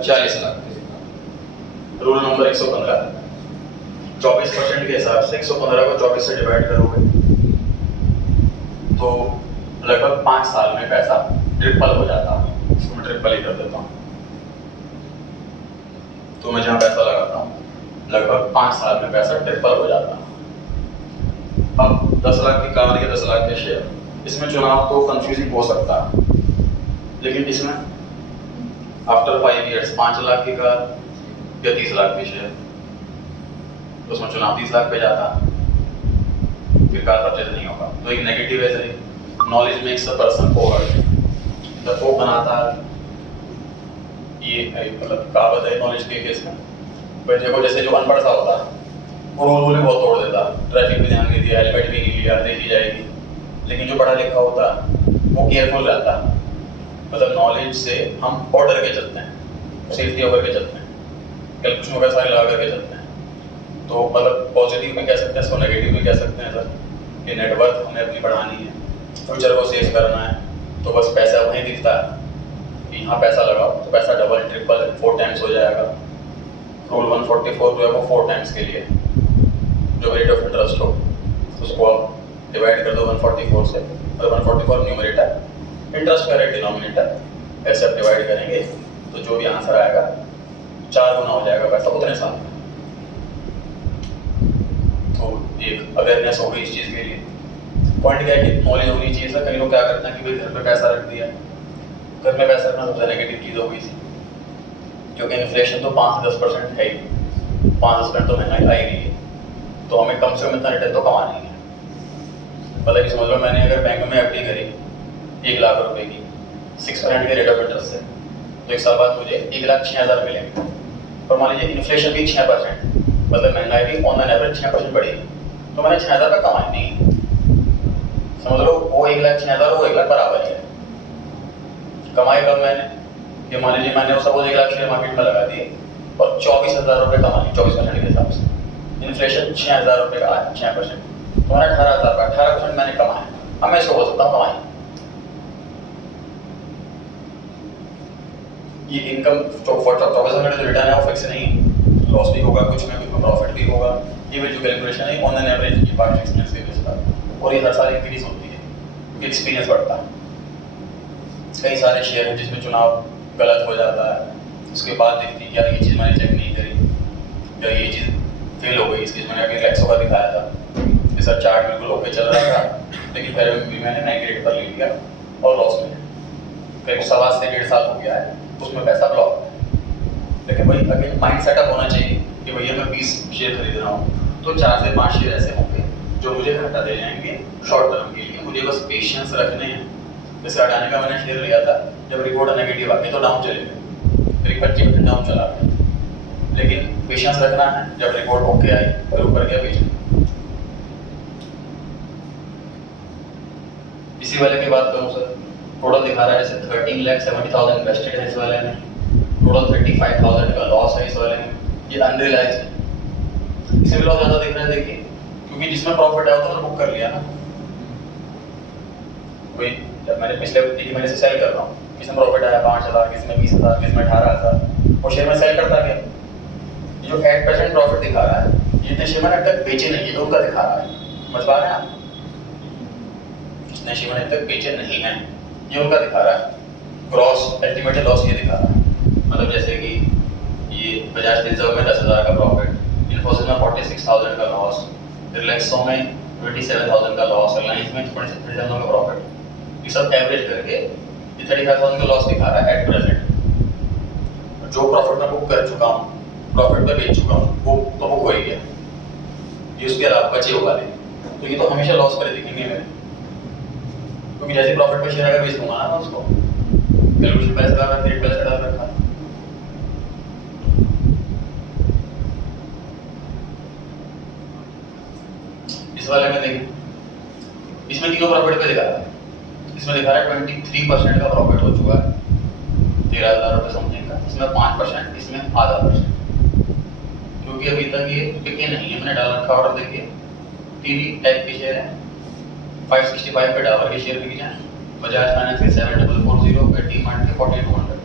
40 लाख। रूल नंबर 115, 24% के हिसाब से 115 को 24 से डिवाइड करोगे तो लगभग 5 साल में पैसा ट्रिपल हो जाता है। इसको मैं ट्रिपल ही कर देता हूँ। तो मैं जहाँ पैसा लगाता हूँ लगभग 5 साल में पैसा ट्रिपल हो जाता है। अब 10 लाख की कार या 10 लाख के शेयर, इसमें चुनाव तो कंफ्यूजिंग हो सकता है, लेकिन इसमें आफ्टर 5 इयर्स 5 लाख की कार या 30 लाख की शेयर, तो उसमें चुनाव 30 लाख पे जाता, फिर कार परचेज नहीं होगा। तो एक नेगेटिव है सही, knowledge makes a person forward, जब वो बनाता है, ये मतलब कहावत है नॉलेज के केस में। पर देखो जैसे जो अनपढ़ सा होता है वो रोल बोले बहुत तोड़ देता, ट्रैफिक पे ध्यान नहीं दिया, हेलमेट भी नहीं लिया, देखी जाएगी। लेकिन जो पढ़ा लिखा होता वो केयरफुल रहता, मतलब नॉलेज से हम ऑर्डर के चलते हैं, सेफ्टी होकर के चलते हैं, कैलकुलेशन वगैरह सारे लगा करके चलते हैं। तो मतलब पॉजिटिव भी कह सकते हैं इसको, नेगेटिव भी कह सकते हैं सर। ये नेटवर्क हमें अपनी बढ़ानी है, फ्यूचर को सेव करना है, तो बस पैसा वहीं दिखता है कि यहाँ पैसा लगाओ तो पैसा डबल ट्रिपल 4 टाइम्स हो जाएगा। रूल 144 जो है वो 4 टाइम्स के लिए जो रेट ऑफ इंटरेस्ट हो उसको आप डिवाइड कर दो 144 से, और 144 न्यूमरेटर, इंटरेस्ट का रेट डिनोमिनेटर, ऐसे आप डिवाइड करेंगे तो जो भी आंसर आएगा 4 गुना हो जाएगा पैसा उतने साल में। उसको एक अवेयरनेस हो गई इस चीज़ के लिए। पॉइंट क्या है कि नॉलेज होनी चाहिए सर। कई लोग क्या करते हैं कि भाई घर पे पैसा रख दिया, घर में पैसा रखना सबसे नेगेटिव चीज़ हो गई थी, क्योंकि इन्फ्लेशन तो 5 से 10% है ही, 5-10% तो महंगाई आई रही है, तो हमें कम से कम इतना रिटर्न तो कमाना ही है। मतलब कि समझ लो मैंने अगर बैंक में एफडी करी 1 लाख रुपए की 6% के रेट ऑफ इंटरेस्ट से, तो 1 साल बाद मुझे 1,06,000 मिलेंगे। और मान लीजिए इन्फ्लेशन भी 6%, मतलब महंगाई भी ऑन एन एवरेज 6% बढ़ेगी, तो मैंने 6,000 का कमाई नहीं है। समझ लो वो 1,06,000 वो 1 लाख बराबर ही है। कमाई कब मैंने, कि मान लीजिए मैंने वो सपोज 1 लाख शेयर मार्केट में लगा दिए और 24,000 रुपये कमा लिए 24% के हिसाब से। इन्फ्लेशन 6,000 रुपये का आया 6%, तो मैंने 18,000 का 18% मैंने कमाया। अब मैं इसको बोल सकता हूँ कमाई। ये इनकम 24% का जो रिटर्न है वो फिक्स नहीं है, लॉस भी होगा कुछ में प्रॉफिट भी होगा। ये जो कैलकुलेशन है ऑन एन एवरेज ये पार्ट एक्सपीरियंस के बेस पर, और ये हर साल इंक्रीज होती है क्योंकि एक्सपीरियंस बढ़ता है। कई सारे शेयर हैं जिसमें चुनाव गलत हो जाता है, उसके बाद देखती है कि यार ये चीज़ मैंने चेक नहीं करी, या ये चीज़ फेल हो गई। इसकी मैंने अभी रिलैक्सो का दिखाया था, सर चार्ट बिल्कुल ओके चल रहा था, लेकिन फिर भी मैंने 9 ग्रेड पर ले लिया और लॉस में करीब 1.25 से 1.5 साल हो गया है, उसमें पैसा ब्लॉक है। लेकिन भाई अगेन माइंड सेटअप होना चाहिए कि भैया मैं 20 शेयर खरीद रहा हूँ, तो 4 से 5 शेयर ऐसे होंगे जो मुझे घाटा दे जाएंगे शॉर्ट टर्म के लिए, मुझे बस पेशेंस रखने हैं। जैसे अडानी का मैंने शेयर लिया था, जब रिपोर्ट नेगेटिव आ गई तो डाउन चले गए, करीब 25% डाउन चला गया, लेकिन पेशेंस रखना है। जब रिपोर्ट ओके आई फिर ऊपर गया बेचना। इसी वाले की बात करूं सर, टोटल दिखा रहा है जैसे 13,70,000 इन्वेस्टेड है इस वाले में, टोटल 35,000 का लॉस है इस वाले में, ये अनरियलाइज्ड है। इसमें लॉस ज़्यादा दिख रहा है देखिए, क्योंकि जिसमें प्रॉफिट है वो तो बुक कर लिया ना। कोई जब मैंने पिछले महीने से सेल कर रहा हूँ, किसमें प्रॉफिट आया 5,000, किसमें 20,000, किसमें 18,000, वो शेयर में सेल करता गया। ये जो 8% प्रॉफिट दिखा रहा है, ये जितने शेयर मैंने अब तक बेचे नहीं है उनका दिखा रहा है, समझ पा रहे हैं आप? जितने शेयर मैंने अब तक बेचे नहीं है ये उनका दिखा रहा है। ग्रॉस एस्टिमेटेड लॉस ये दिखा रहा है, मतलब जैसे कि ये बजाज फिनसर्व में 10,000 का प्रॉफिट, इन्फोसिस में 46,000 का लॉस, रिलैक्सो में 27,000 का लॉस, रिलायंस में 27,000 का प्रॉफिट। ये सब एवरेज करके ये 35,000 का लॉस दिखा रहा है एट प्रेजेंट। जो प्रॉफिट मैं बुक कर चुका हूँ, प्रॉफिट में बेच चुका हूँ, वो तो बुक हो ही गया, ये उसके अलावा बचे हुआ नहीं, तो ये तो हमेशा लॉस पर दिखेंगे मेरे, क्योंकि जैसे प्रॉफिट पे शेयर अगर बेच दूंगा ना उसको, कैलकुलेशन प्राइस का क्रेडिट प्राइस का डाल रखा। इस वाले में देखिए, इसमें तीनों प्रॉफिट पे दिखा रहा है। इसमें दिखा रहा है 23% का प्रॉफिट हो चुका है 13,000 रुपये समथिंग का, इसमें 5%, इसमें आधा %, क्योंकि अभी तक ये बिके नहीं है। मैंने डाल रखा ऑर्डर देखिए, 3 टाइप के शेयर हैं, 565 पे डाबर के शेयर बिक जाए, बजाज फाइनेंस के 7440 पे, डीमार्ट के 4200।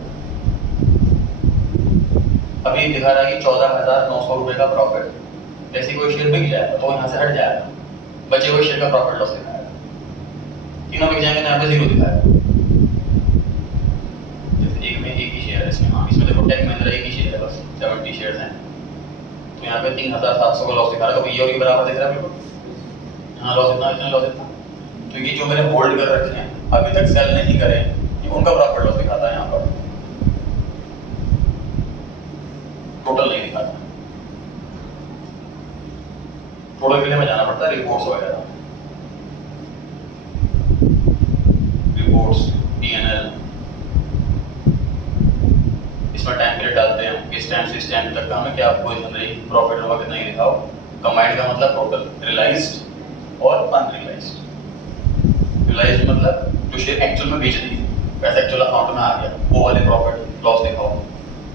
अभी दिखा रहा है कि 14,900 रुपये का प्रॉफिट। जैसे कोई शेयर बिक जाएगा तो यहाँ से हट जाएगा, बचे हुए शेयर का प्रॉफिट लॉस दिखाएगा। तीनों बिक जाएंगे तो यहाँ पे 0 दिखाएगा। जैसे एक में एक ही शेयर है इसमें, हाँ इसमें देखो टेक महिंद्रा एक ही शेयर है, बस 70 शेयर हैं, तो यहाँ पे 3,700 का लॉस दिखा रहा है। तो ये और ये बराबर दिख रहा है बिल्कुल, यहाँ लॉस इतना, इतना लॉस इतना। तो ये जो मैंने होल्ड कर रखे हैं अभी तक सेल नहीं करे, ये उनका प्रॉफिट लॉस दिखाता है यहाँ पर, टोटल नहीं दिखाता। टोटल के लिए हमें जाना पड़ता है रिपोर्ट्स वगैरह, रिपोर्ट्स, P&L, इसमें टाइम पीरियड डालते हैं, किस टाइम से इस टाइम तक का हमें क्या पोजीशन रही, प्रॉफिट होगा कितना ही दिखाओ। कंबाइंड का मतलब टोटल, रियलाइज्ड और अनरियलाइज्ड। रियलाइज्ड मतलब जो शेयर एक्चुअल में बेच दी, पैसा एक्चुअल अकाउंट में आ गया, वो वाले प्रॉफिट लॉस दिखाओ।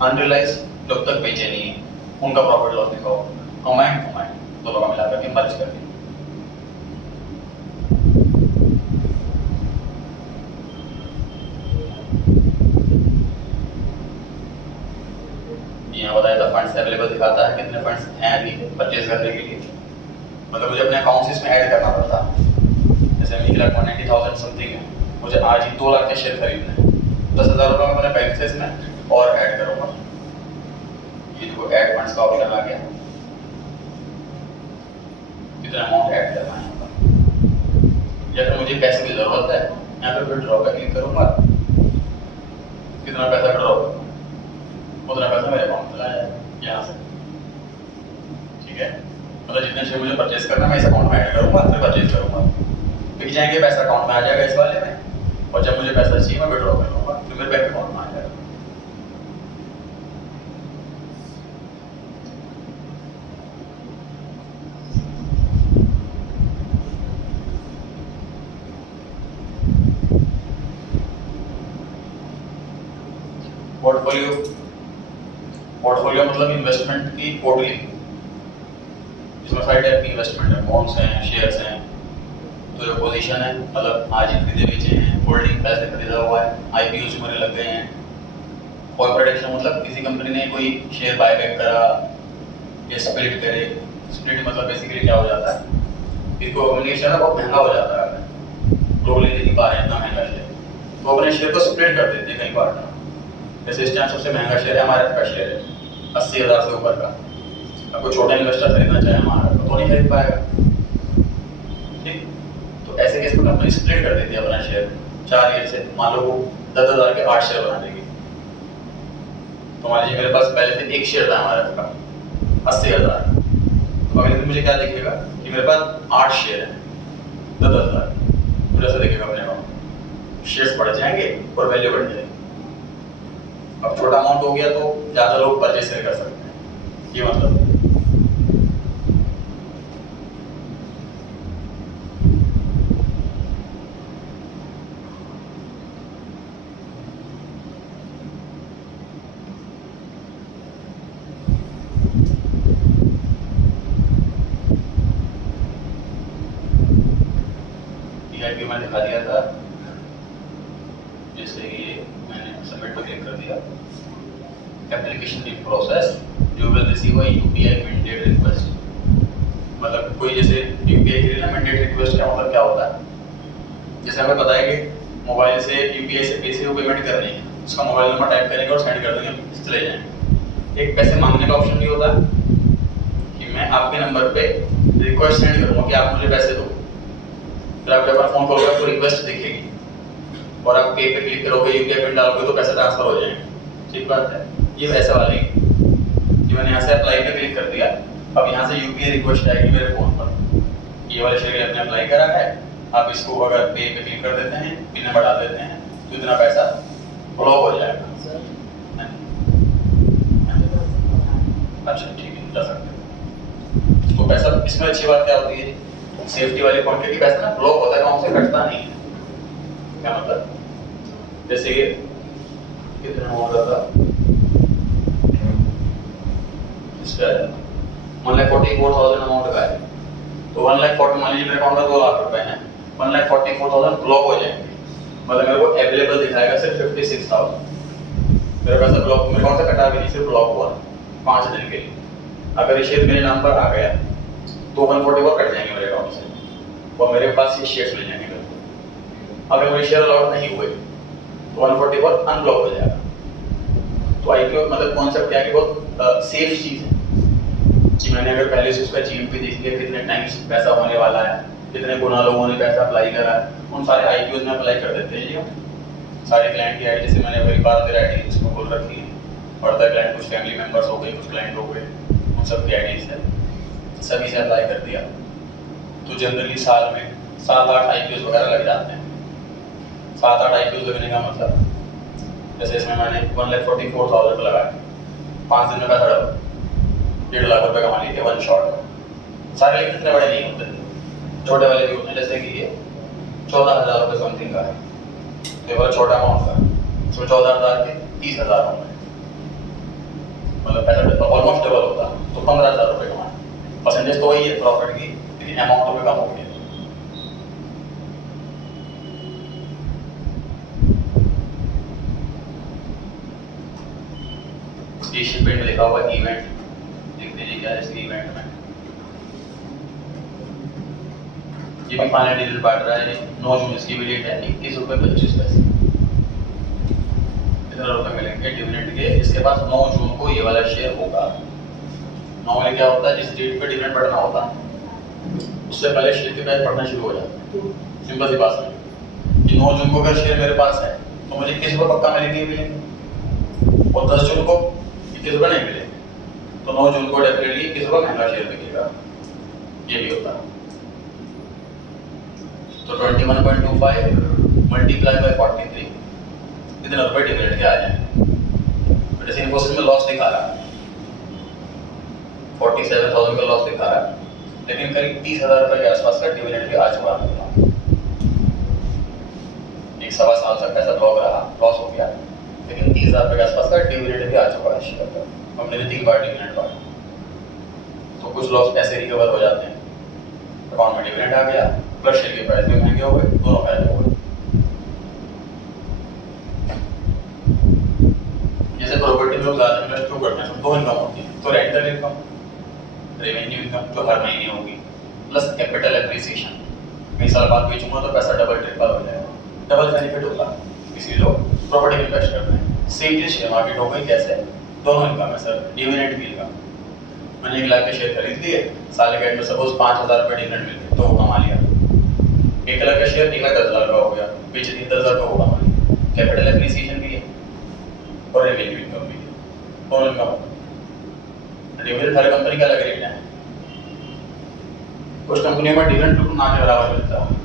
अनरियलाइज्ड जब तक बेचे नहीं है उनका प्रॉफिट लॉस दिखाओ। कंबाइंड दोनों का मिला करके मर्ज कर दिया। यहाँ बताया था फंड्स अवेलेबल दिखाता है, कितने फंड्स हैं अभी परचेज करने के लिए, मतलब मुझे अपने अकाउंट से इसमें ऐड करना पड़ता। जैसे 1,90,000 समथिंग है, मुझे आज ही 2 लाख के शेयर खरीदने हैं, 10,000 रुपये मैं अपने बैंक से इसमें और ऐड करूँगा। ये देखो ऐड फंड्स का ऑप्शन आ गया, इतना अमाउंट ऐड करना है यहाँ पर। या फिर मुझे पैसे की ज़रूरत है, यहाँ पे विड्रॉ का क्लिक करूँगा, कितना पैसा विड्रॉ करूँ, उतना पैसा मेरे अकाउंट में चला जाएगा यहाँ से। ठीक है, मतलब जितने शेयर मुझे परचेज करना है मैं इस अकाउंट में ऐड करूँगा, फिर परचेज करूँगा, बिक जाएंगे, पैसा अकाउंट में आ जाएगा इस वाले में, और जब मुझे पैसा चाहिए मैं विड्रॉ कर लूँगा, फिर मेरे बैंक अकाउंट में आ जाएगा। पोर्टफोलियो, पोर्टफोलियो मतलब इन्वेस्टमेंट की पोर्टली, इसमें सारी टाइप की इन्वेस्टमेंट है, बॉन्ड्स हैं, शेयर्स हैं। तो जो पोजीशन है मतलब आज ही खरीदे बेचे हैं, होल्डिंग पैसे खरीदा हुआ है, आईपीओ से मेरे लग गए हैं। कोई प्रोडक्शन मतलब किसी कंपनी ने कोई शेयर बायबैक करा या स्प्लिट करे। स्प्लिट मतलब बेसिकली क्या हो जाता है, इसको अपने शेयर बहुत महंगा हो जाता है, लोग ले नहीं पा रहे हैं इतना महंगा शेयर, तो अपने शेयर को स्प्लिट कर देते हैं कई बार। जैसे इस टाइम सबसे महंगा शेयर है हमारे का शेयर है 80,000 से ऊपर का। अब कोई छोटा इन्वेस्टर खरीदना चाहे हमारा तो नहीं खरीद पाएगा। ठीक, तो ऐसे केस में कंपनी स्प्लिट कर देती है अपना शेयर 4 ईयर से, मान लो वो 10,000 के 8 शेयर बना देगी। तो मान लीजिए मेरे पास पहले से एक शेयर था हमारे का 80,000, तो अगले दिन मुझे क्या दिखेगा कि मेरे पास 8 शेयर है 10,000, तो ऐसा दिखेगा अपने अकाउंट, शेयर्स बढ़ जाएंगे और वैल्यू बढ़ जाएगी। अब छोटा अमाउंट हो गया तो ज़्यादा लोग परचेस कर सकते हैं, ये मतलब। टीआईपी मैंने दिखा दिया था, जैसे ये मैंने सबमिट पर क्लिक कर दिया, application in process, you will receive a UPI mandate request. मतलब कोई जैसे यूपीआई के लिए ना मैंडेट रिक्वेस्ट का मतलब क्या होता है, जैसे हमें पता है कि मोबाइल से यूपीआई से पैसे को पेमेंट करनी है, उसका मोबाइल नंबर टाइप करेंगे और सेंड कर देंगे, चले जाएंगे। एक पैसे मांगने का ऑप्शन भी होता है कि मैं आपके नंबर पे रिक्वेस्ट सेंड करूँगा कि आप मुझे पैसे दो, फिर आप जब फोन करोगे आपको रिक्वेस्ट दिखेगी और आप पे पे क्लिक करोगे, यूपीआई पिन डालोगे तो पैसे ट्रांसफर हो जाएंगे। ठीक बात है, ये वैसे वाली कि मैंने यहाँ से अप्लाई पे क्लिक कर दिया, अब यहाँ से यूपीआई रिक्वेस्ट आएगी मेरे फोन पर, ये वाले शेयर आपने अप्लाई करा है, आप इसको अगर पे पे क्लिक कर देते हैं, पिन नंबर डाल देते हैं तो इतना पैसा ब्लॉक हो जाएगा। अच्छा ठीक है, जा सकते हैं। तो पैसा इसमें अच्छी बात क्या होती है, सेफ्टी वाली पॉइंट की पैसा ना ब्लॉक होता है, अकाउंट से कटता नहीं है। क्या मतलब, जैसे ये कितना अमाउंट था, इसका 1,44,000 अमाउंट का है, तो 1,40,000 मान लीजिए मेरे अकाउंट में 2 लाख रुपए हैं, 1,44,000 ब्लॉक हो जाएंगे, मतलब मेरे को अवेलेबल दिखाएगा सिर्फ 56,000। मेरा पैसा ब्लॉक, मेरे अकाउंट से कटा भी नहीं, सिर्फ ब्लॉक हुआ 5 दिन के लिए। अगर ये शेयर मेरे नाम पर आ गया तो 144 कट जाएंगे मेरे अकाउंट से और मेरे पास ये शेयर्स मिल जाएंगे। अगर मेरे शेयर अलाउड नहीं हुए तो 144 अनब्लॉक हो जाएगा। तो आईपीओ मतलब कॉन्सेप्ट क्या है कि बहुत सेफ चीज़ है कि मैंने अगर पहले से उसका जीएमपी देख लिया, कितने टाइम्स पैसा होने वाला है, कितने गुना लोगों ने पैसा अप्लाई करा है, उन सारे आईपीओ में अप्लाई कर देते हैं जी। सारे क्लाइंट की आईडी, जैसे मैंने मेरी 12 आईडी इसमें खोल रखी है, बढ़ता क्लाइंट कुछ फैमिली मेम्बर्स हो गए, कुछ क्लाइंट हो गए, उन सब की आईडी है, सभी से अप्लाई कर दिया। तो जनरली साल में 7-8 आईपीओ वगैरह लग जाते हैं। 7-8 आईपीओ लगने का मतलब, जैसे इसमें मैंने 1,44,000 लगाया, 5 दिन में पैसा डाला, 1.5 लाख रुपए कमा लिए वन शॉट। सारे लेकिन इतने बड़े नहीं होते, छोटे वाले भी होते हैं, जैसे कि ये 14,000 रुपये समथिंग का है, तो ये वाला छोटा अमाउंट का, इसमें 14,000 के 30,000 होंगे, मतलब पैसा ऑलमोस्ट डबल होता, तो 15,000 रुपये कमाए। परसेंटेज तो वही है प्रॉफिट की, लेकिन अमाउंट में कम हो गया। स्टेशन पे लिखा हुआ इवेंट, देख लीजिए क्या है इसके इवेंट में। ये भी फाइनल डिजिट बांट रहा है, 9 जून इसकी भी डेट है, 21 रुपये 25 पैसे, इतना रुपये मिलेंगे डिविडेंड के। इसके पास 9 जून को ये वाला शेयर होगा। नॉर्मली क्या होता है, जिस डेट पे डिविडेंड बढ़ना होता है उससे पहले शेयर के प्राइस बढ़ना शुरू हो जाता है। सिंपल सी बात है कि 9 जून को अगर शेयर मेरे पास है तो मुझे 21 रुपये पक्का मिलेंगे, और 10 जून को 21 रुपये नहीं मिलेंगे, तो 9 जून को डेफिनेटली 21 रुपये महंगा शेयर बिकेगा। ये भी होता है। तो 21.25 मल्टीप्लाई बाय 43 कितने रुपए डिविडेंड के आ जाएंगे। जैसे इन्फोसिस में लॉस दिखा रहा है, 47,000 का लॉस दिखा रहा है, लेकिन करीब 30,000 रुपए के आसपास का डिविडेंड भी आ चुका है। एक सवा साल तक ऐसा ब्लॉक रहा, लॉस हो गया, लेकिन 30,000 रुपए के आसपास का डिविडेंड भी आ चुका है शेयर का। हमने 3 बार डिविडेंड पाया, तो कुछ लॉस ऐसे रिकवर हो जाते हैं। अकाउंट में डिविडेंड आ गया, प्लस शेयर के प्राइस भी महंगे हो गए, दोनों फायदे हो गए। जैसे प्रॉपर्टी में लोग ज़्यादा इन्वेस्ट क्यों करते हैं, तो 2 इनकम होती है, तो रेंटल इनकम, रेवेन्यू इनकम जो हर महीने होगी, प्लस कैपिटल एप्रिसिएशन। कई साल बाद बेचूंगा तो पैसा डबल ट्रिपल हो जाएगा, डबल बेनिफिट होगा, इसलिए लोग प्रॉपर्टी में इन्वेस्ट करते हैं। सेम चीज शेयर मार्केट हो गई, कैसे दोनों इनकम है सर, डिविडेंड भी इनकम। मैंने 1 लाख के शेयर खरीद लिए, साल के एंड में सपोज 5,000 रुपये डिविडेंड मिल गए, तो वो कमा लिया। 1 लाख का शेयर 1,10,000 का हो गया, बेच दिए 10,000 का, वो कमा लिया। कैपिटल एप्रिसिएशन भी है और रेवेन्यू इनकम भी है, दोनों इनकम। डिविडेंड हर कंपनी का अलग रेट है, कुछ कंपनियों में डिविडेंड बिल्कुल ना के बराबर मिलता है,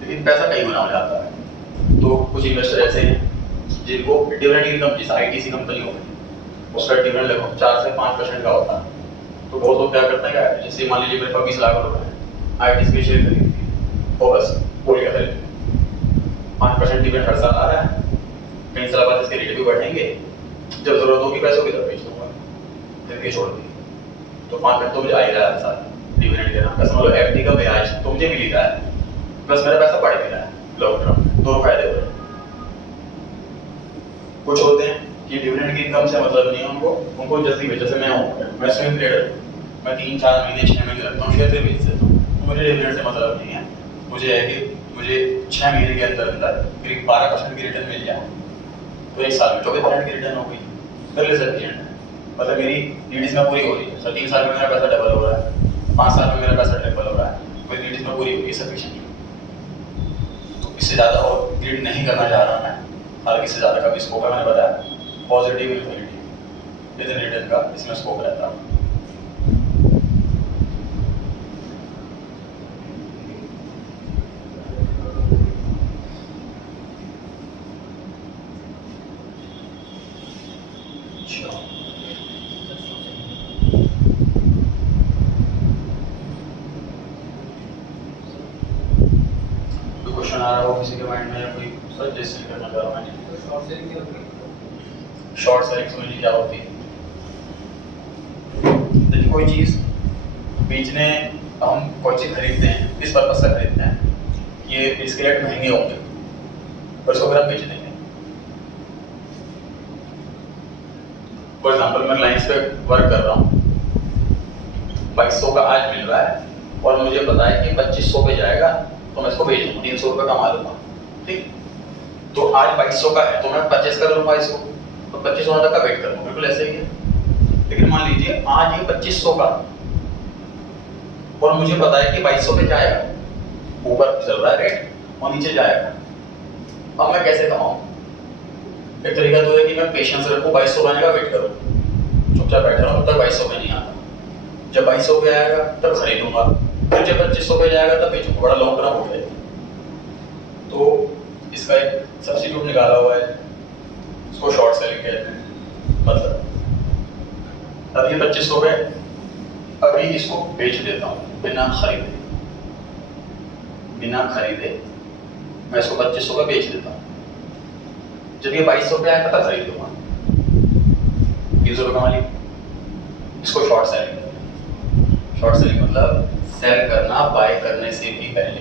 लेकिन पैसा कई गुना हो जाता है। तो कुछ इन्वेस्टर ऐसे हैं जिनको डिविडेंड इनकम, जैसे आईटीसी कंपनी हो गई, उसका डिविडेंड लगभग 4 से 5% का होता है। तो बहुत लोग क्या करते हैं, जैसे मान लीजिए मेरे पास 20 लाख रुपए है, आईटीसी के शेयर खरीद लिए और बस बोल के खरीद लिए, 5% डिविडेंड हर साल आ रहा है, कई साल बाद इसके रेट भी बढ़ेंगे, जब जरूरत होगी पैसों की तरफ बेच दूंगा, फिर के छोड़ दिए, तो 5% तो मुझे आ ही रहा है हर साल डिविडेंड के नाम। समझ लो एफडी का ब्याज तो मुझे मिल ही रहा है, प्लस मेरा पैसा बढ़ भी रहा है, लॉन्ग टर्म में दोनों फायदे हो रहे हैं। कुछ होते हैं कि डिविडेंड की इनकम से मतलब नहीं है उनको जल्दी बेच, जैसे मैं हूँ, मैं स्विंग ट्रेडर हूँ, मैं 3-4 महीने 6 महीने रखता हूँ शेयर, फिर बेच देता हूँ, तो मुझे डिविडेंड से मतलब नहीं है। मुझे है कि मुझे 6 महीने के अंदर अंदर करीब 12% की रिटर्न मिल जाए, तो 1 साल में 24% की रिटर्न हो गई, फिर ले सफिशिएंट है। मतलब मेरी नीड इसमें पूरी हो रही है, 3 साल में मेरा पैसा डबल हो रहा है, 5 साल में मेरा पैसा ट्रिपल हो रहा है, मेरी नीड इसमें पूरी होगी, सफिशिएंट। तो इससे ज़्यादा और ग्रीड नहीं करना चाह रहा मैं, हालांकि इससे ज़्यादा का भी स्कोप है, मैंने बताया पॉजिटिव इन्फिनिटी विद रिटर्न का इसमें स्कोप रहता है। क्वेश्चन आ रहा हो किसी के माइंड में, या कोई सजेस्ट करना चाह रहा हूँ। तो शॉर्ट सेलिंग क्या होती है? शॉर्ट सेलिंग समझिए क्या होती है। देखिए कोई चीज़ बेचने, हम कोई चीज़ खरीदते हैं, इस पर्पज से खरीदते हैं, ये इसके रेट महंगे होंगे और इसको अगर हम बेच देंगे। फॉर एग्जाम्पल मैं लाइन्स पे वर्क कर रहा हूँ, 2200 का आज मिल रहा है और मुझे पता है कि 2500 पे जाएगा, तो मैं इसको बेच दूँगा, 300 रुपये कमा लूँगा, ठीक। तो आज 2200 का है तो मैं 25 कर लूँगा इसको, तो 25 होने तक का वेट करूँगा, बिल्कुल ऐसे ही है। लेकिन मान लीजिए आज ये 2500 का और मुझे पता है कि 2200 पे जाएगा, ऊपर चल रहा है रेट और नीचे जाएगा, अब मैं कैसे कमाऊँ? एक तरीका तो है कि मैं पेशेंस रखूँ, 2200 आने का वेट करूँ, चुपचाप बैठा रहूँ तब तक 2200 पे नहीं आता, जब 2200 पे आएगा तब खरीदूंगा, फिर जब 2500 पे जाएगा तब बेचूंगा, बड़ा लॉन्ग टर्म हो गया। तो इसका एक सब्स्टिट्यूट निकाला हुआ है, इसको शॉर्ट सेलिंग कहते हैं। मतलब अब ये 2500 पे अभी इसको बेच देता हूँ बिना खरीदे मैं इसको 2500 पे बेच देता हूँ, जब ये 2200 पे आएगा तब खरीद लूंगा, 300 रुपये कमा लिया। इसको शॉर्ट सेलिंग कहते हैं। शॉर्ट सेलिंग मतलब सेल करना बाय करने से भी पहले,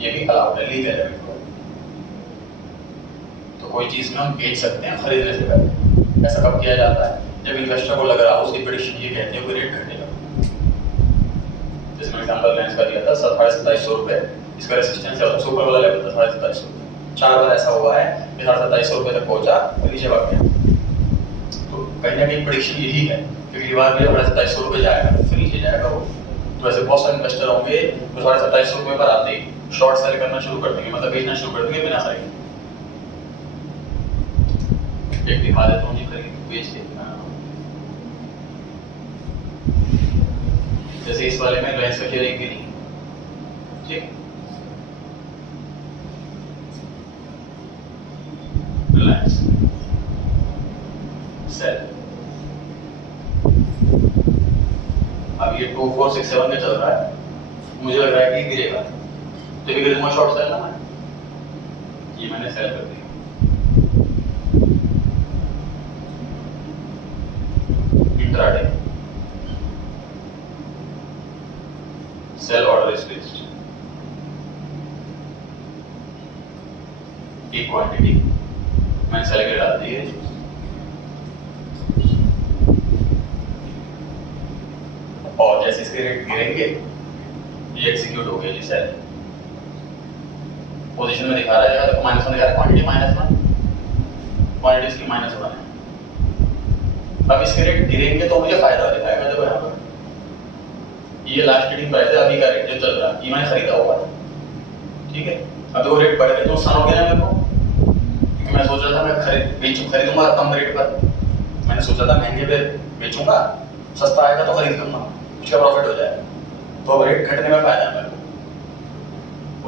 ये भी अलाउड है, लीगल है। तो कोई चीज़ में हम बेच सकते हैं खरीदने से पहले। ऐसा कब किया जाता है? जब इन्वेस्टर को लग रहा हो, उसकी प्रेडिक्शन ये कहती है कोई रेट घटेगा। जैसे मैं एग्जांपल लेंस का दिया था 2700 रुपये, इसका रेसिस्टेंस है सुपर वाला लेवल था 2700 रुपये। 4 बार ऐसा हुआ है कि 2700 रुपये तक पहुंचा और नीचे भाग गया। तो कहीं ना कहीं प्रेडिक्शन यही है कि अगली बार भी 2700 रुपये जाएगा, फिर नीचे जाएगा वो। तो वैसे बहुत सारे इन्वेस्टर होंगे जो 27,500 पर आते ही शॉर्ट सेल करना शुरू कर देंगे, मतलब बेचना शुरू कर देंगे बिना खरीदे। एक दिखा देता हूँ, ये खरीद बेच के। जैसे इस वाले में रिलायंस का शेयर एक भी नहीं, ठीक। रिलायंस सेल, अब ये 2467 में चल रहा है, मुझे लग रहा है कि गिरेगा, तो भी गिरेगा शॉर्ट सेल ना, ये मैंने सेल कर दिया। Intraday sell order is placed, एक क्वांटिटी मैंने सेल के डाल दी है। और जैसे इसके रेट गिरेंगे ये एग्जीक्यूट हो गया जी सेल, पोजीशन में दिखा रहा है तो -1 दिखा रहा है, क्वांटिटी -1, क्वांटिटी इसकी -1 है। अब इसके रेट गिरेंगे तो मुझे फायदा दिखाएगा। देखो यहाँ पर ये लास्ट ट्रेडिंग प्राइस है, अभी का रेट जो चल रहा है, ये मैंने खरीदा हुआ है, ठीक है। अब देखो रेट बढ़ गए तो नुकसान हो गया मेरे को, क्योंकि मैं सोच रहा था मैं खरीदूंगा कम रेट पर, मैंने सोचा था महंगे पे बेचूंगा, सस्ता आएगा तो खरीद लूंगा, उसका प्रॉफिट हो जाएगा। तो अब रेट घटने में फायदा है मेरे को,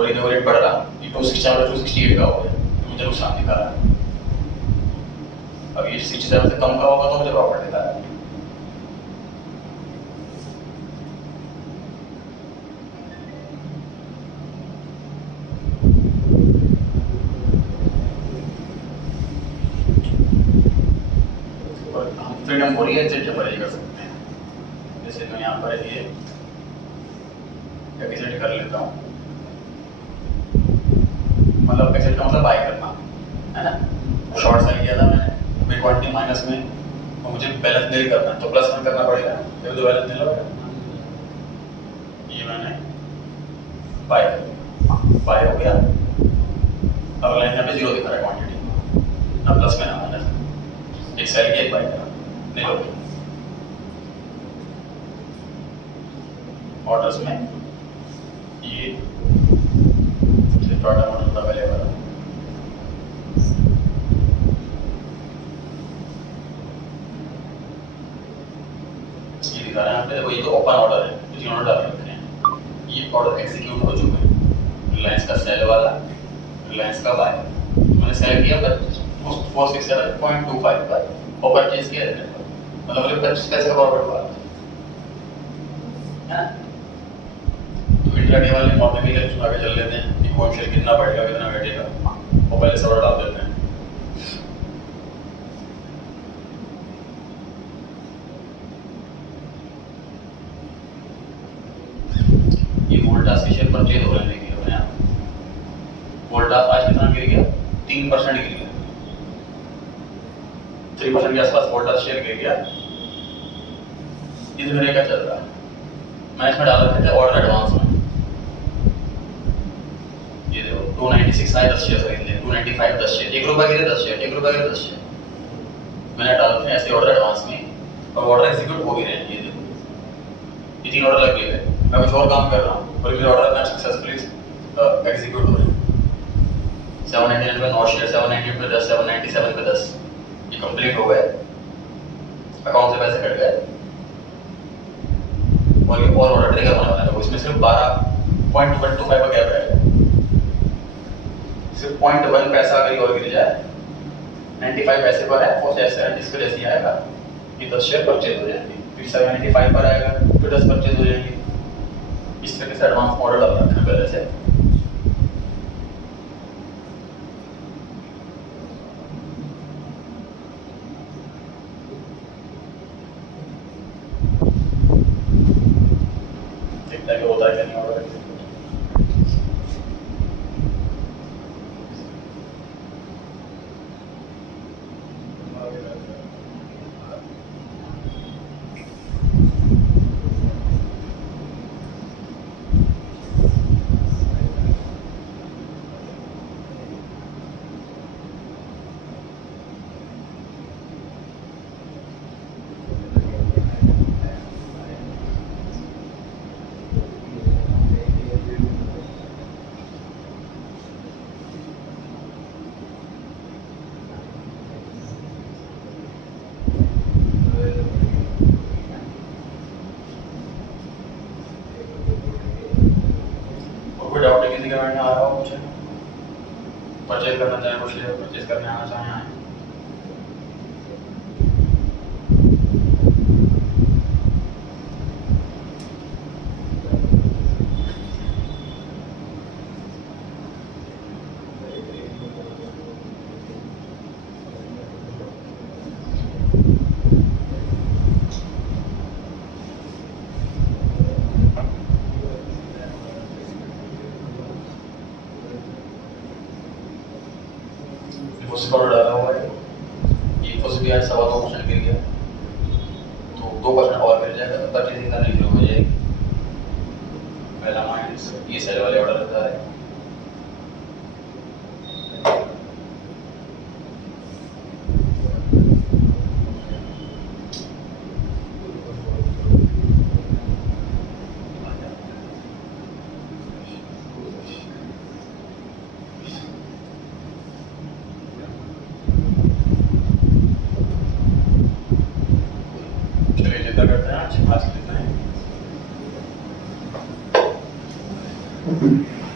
और ये देखो रेट बढ़ रहा, ये 268 का हो गया, मुझे नुकसान दिखा रहा है। अब ये 67 से कम का होगा तो मुझे प्रॉफिट दिखा रहा है। फ्रीडम हो रही है, एग्जिट जब कर सकते हैं। जैसे मैं यहाँ पर ये एग्जिट कर लेता हूँ, मतलब एग्जिट का मतलब बाय करना है ना। शॉर्ट सेल किया था मैंने, मेरी क्वांटिटी माइनस में, तो मुझे बैलेंस नहीं करना है तो प्लस में करना पड़ेगा, फिर तो बैलेंस नहीं लगेगा। ये मैंने बाय कर लिया, बाय हो गया। अब लाइन यहाँ पे 0 दिखा रहा है क्वांटिटी, ना प्लस में ना माइनस में, एक सेल की एक बाय करा, नहीं हो गया। ऑर्डर्स में ये टाटा मोटर्स अवेलेबल है, ये दिखा रहा है यहाँ पे। देखो ये तो ओपन ऑर्डर है, जो ऑर्डर डाल रखे हैं, ये ऑर्डर एग्जीक्यूट हो चुका है। रिलायंस का सेल वाला, रिलायंस का बाय, मैंने सेल किया 467.25 पर और परचेज किया, मतलब मुझे 25 पैसे का प्रॉफिट हुआ है। तो इंट्राडे वाले मॉडल भी आगे चल लेते हैं कि कौन शेयर कितना बढ़ेगा कितना घटेगा, और पहले से ऑर्डर डाल देते हैं। ये वोल्टास के शेयर परचेज हो रहे हैं, देखिए यहाँ वोल्टास आज कितना गिर गया, 3% गिर गया, 3% के आसपास वोल्टास शेयर गिर गया। इस महीने का चल रहा है, मैंने इसमें डाल रखे थे ऑर्डर एडवांस में, ये देखो 296 आए, 10 शेयर खरीद लिए, 295 10 शेयर, 1 रुपया गिरे 10 शेयर, 1 रुपया गिरे 10 शेयर, मैंने डाल रखे ऐसे ऑर्डर एडवांस में, और ऑर्डर एग्जीक्यूट हो भी रहे हैं। ये देखो ये 3 ऑर्डर लग गए, मैं कुछ और काम कर रहा हूँ और मेरे ऑर्डर अपना सक्सेसफुली एग्जीक्यूट हो रहे हैं। 799 पे 9 शेयर, 798 पे 10, 797 पे 10, ये कंप्लीट हो गए, अकाउंट से पैसे कट गए, और ये और ऑर्डर ट्रिगर होने वाला है। इसमें सिर्फ 12.125 का गैप रहेगा, सिर्फ 0.1 पैसा अगर और गिर जाए, 95 पैसे पर है, और जैसे जिस पे जैसे आएगा ये 10 शेयर परचेज हो जाएंगे, फिर 795 पर आएगा, फिर 10 परचेज हो जाएंगे। इस तरह से एडवांस मॉडल डाल रखा है पहले से। देखता है कि होता है कि नहीं होता है। और किसी का बैठने आ रहा हो, पूछे परचेज करना चाहे कुछ ले, परचेज करने आना चाहे आए। डिपॉजिट ऑर्डर डाला हुआ है, ये डिपॉजिट भी आज 2.25% गिर गया, तो 2% और गिर जाएगा तो परचेजिंग करने शुरू हो जाएगी। पहला माइनस ये सेल वाले ऑर्डर रहता है। चलिए जितना करते हैं आज